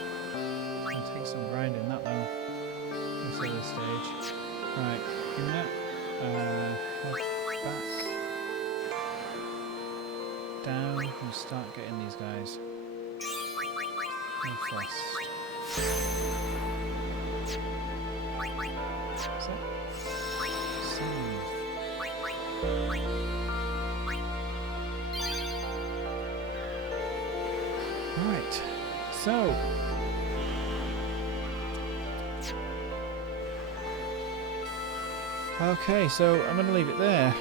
It's going to take some grinding that though. This early stage. Right, Yuna, head back. Down and start getting these guys. No frost. That's it. Save. Right. So. Okay, so I'm going to leave it there.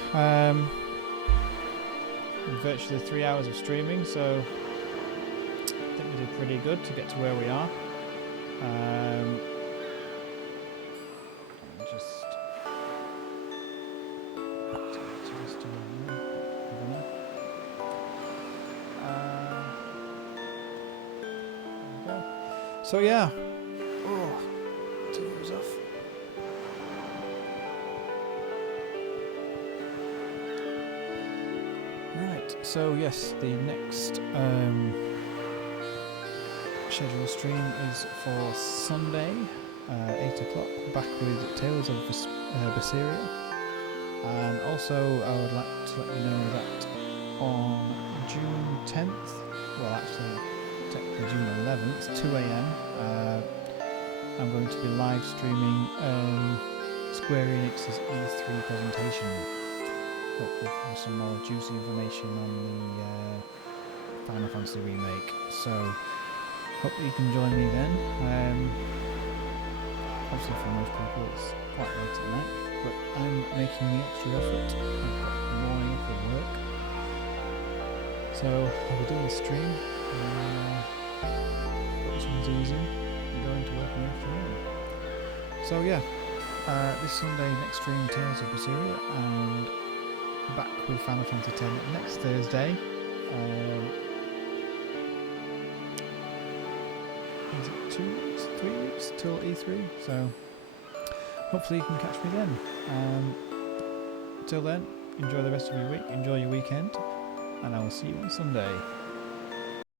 Virtually 3 hours of streaming, so I think we did pretty good to get to where we are. So yeah. Oh, take those off. Right, so yes, the next scheduled stream is for Sunday, 8 o'clock, back with Tales of Besaid. And also I would like to let you know that on June 10th, well actually technically June 11th, 2 AM, I'm going to be live streaming Square Enix's E3 presentation. Hopefully with some more juicy information on the Final Fantasy remake. So hopefully you can join me then. Obviously for most people it's quite late at night, but I'm making the extra effort. I've got the morning off of work, so I'll be doing the stream, put some Z's in and going to work in the afternoon. So yeah, this Sunday next stream Tales of Besaid, and back with Final Fantasy X next Thursday. Is it 2 weeks, 3 weeks till E3? So hopefully you can catch me then. Till then, enjoy the rest of your week, enjoy your weekend, and I will see you on Sunday.